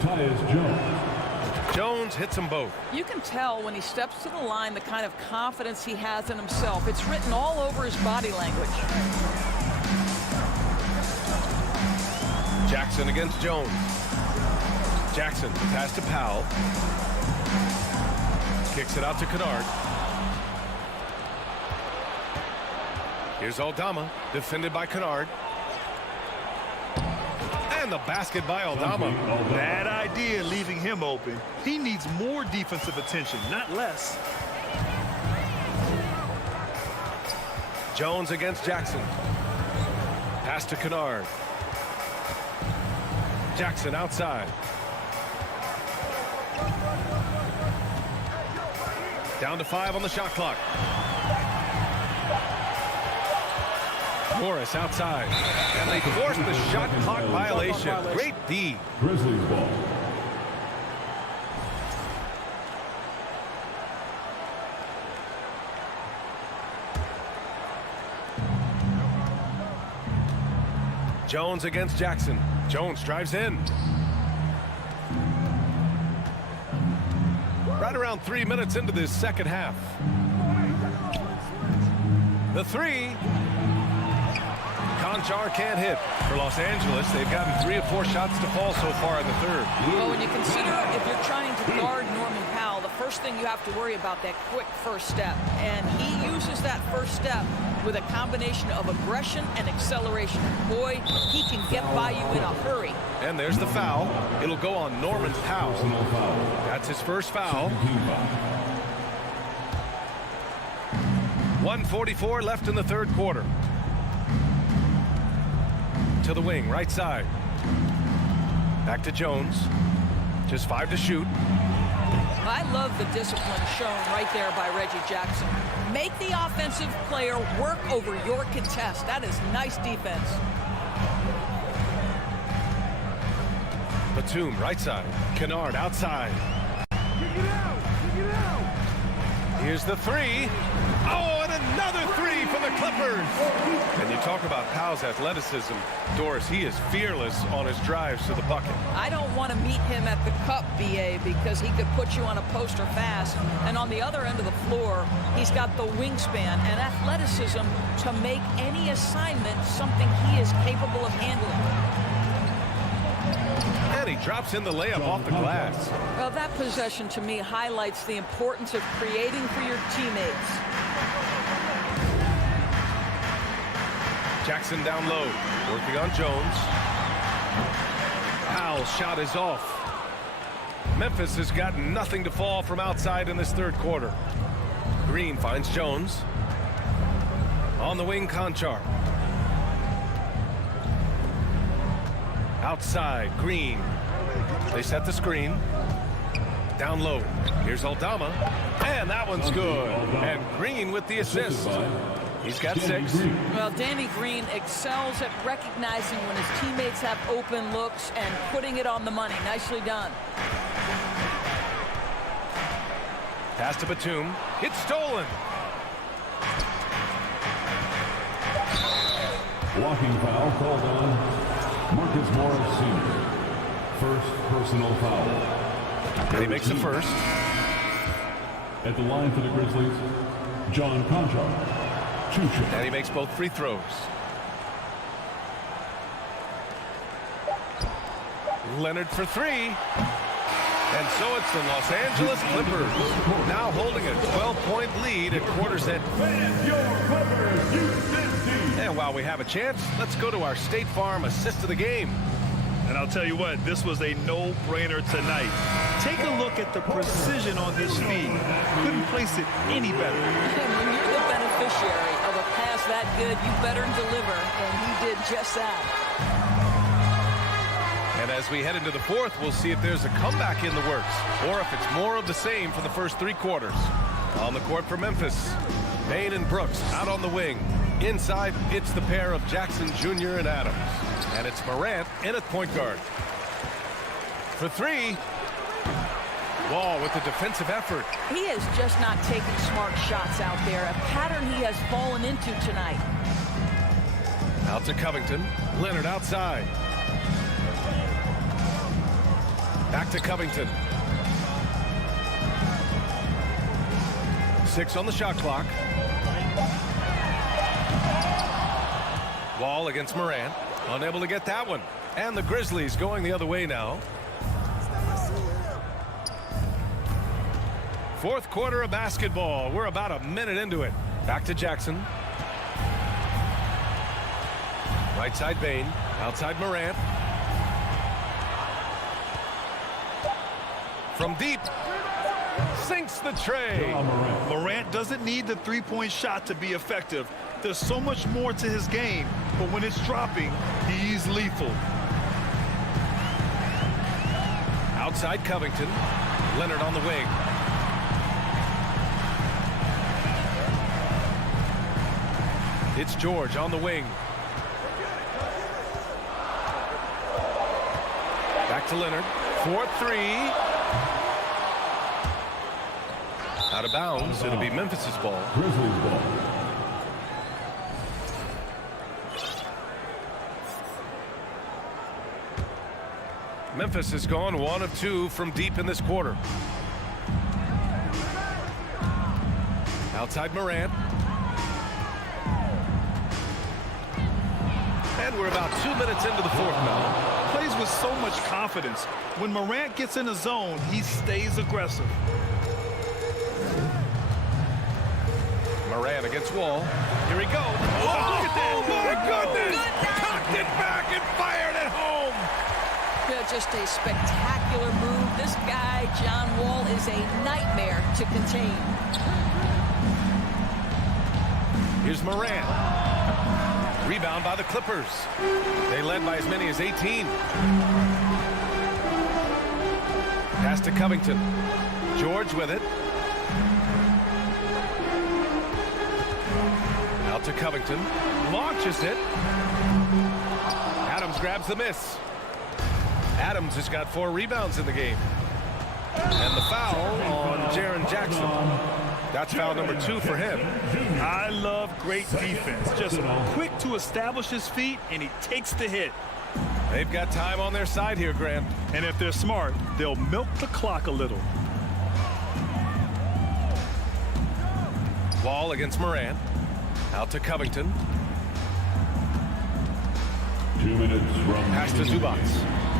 Tyus Jones. Jones hits them both. You can tell when he steps to the line the kind of confidence he has in himself. It's written all over his body language. Jackson against Jones. Jackson, pass to Powell. Kicks it out to Kennard. Here's Aldama, defended by Kennard. And the basket by Aldama. Bad idea leaving him open. He needs more defensive attention, not less. Jones against Jackson. Pass to Kennard. Jackson outside. Down to 5 on the shot clock. Morris outside. And they forced the shot clock violation. Great D. Grizzlies ball. Jones against Jackson. Jones drives in. Right around 3 minutes into this second half. The three. Conchar can't hit. For Los Angeles, they've gotten 3 or 4 shots to fall so far in the third. Well, when you consider if you're trying to guard Norman Powell, the first thing you have to worry about that quick first step. And he uses that first step with a combination of aggression and acceleration. Boy, he can get by you in a hurry. And there's the foul. It'll go on Norman Powell. That's his first foul. 1:44 left in the third quarter. To the wing, right side. Back to Jones. Just 5 to shoot. I love the discipline shown right there by Reggie Jackson. Make the offensive player work over your contest. That is nice defense. Batum, right side. Kennard, outside. Here's the three. Oh, and another three for the Clippers. And you talk about Powell's athleticism. Doris, he is fearless on his drives to the bucket. I don't want to meet him at the cup, BA, because he could put you on a poster fast. And on the other end of the floor, he's got the wingspan and athleticism to make any assignment something he is capable of handling. And he drops in the layup off the glass. Well, that possession to me highlights the importance of creating for your teammates. Jackson down low, working on Jones. Powell's shot is off. Memphis has got nothing to fall from outside in this third quarter. Green finds Jones. On the wing, Conchar. Outside, Green. They set the screen. Down low. Here's Aldama. And that one's good. And Green with the assist. He's got 6. Well, Danny Green excels at recognizing when his teammates have open looks and putting it on the money. Nicely done. Pass to Batum. It's stolen. Blocking foul called on Marcus Morris Sr. First personal foul. And he makes the first. At the line for the Grizzlies, John Conchar. And he makes both free throws. Leonard for 3. And so it's the Los Angeles Clippers now holding a 12-point lead at quarter's end. And while we have a chance, let's go to our State Farm assist of the game. And I'll tell you what, this was a no-brainer tonight. Take a look at the precision on this feed. Couldn't place it any better. And when you're the beneficiary of a pass that good, you better deliver, and he did just that. And as we head into the fourth, we'll see if there's a comeback in the works or if it's more of the same for the first 3 quarters. On the court for Memphis, Bain and Brooks out on the wing. Inside, it's the pair of Jackson Jr. and Adams. And it's Morant in at point guard. For 3, Wall with the defensive effort. He is just not taking smart shots out there, a pattern he has fallen into tonight. Out to Covington. Leonard outside. Back to Covington. 6 on the shot clock. Wall against Morant. Unable to get that one. And the Grizzlies going the other way now. Fourth quarter of basketball. We're about a minute into it. Back to Jackson. Right side Bane. Outside Morant. From deep. Sinks the tray. Morant doesn't need the three-point shot to be effective. There's so much more to his game, but when it's dropping, he's lethal. Outside Covington. Leonard on the wing. It's George on the wing. Back to Leonard. 4-3. Out of bounds. It'll be Memphis's ball. Grizzlies ball. Memphis has gone 1 of 2 from deep in this quarter. Outside Morant. And we're about 2 minutes into the fourth now. Plays with so much confidence. When Morant gets in a zone, he stays aggressive. Morant against Wall. Here he goes. Oh, look at that. My goodness. Cocked it back and fired it home. Yeah, just a spectacular move. This guy, John Wall, is a nightmare to contain. Here's Morant. Rebound by the Clippers. They led by as many as 18. Pass to Covington. George with it. Out to Covington. Launches it. Adams grabs the miss. Adams has got 4 rebounds in the game. And the foul on Jaren Jackson. That's foul number 2 for him. I love great defense. Just quick to establish his feet, and he takes the hit. They've got time on their side here, Grant. And if they're smart, they'll milk the clock a little. Wall against Morant. Out to Covington. 2 minutes from Pass to Zubac.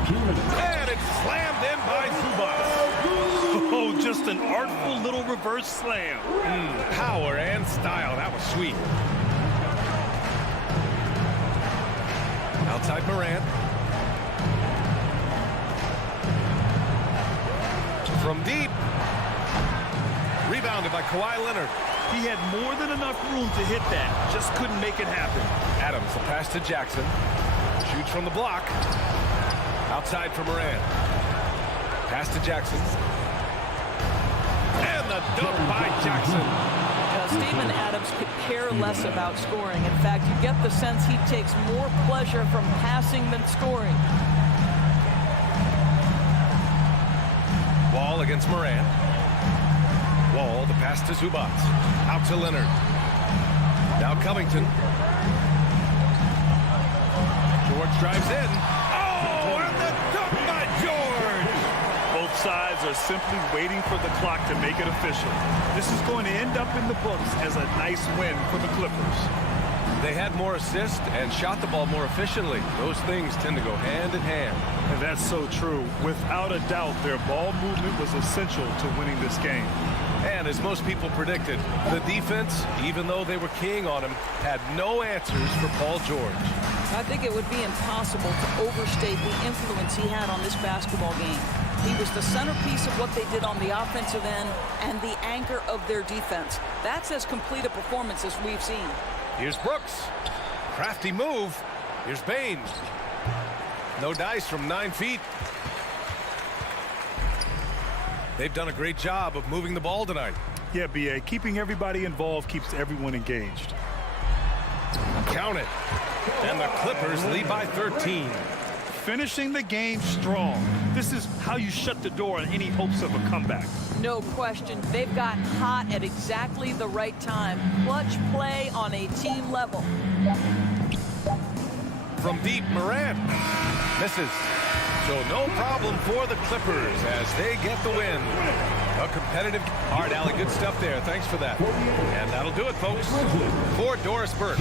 2 minutes. And it's slammed in by Zubac. Oh, just an artful little reverse slam. Power and style. That was sweet. Outside Morant. From deep. Rebounded by Kawhi Leonard. He had more than enough room to hit that. Just couldn't make it happen. Adams, the pass to Jackson. Shoots from the block. Outside for Morant. Pass to Jackson. And the dunk by Jackson. Steven Adams could care less about scoring. In fact, you get the sense he takes more pleasure from passing than scoring. Wall against Morant. Wall, the pass to Zubac. Out to Leonard. Now Covington. George drives in. Oh, and the dunk by George. Both sides are simply waiting for the clock to make it official. This is going to end up in the books as a nice win for the Clippers. They had more assists and shot the ball more efficiently. Those things tend to go hand in hand. And that's so true. Without a doubt, their ball movement was essential to winning this game. And as most people predicted, the defense, even though they were keying on him, had no answers for Paul George. I think it would be impossible to overstate the influence he had on this basketball game. He was the centerpiece of what they did on the offensive end and the anchor of their defense. That's as complete a performance as we've seen. Here's Brooks. Crafty move. Here's Bane. No dice from 9 feet. They've done a great job of moving the ball tonight. Yeah, B.A. Keeping everybody involved keeps everyone engaged. Count it. And the Clippers lead by 13. Finishing the game strong. This is how you shut the door on any hopes of a comeback. No question. They've got hot at exactly the right time. Clutch play on a team level. From deep, Morant misses. So no problem for the Clippers as they get the win. A competitive. All right, Allie, good stuff there. Thanks for that. And that'll do it, folks. For Doris Burke.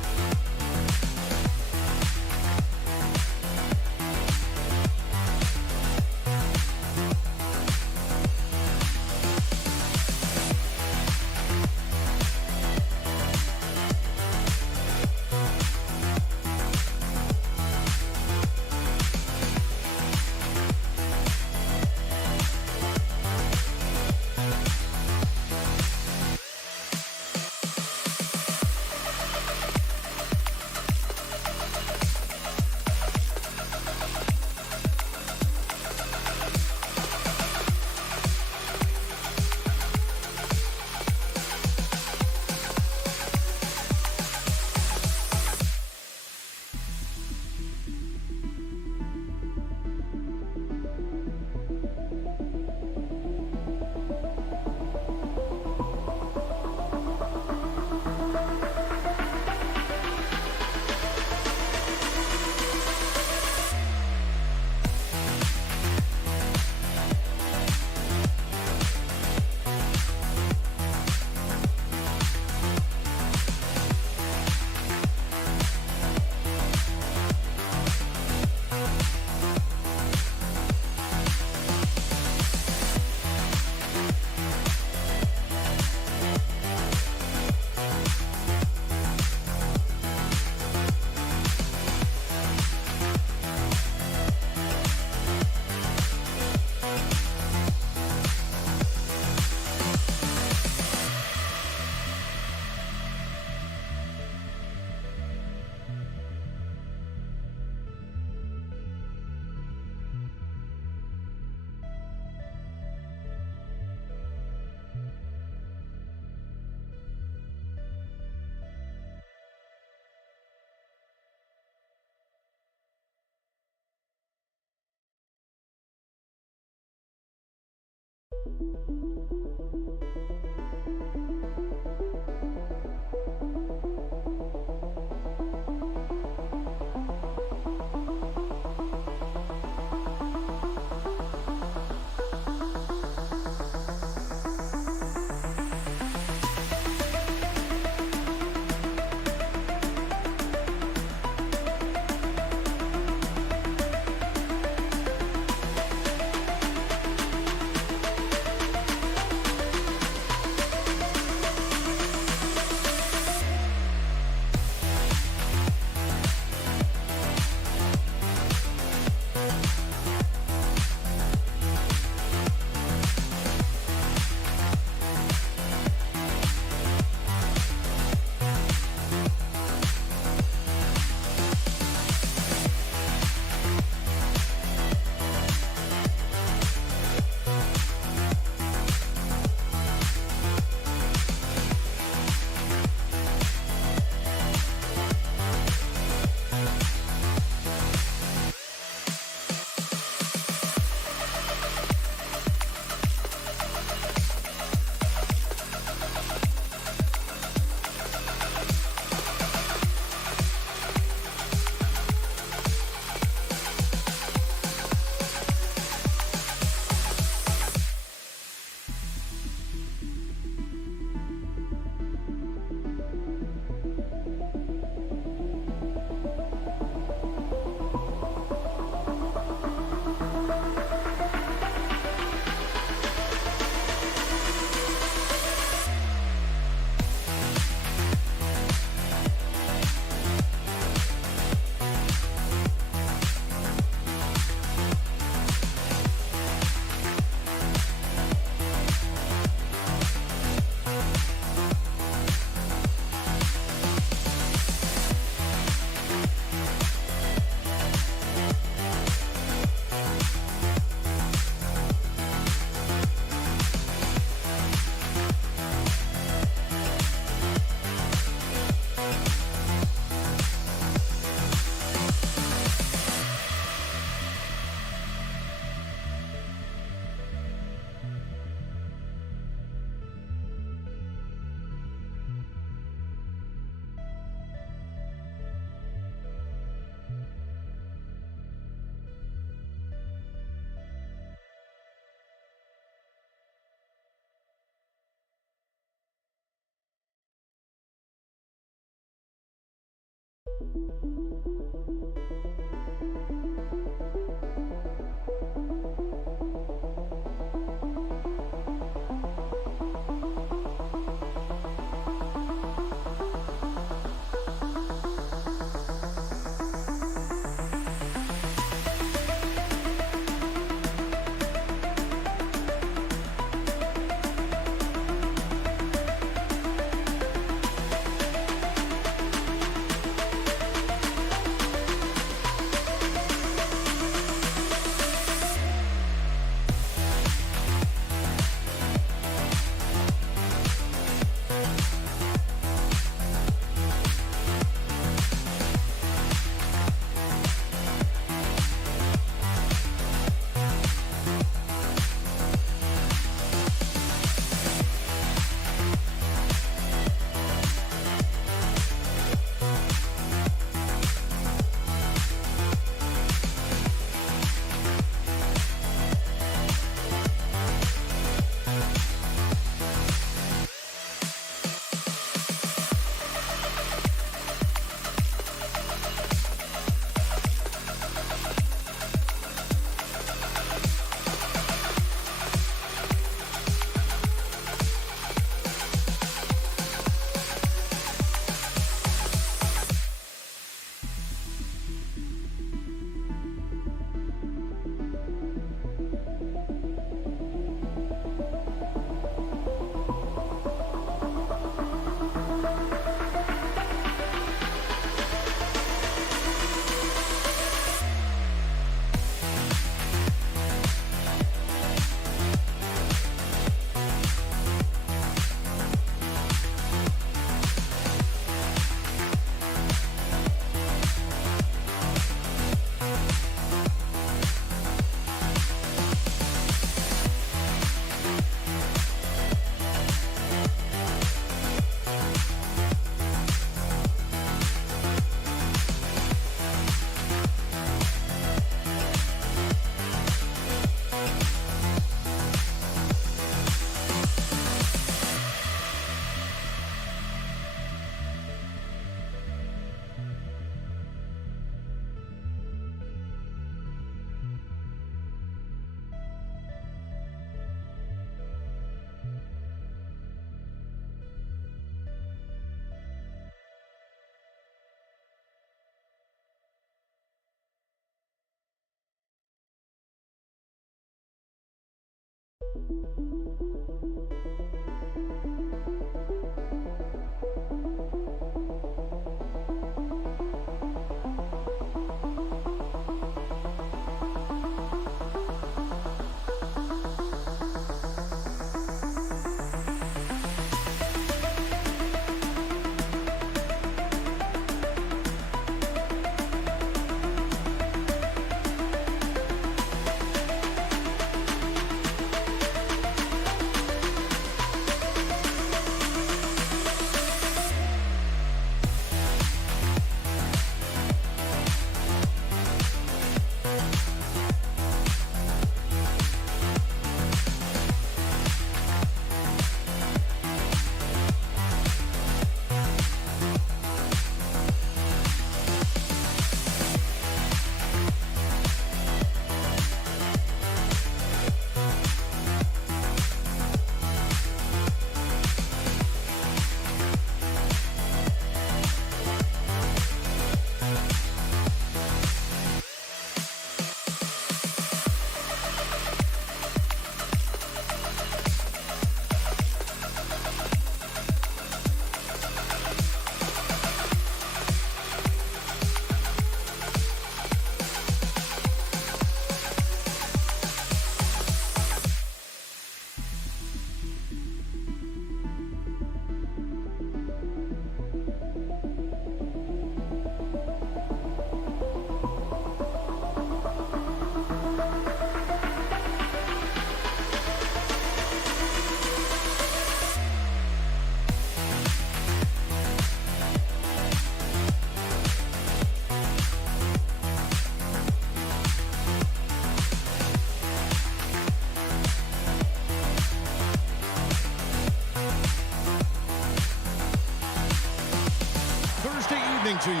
To you. A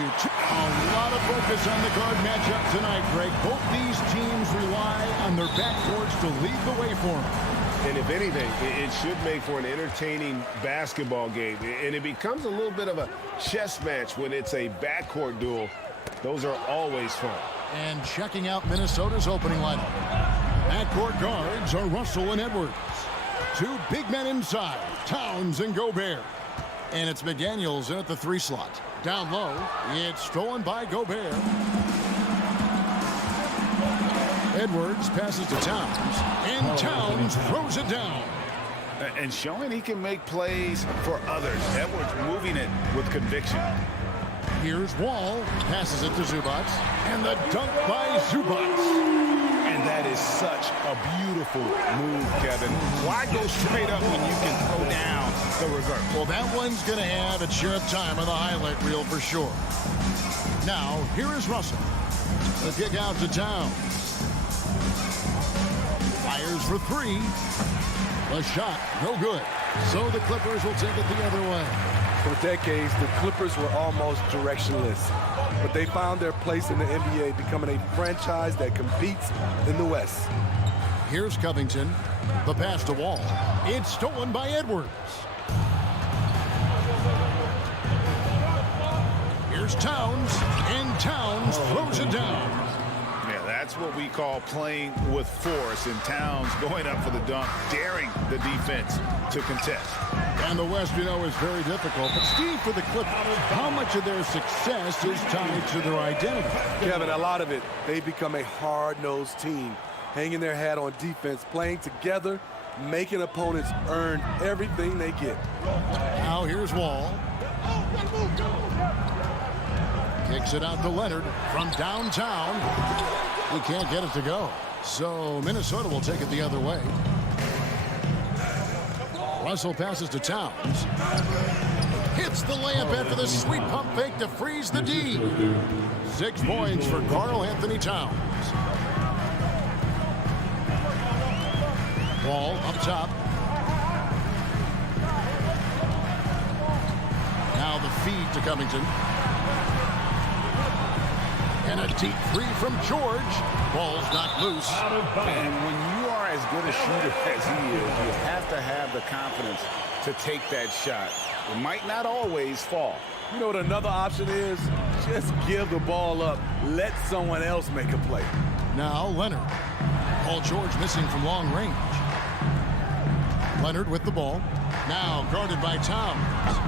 lot of focus on the guard matchup tonight, Greg. Both these teams rely on their backcourts to lead the way for them. And if anything, it should make for an entertaining basketball game. And it becomes a little bit of a chess match when it's a backcourt duel. Those are always fun. And checking out Minnesota's opening lineup. Backcourt guards are Russell and Edwards. Two big men inside, Towns and Gobert. And it's McDaniels in at the 3 slot. Down low, it's stolen by Gobert. Edwards passes to Towns, and Towns throws it down. And showing he can make plays for others. Edwards moving it with conviction. Here's Wall, passes it to Zubac, and the dunk by Zubac. And that is such a beautiful move, Kevin. Why go straight up when you can throw down the reverse? Well, that one's going to have its share of time on the highlight reel for sure. Now, here is Russell. The kick out to Towns. Fires for 3. The shot, no good. So the Clippers will take it the other way. For decades, the Clippers were almost directionless, but they found their place in the NBA, becoming a franchise that competes in the West. Here's Covington. The pass to Wall. It's stolen by Edwards. Here's Towns, and Towns throws it down. Yeah, that's what we call playing with force, and Towns going up for the dunk, daring the defense to contest. And the West, you know, is very difficult. But Steve, for the Clippers, how much of their success is tied to their identity? Kevin, a lot of it. They've become a hard-nosed team, hanging their hat on defense, playing together, making opponents earn everything they get. Now here's Wall. Kicks it out to Leonard from downtown. He can't get it to go. So Minnesota will take it the other way. Russell passes to Towns. Hits the layup after the sweet pump fake to freeze the D. 6 points for Karl Anthony Towns. Ball up top. Now the feed to Covington. And a deep 3 from George. Ball's knocked loose. And when you are as good a shooter as he is, you have to have the confidence to take that shot. It might not always fall. You know what another option is? Just give the ball up. Let someone else make a play. Now Leonard. Paul George missing from long range. Leonard with the ball. Now guarded by Towns.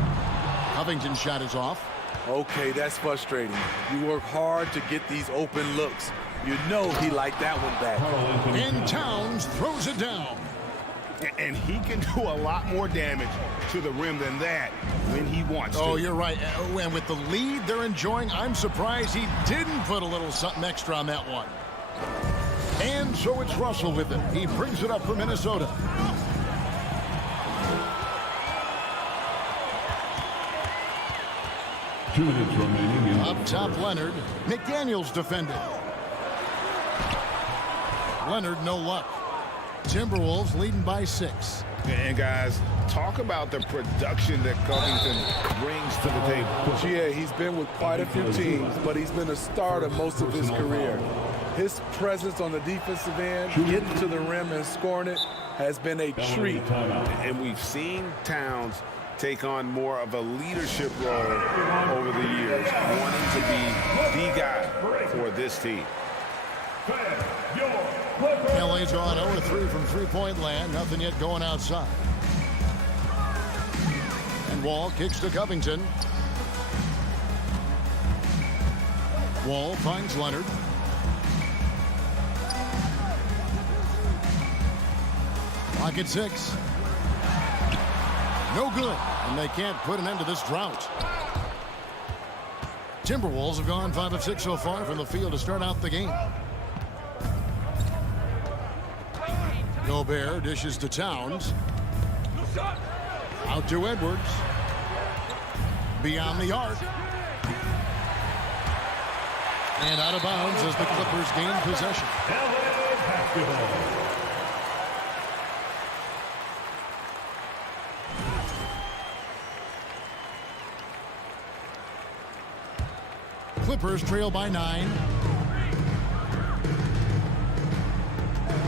Covington's shot is off. Okay, that's frustrating. You work hard to get these open looks. You know he liked that one back. And Towns throws it down. And he can do a lot more damage to the rim than that when he wants to. Oh, you're right. And with the lead they're enjoying, I'm surprised he didn't put a little something extra on that one. And so it's Russell with it. He brings it up for Minnesota. Two minutes remaining. Up top, Leonard. McDaniels defended. Leonard, no luck. Timberwolves leading by 6. And guys, talk about the production that Covington brings to the table. Yeah, he's been with quite a few teams, but he's been a starter most of his career. His presence on the defensive end, getting to the rim and scoring it, has been a treat. And we've seen Towns take on more of a leadership role over the years, wanting to be the guy for this team. LA's on 0-3 from three-point land. Nothing yet going outside. And Wall kicks to Covington. Wall finds Leonard. Clock at 6. No good. And they can't put an end to this drought. Timberwolves have gone 5 of 6 so far from the field to start out the game. Gobert dishes to Towns. Out to Edwards. Beyond the arc. And out of bounds as the Clippers gain possession. Clippers trail by 9.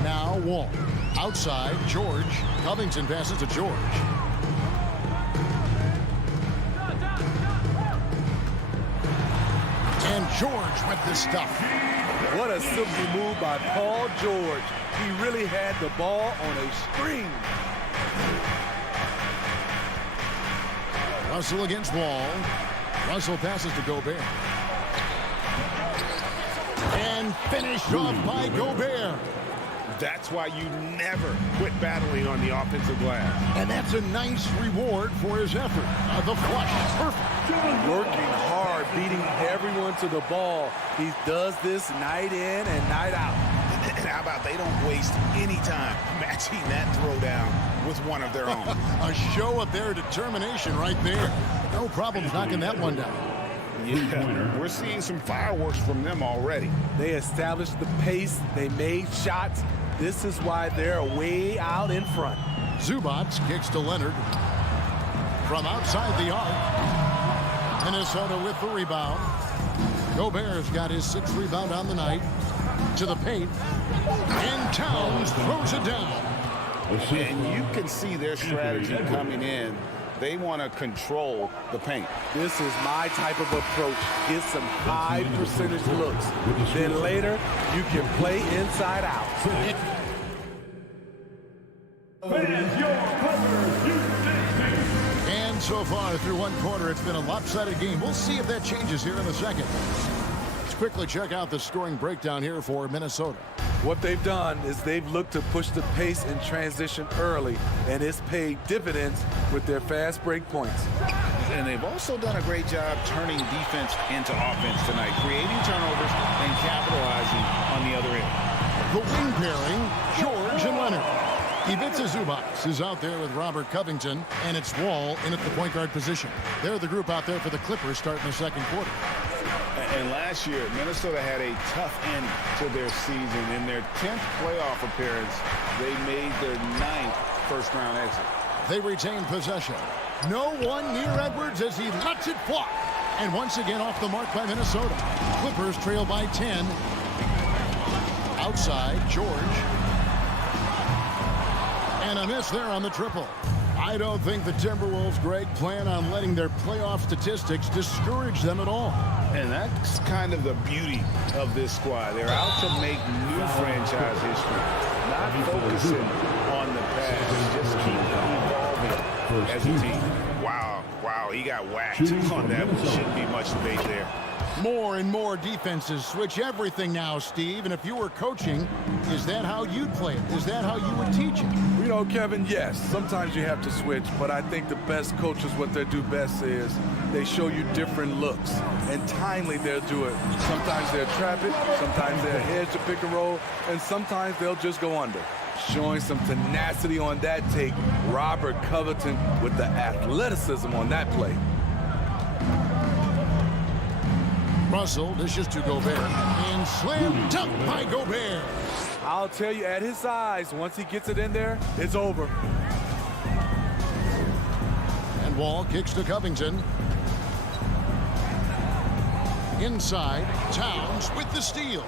Now Wall. Outside, George. Covington passes to George. And George with the stuff. What a simple move by Paul George. He really had the ball on a string. Russell against Wall. Russell passes to Gobert. And finished off by Gobert. That's why you never quit battling on the offensive glass. And that's a nice reward for his effort. The flush. Perfect. Working hard, beating everyone to the ball. He does this night in and night out. And how about they don't waste any time matching that throwdown with one of their own. A show of their determination right there. No problems knocking that one down. Yeah, we're seeing some fireworks from them already. They established the pace. They made shots. This is why they're way out in front. Zubac kicks to Leonard. From outside the arc. Minnesota with the rebound. Gobert's got his 6th rebound on the night. To the paint. And Towns throws it down. And you can see their strategy coming in. They want to control the paint. This is my type of approach. Get some high percentage looks. Then later, you can play inside out. And so far through one quarter, it's been a lopsided game. We'll see if that changes here in a second. Let's quickly check out the scoring breakdown here for Minnesota. What they've done is they've looked to push the pace in transition early, and it's paid dividends with their fast break points. And they've also done a great job turning defense into offense tonight, creating turnovers and capitalizing on the other end. The wing pairing, George and Leonard. Ivica Zubac is out there with Robert Covington, and it's Wall in at the point guard position. They're the group out there for the Clippers starting the second quarter. And last year, Minnesota had a tough end to their season. In their 10th playoff appearance, they made their 9th first-round exit. They retain possession. No one near Edwards as he lets it fly. And once again off the mark by Minnesota. Clippers trail by 10. Outside, George. And a miss there on the triple. I don't think the Timberwolves, Greg, plan on letting their playoff statistics discourage them at all. And that's kind of the beauty of this squad. They're out to make new franchise history, not focusing on the pass. Just keep evolving as a team. Wow, he got whacked on that one. Shouldn't be much debate there. More and more defenses switch everything now, Steve. And if you were coaching, is that how you'd play it? Is that how you would teach it? You know, Kevin, yes, sometimes you have to switch, but I think the best coaches, what they do best is they show you different looks, and timely they'll do it. Sometimes they'll trap it, sometimes they'll hedge the pick and roll, and sometimes they'll just go under. Showing some tenacity on that take, Robert Covington with the athleticism on that play. Russell dishes to Gobert, and slam dunk by Gobert. I'll tell you, at his size, once he gets it in there, it's over. And Wall kicks to Covington. Inside, Towns with the steal.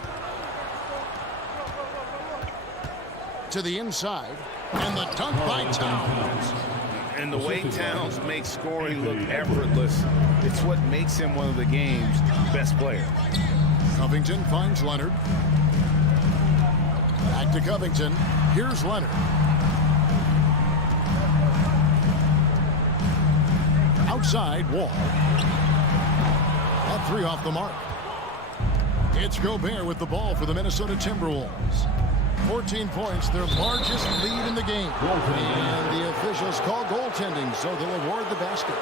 To the inside, and the dunk by Towns. And the way Towns makes scoring look effortless, it's what makes him one of the game's best players. Covington finds Leonard. Back to Covington. Here's Leonard. Outside, Wall. That three off the mark. It's Gobert with the ball for the Minnesota Timberwolves. 14 points, their largest lead in the game. And the officials call goaltending, so they'll award the basket.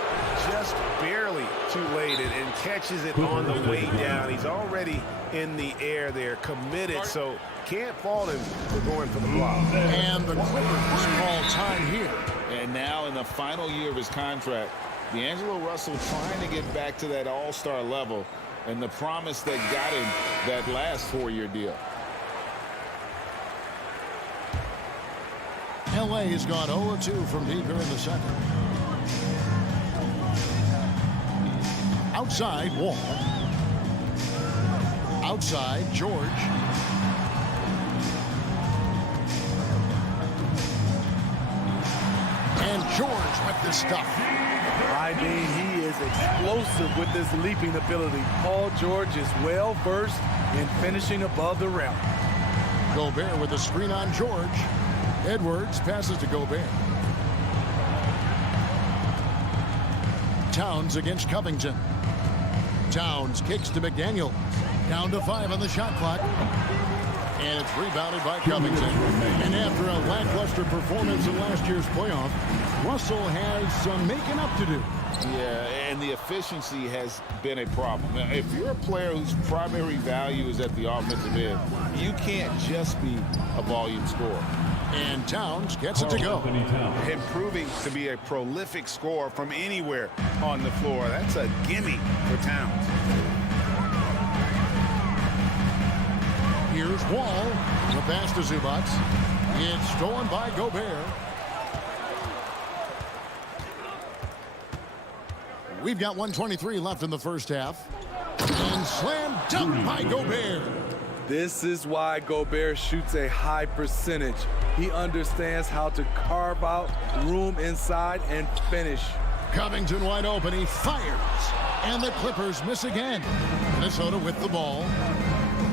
Just barely too late and catches it on the way down. He's already in the air there, committed, so can't fault him for going for the block. And the Clippers call time here. And now in the final year of his contract, D'Angelo Russell trying to get back to that all-star level and the promise that got him that last 4-year deal. LA has gone 0-2 from deep here in the second. Outside, Wall. Outside, George. And George with the stuff. I mean, he is explosive with his leaping ability. Paul George is well versed in finishing above the rim. Gobert with a screen on George. Edwards passes to Gobert. Towns against Covington. Towns kicks to McDaniel. Down to 5 on the shot clock. And it's rebounded by Covington. And after a lackluster performance in last year's playoff, Russell has some making up to do. Yeah, and the efficiency has been a problem. Now, if you're a player whose primary value is at the offensive end, you can't just be a volume scorer. And Towns gets it to go. Improving to be a prolific scorer from anywhere on the floor. That's a gimme for Towns. Here's Wall. The pass to Zubac. It's stolen by Gobert. We've got 1:23 left in the first half. And slam dunk by Gobert. This is why Gobert shoots a high percentage. He understands how to carve out room inside and finish. Covington wide open. He fires. And the Clippers miss again. Minnesota with the ball.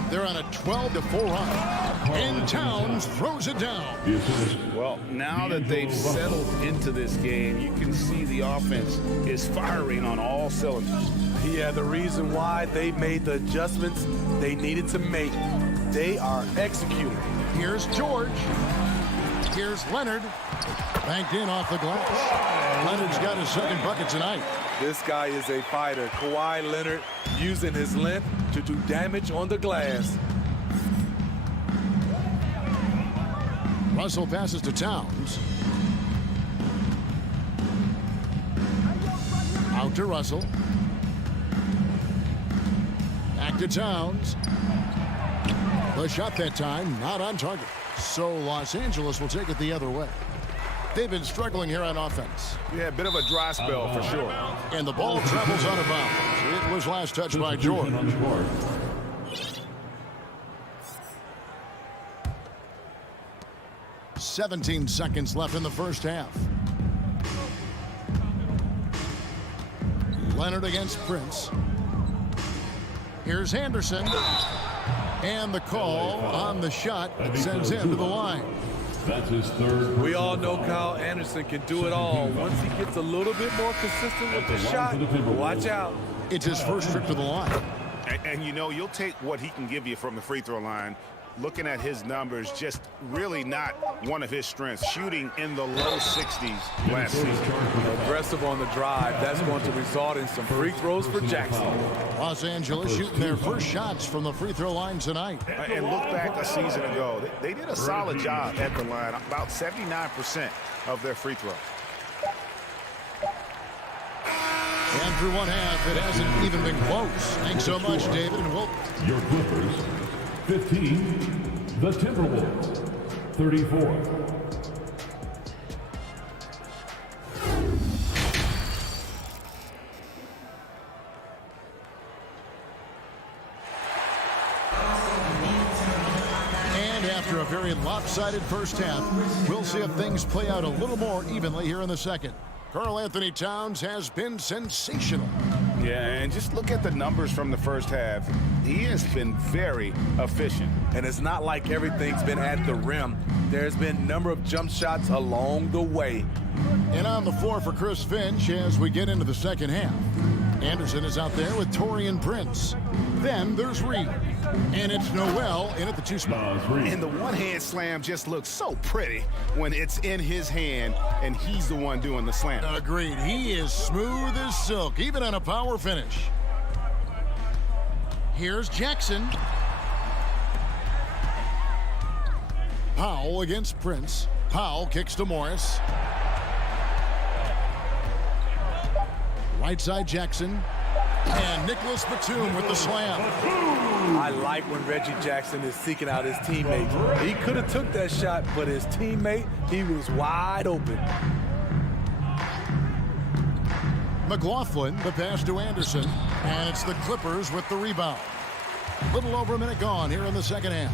They're on a 12-4 run. And Towns throws it down. Well, now that they've settled into this game, you can see the offense is firing on all cylinders. Yeah, the reason why they made the adjustments they needed to make. They are executing. Here's George. Here's Leonard. Banked in off the glass. Leonard's got his second bucket tonight. This guy is a fighter. Kawhi Leonard using his length to do damage on the glass. Russell passes to Towns. Out to Russell. Back to Towns. The shot that time, not on target. So Los Angeles will take it the other way. They've been struggling here on offense. Yeah, a bit of a dry spell for sure. And the ball travels out of bounds. It was last touched by George. 17 seconds left in the first half. Leonard against Prince. Here's Henderson. And the call on the shot that sends him to the line. That's his third. We all know Kyle Anderson can do it all. Once he gets a little bit more consistent with the shot, watch out. It's his first trip to the line. And you know, you'll take what he can give you from the free throw line. Looking at his numbers, just really not one of his strengths. Shooting in the low 60s last season. Aggressive on the drive. That's going to result in some free throws for Jackson. Los Angeles shooting their first shots from the free throw line tonight. And look back a season ago. They did a solid job at the line. About 79% of their free throws. And through one half, it hasn't even been close. Thanks so much, David, and we'll... Your Clippers, 15. The Timberwolves, 34. After a very lopsided first half, we'll see if things play out a little more evenly here in the second. Karl Anthony Towns has been sensational. Yeah, and just look at the numbers from the first half. He has been very efficient. And it's not like everything's been at the rim. There's been a number of jump shots along the way. And on the floor for Chris Finch as we get into the second half. Anderson is out there with Taurean Prince. Then there's Reed. And it's Noel in at the two spot. And the one-hand slam just looks so pretty when it's in his hand and he's the one doing the slam. Agreed. He is smooth as silk, even on a power finish. Here's Jackson. Powell against Prince. Powell kicks to Morris. Right side Jackson. And Nicholas Batum with the slam. I like when Reggie Jackson is seeking out his teammate. He could have took that shot, but his teammate, he was wide open. McLaughlin, the pass to Anderson. And it's the Clippers with the rebound. Little over a minute gone here in the second half.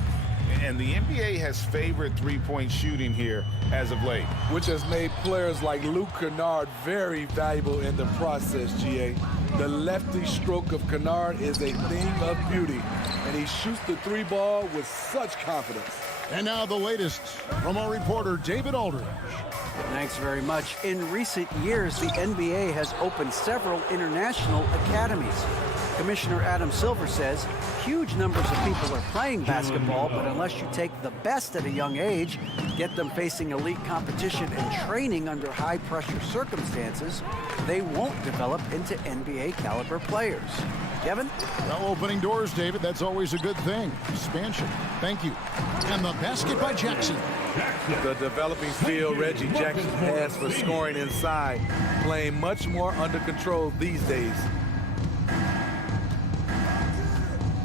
And the NBA has favored three-point shooting here as of late. Which has made players like Luke Kennard very valuable in the process, GA. The lefty stroke of Kennard is a thing of beauty, and he shoots the three ball with such confidence. And now the latest from our reporter, David Aldridge. Thanks very much. In recent years, the NBA has opened several international academies. Commissioner Adam Silver says huge numbers of people are playing basketball, but unless you take the best at a young age, get them facing elite competition and training under high-pressure circumstances, they won't develop into NBA-caliber players. Kevin? Well, opening doors, David, that's always a good thing. Expansion. Thank you. And the basket by Jackson. The developing field, Reggie Jackson has for scoring inside, playing much more under control these days.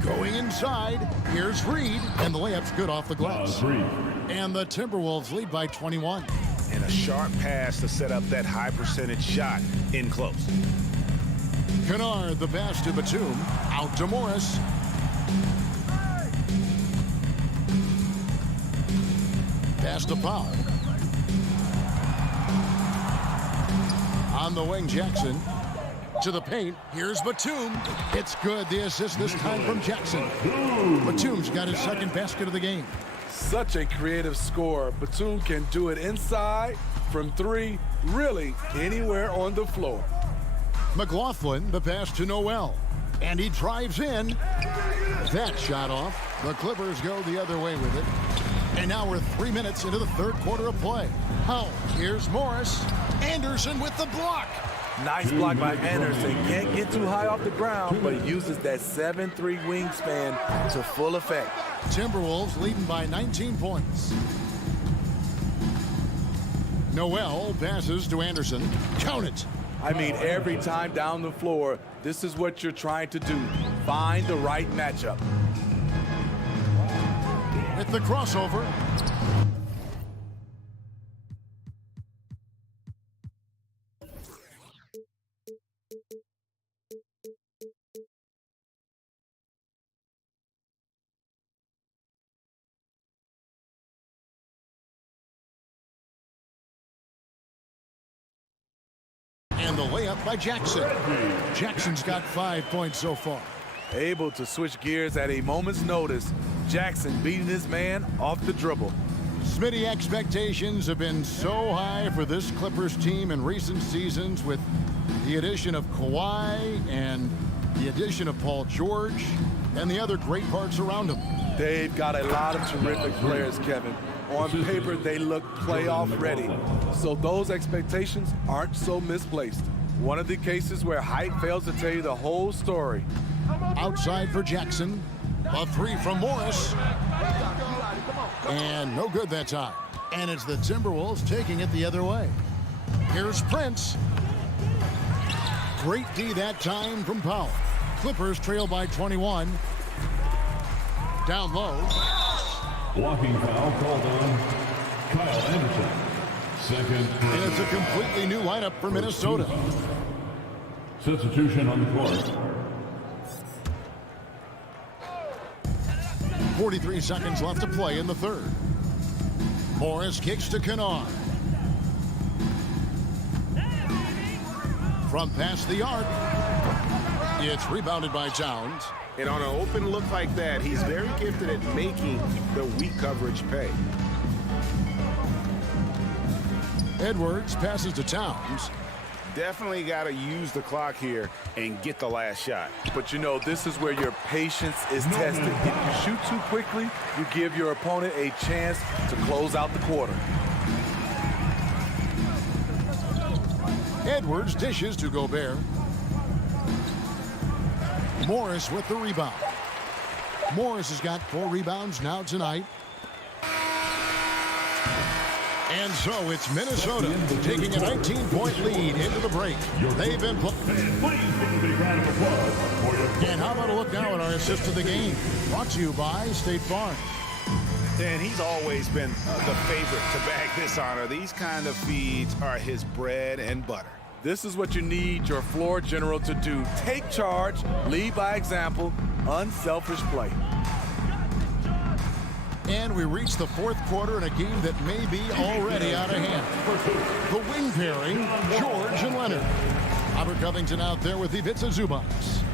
Going inside, here's Reed, and the layup's good off the glass. And the Timberwolves lead by 21. And a sharp pass to set up that high percentage shot in close. Kennard, the pass to Batum, out to Morris. Pass to Powell. On the wing, Jackson. To the paint, here's Batum. It's good, the assist this time from Jackson. Batum's got his second basket of the game. Such a creative scorer. Batum can do it inside, from three, really anywhere on the floor. McLaughlin, the pass to Noel. And he drives in. That shot off. The Clippers go the other way with it. And now we're 3 minutes into the third quarter of play. Powell, here's Morris. Anderson with the block. Nice block by Anderson. Can't get too high off the ground, but he uses that 7'3" wingspan to full effect. Timberwolves leading by 19 points. Noel passes to Anderson. Count it. I mean, every time down the floor, this is what you're trying to do. Find the right matchup. With the crossover. And the layup by Jackson. Jackson's got 5 points so far. Able to switch gears at a moment's notice. Jackson beating his man off the dribble. Smitty, expectations have been so high for this Clippers team in recent seasons with the addition of Kawhi and the addition of Paul George and the other great parts around him. They've got a lot of terrific players, Kevin. On paper, they look playoff ready. So those expectations aren't so misplaced. One of the cases where height fails to tell you the whole story. Outside for Jackson. A three from Morris. And no good that time. And it's the Timberwolves taking it the other way. Here's Prince. Great D that time from Powell. Clippers trail by 21. Down low. Blocking foul called on Kyle Anderson. Second. And it's a completely new lineup for Minnesota. Substitution on the court. 43 seconds left to play in the third. Morris kicks to Kennard. From past the arc. It's rebounded by Towns. And on an open look like that, he's very gifted at making the weak coverage pay. Edwards passes to Towns. Definitely got to use the clock here and get the last shot. But you know, this is where your patience is tested. If you shoot too quickly, you give your opponent a chance to close out the quarter. Edwards dishes to Gobert. Morris with the rebound. Morris has got 4 rebounds now tonight. And so it's Minnesota taking a 19-point lead into the break. They've been And how about a look now at our assist to the game? Brought to you by State Farm. And he's always been the favorite to bag this honor. These kind of feeds are his bread and butter. This is what you need your floor general to do. Take charge, lead by example, unselfish play. And we reach the fourth quarter in a game that may be already out of hand. The wing pairing, George and Leonard. Robert Covington out there with Ivica Zubac.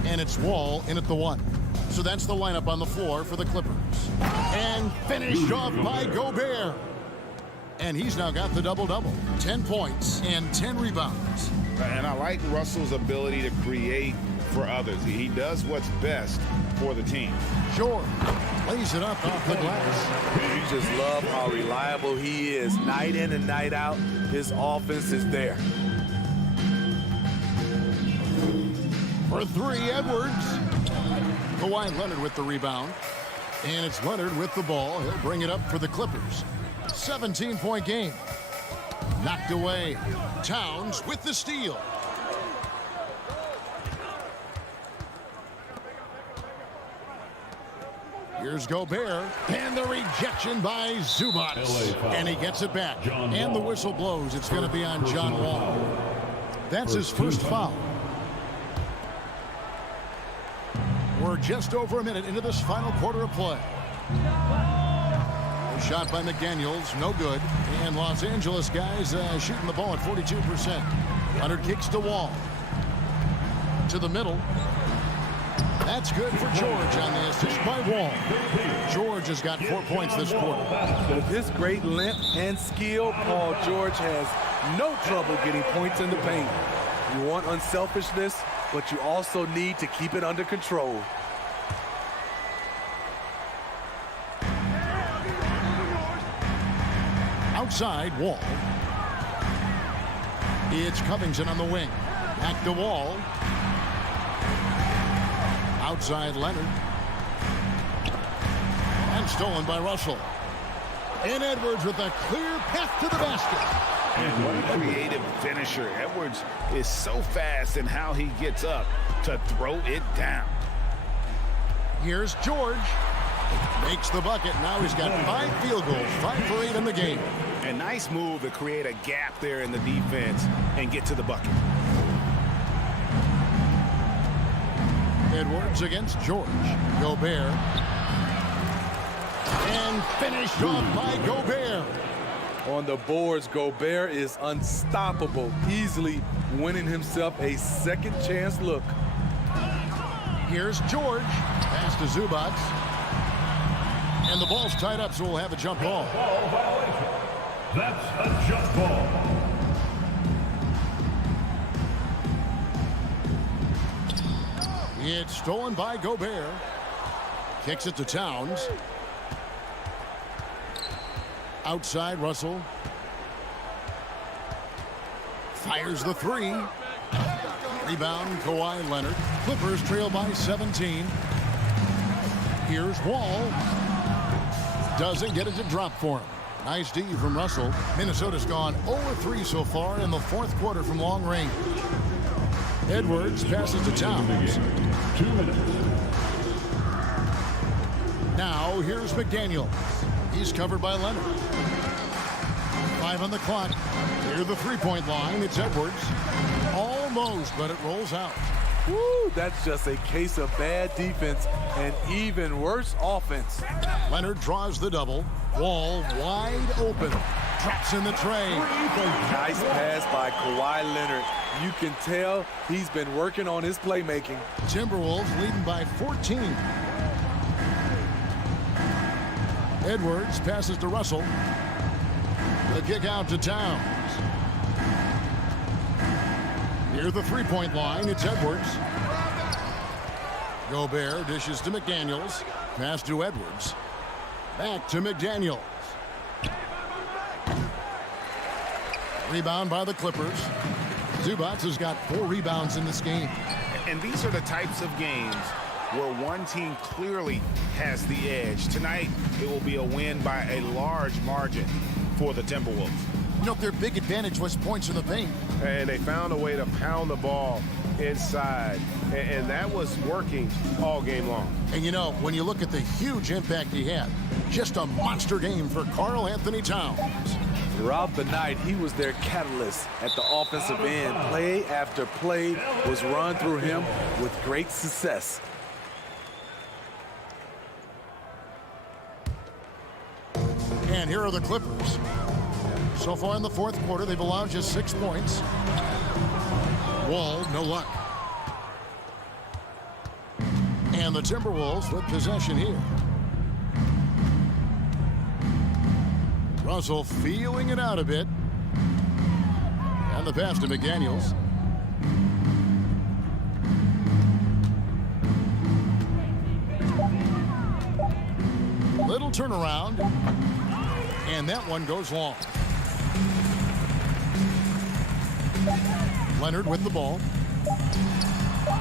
And it's Wall in at the 1. So that's the lineup on the floor for the Clippers. And finished off by Gobert. And he's now got the double-double. 10 points and 10 rebounds. And I like Russell's ability to create for others. He does what's best for the team. George lays it up off the glass. You just love how reliable he is. Night in and night out, his offense is there. For 3, Edwards. Kawhi Leonard with the rebound. And it's Leonard with the ball. He'll bring it up for the Clippers. 17-point game. Knocked away. Towns with the steal. Here's Gobert. And the rejection by Zubac. And he gets it back. And the whistle blows. It's going to be on John Wall. That's his first foul. We're just over a minute into this final quarter of play. Shot by McDaniels, no good. And Los Angeles guys shooting the ball at 42%. Leonard kicks to Wall. To the middle. That's good for George on the assist by Wall. George has got 4 points this quarter. With his great length and skill, Paul George has no trouble getting points in the paint. You want unselfishness, but you also need to keep it under control. Outside, Wall. It's Covington on the wing. Back to Wall. Outside, Leonard. And stolen by Russell. And Edwards with a clear path to the basket. And what a creative finisher. Edwards is so fast in how he gets up to throw it down. Here's George. Makes the bucket. Now he's got 5 field goals, 5 for 8 in the game. A nice move to create a gap there in the defense and get to the bucket. Edwards against George. Gobert. And finished off by Gobert. On the boards, Gobert is unstoppable, easily winning himself a second chance look. Here's George. Pass to Zubac. And the ball's tied up, so we'll have a jump ball. Ball violation. That's a jump ball. It's stolen by Gobert. Kicks it to Towns. Outside, Russell. Fires the three. Rebound, Kawhi Leonard. Clippers trail by 17. Here's Wall. Doesn't get it to drop for him. Nice D from Russell. Minnesota's gone 0-3 so far in the fourth quarter from long range. Edwards passes to Towns. 2 minutes. Now here's McDaniel. He's covered by Leonard. 5 on the clock. Near the three-point line, it's Edwards. Almost, but it rolls out. Woo, that's just a case of bad defense and even worse offense. Leonard draws the double. Wall wide open. Drops in the tray. Nice pass by Kawhi Leonard. You can tell he's been working on his playmaking. Timberwolves leading by 14. Edwards passes to Russell. The kick out to Towns. Near the three-point line, it's Edwards. Gobert dishes to McDaniels. Pass to Edwards. Back to McDaniels. Rebound by the Clippers. Zubac has got 4 rebounds in this game. And these are the types of games where one team clearly has the edge. Tonight, it will be a win by a large margin for the Timberwolves. You know, their big advantage was points in the paint. And they found a way to pound the ball inside. And that was working all game long. And you know, when you look at the huge impact he had, just a monster game for Karl Anthony Towns. Throughout the night, he was their catalyst at the offensive end. Play after play was run through him with great success. And here are the Clippers. So far in the fourth quarter, they've allowed just 6 points. Wall, no luck. And the Timberwolves with possession here. Russell feeling it out a bit. And the pass to McDaniels. Little turnaround. And that one goes long. Leonard with the ball.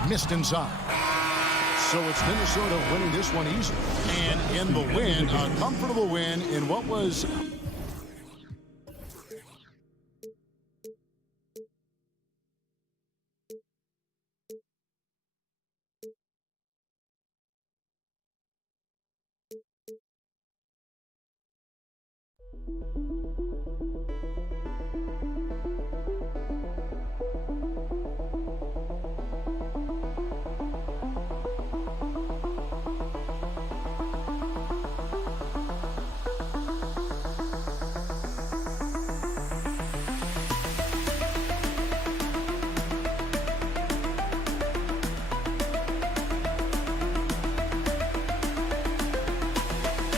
Missed inside. So it's Minnesota winning this one easily. And in the win, a comfortable win in what was...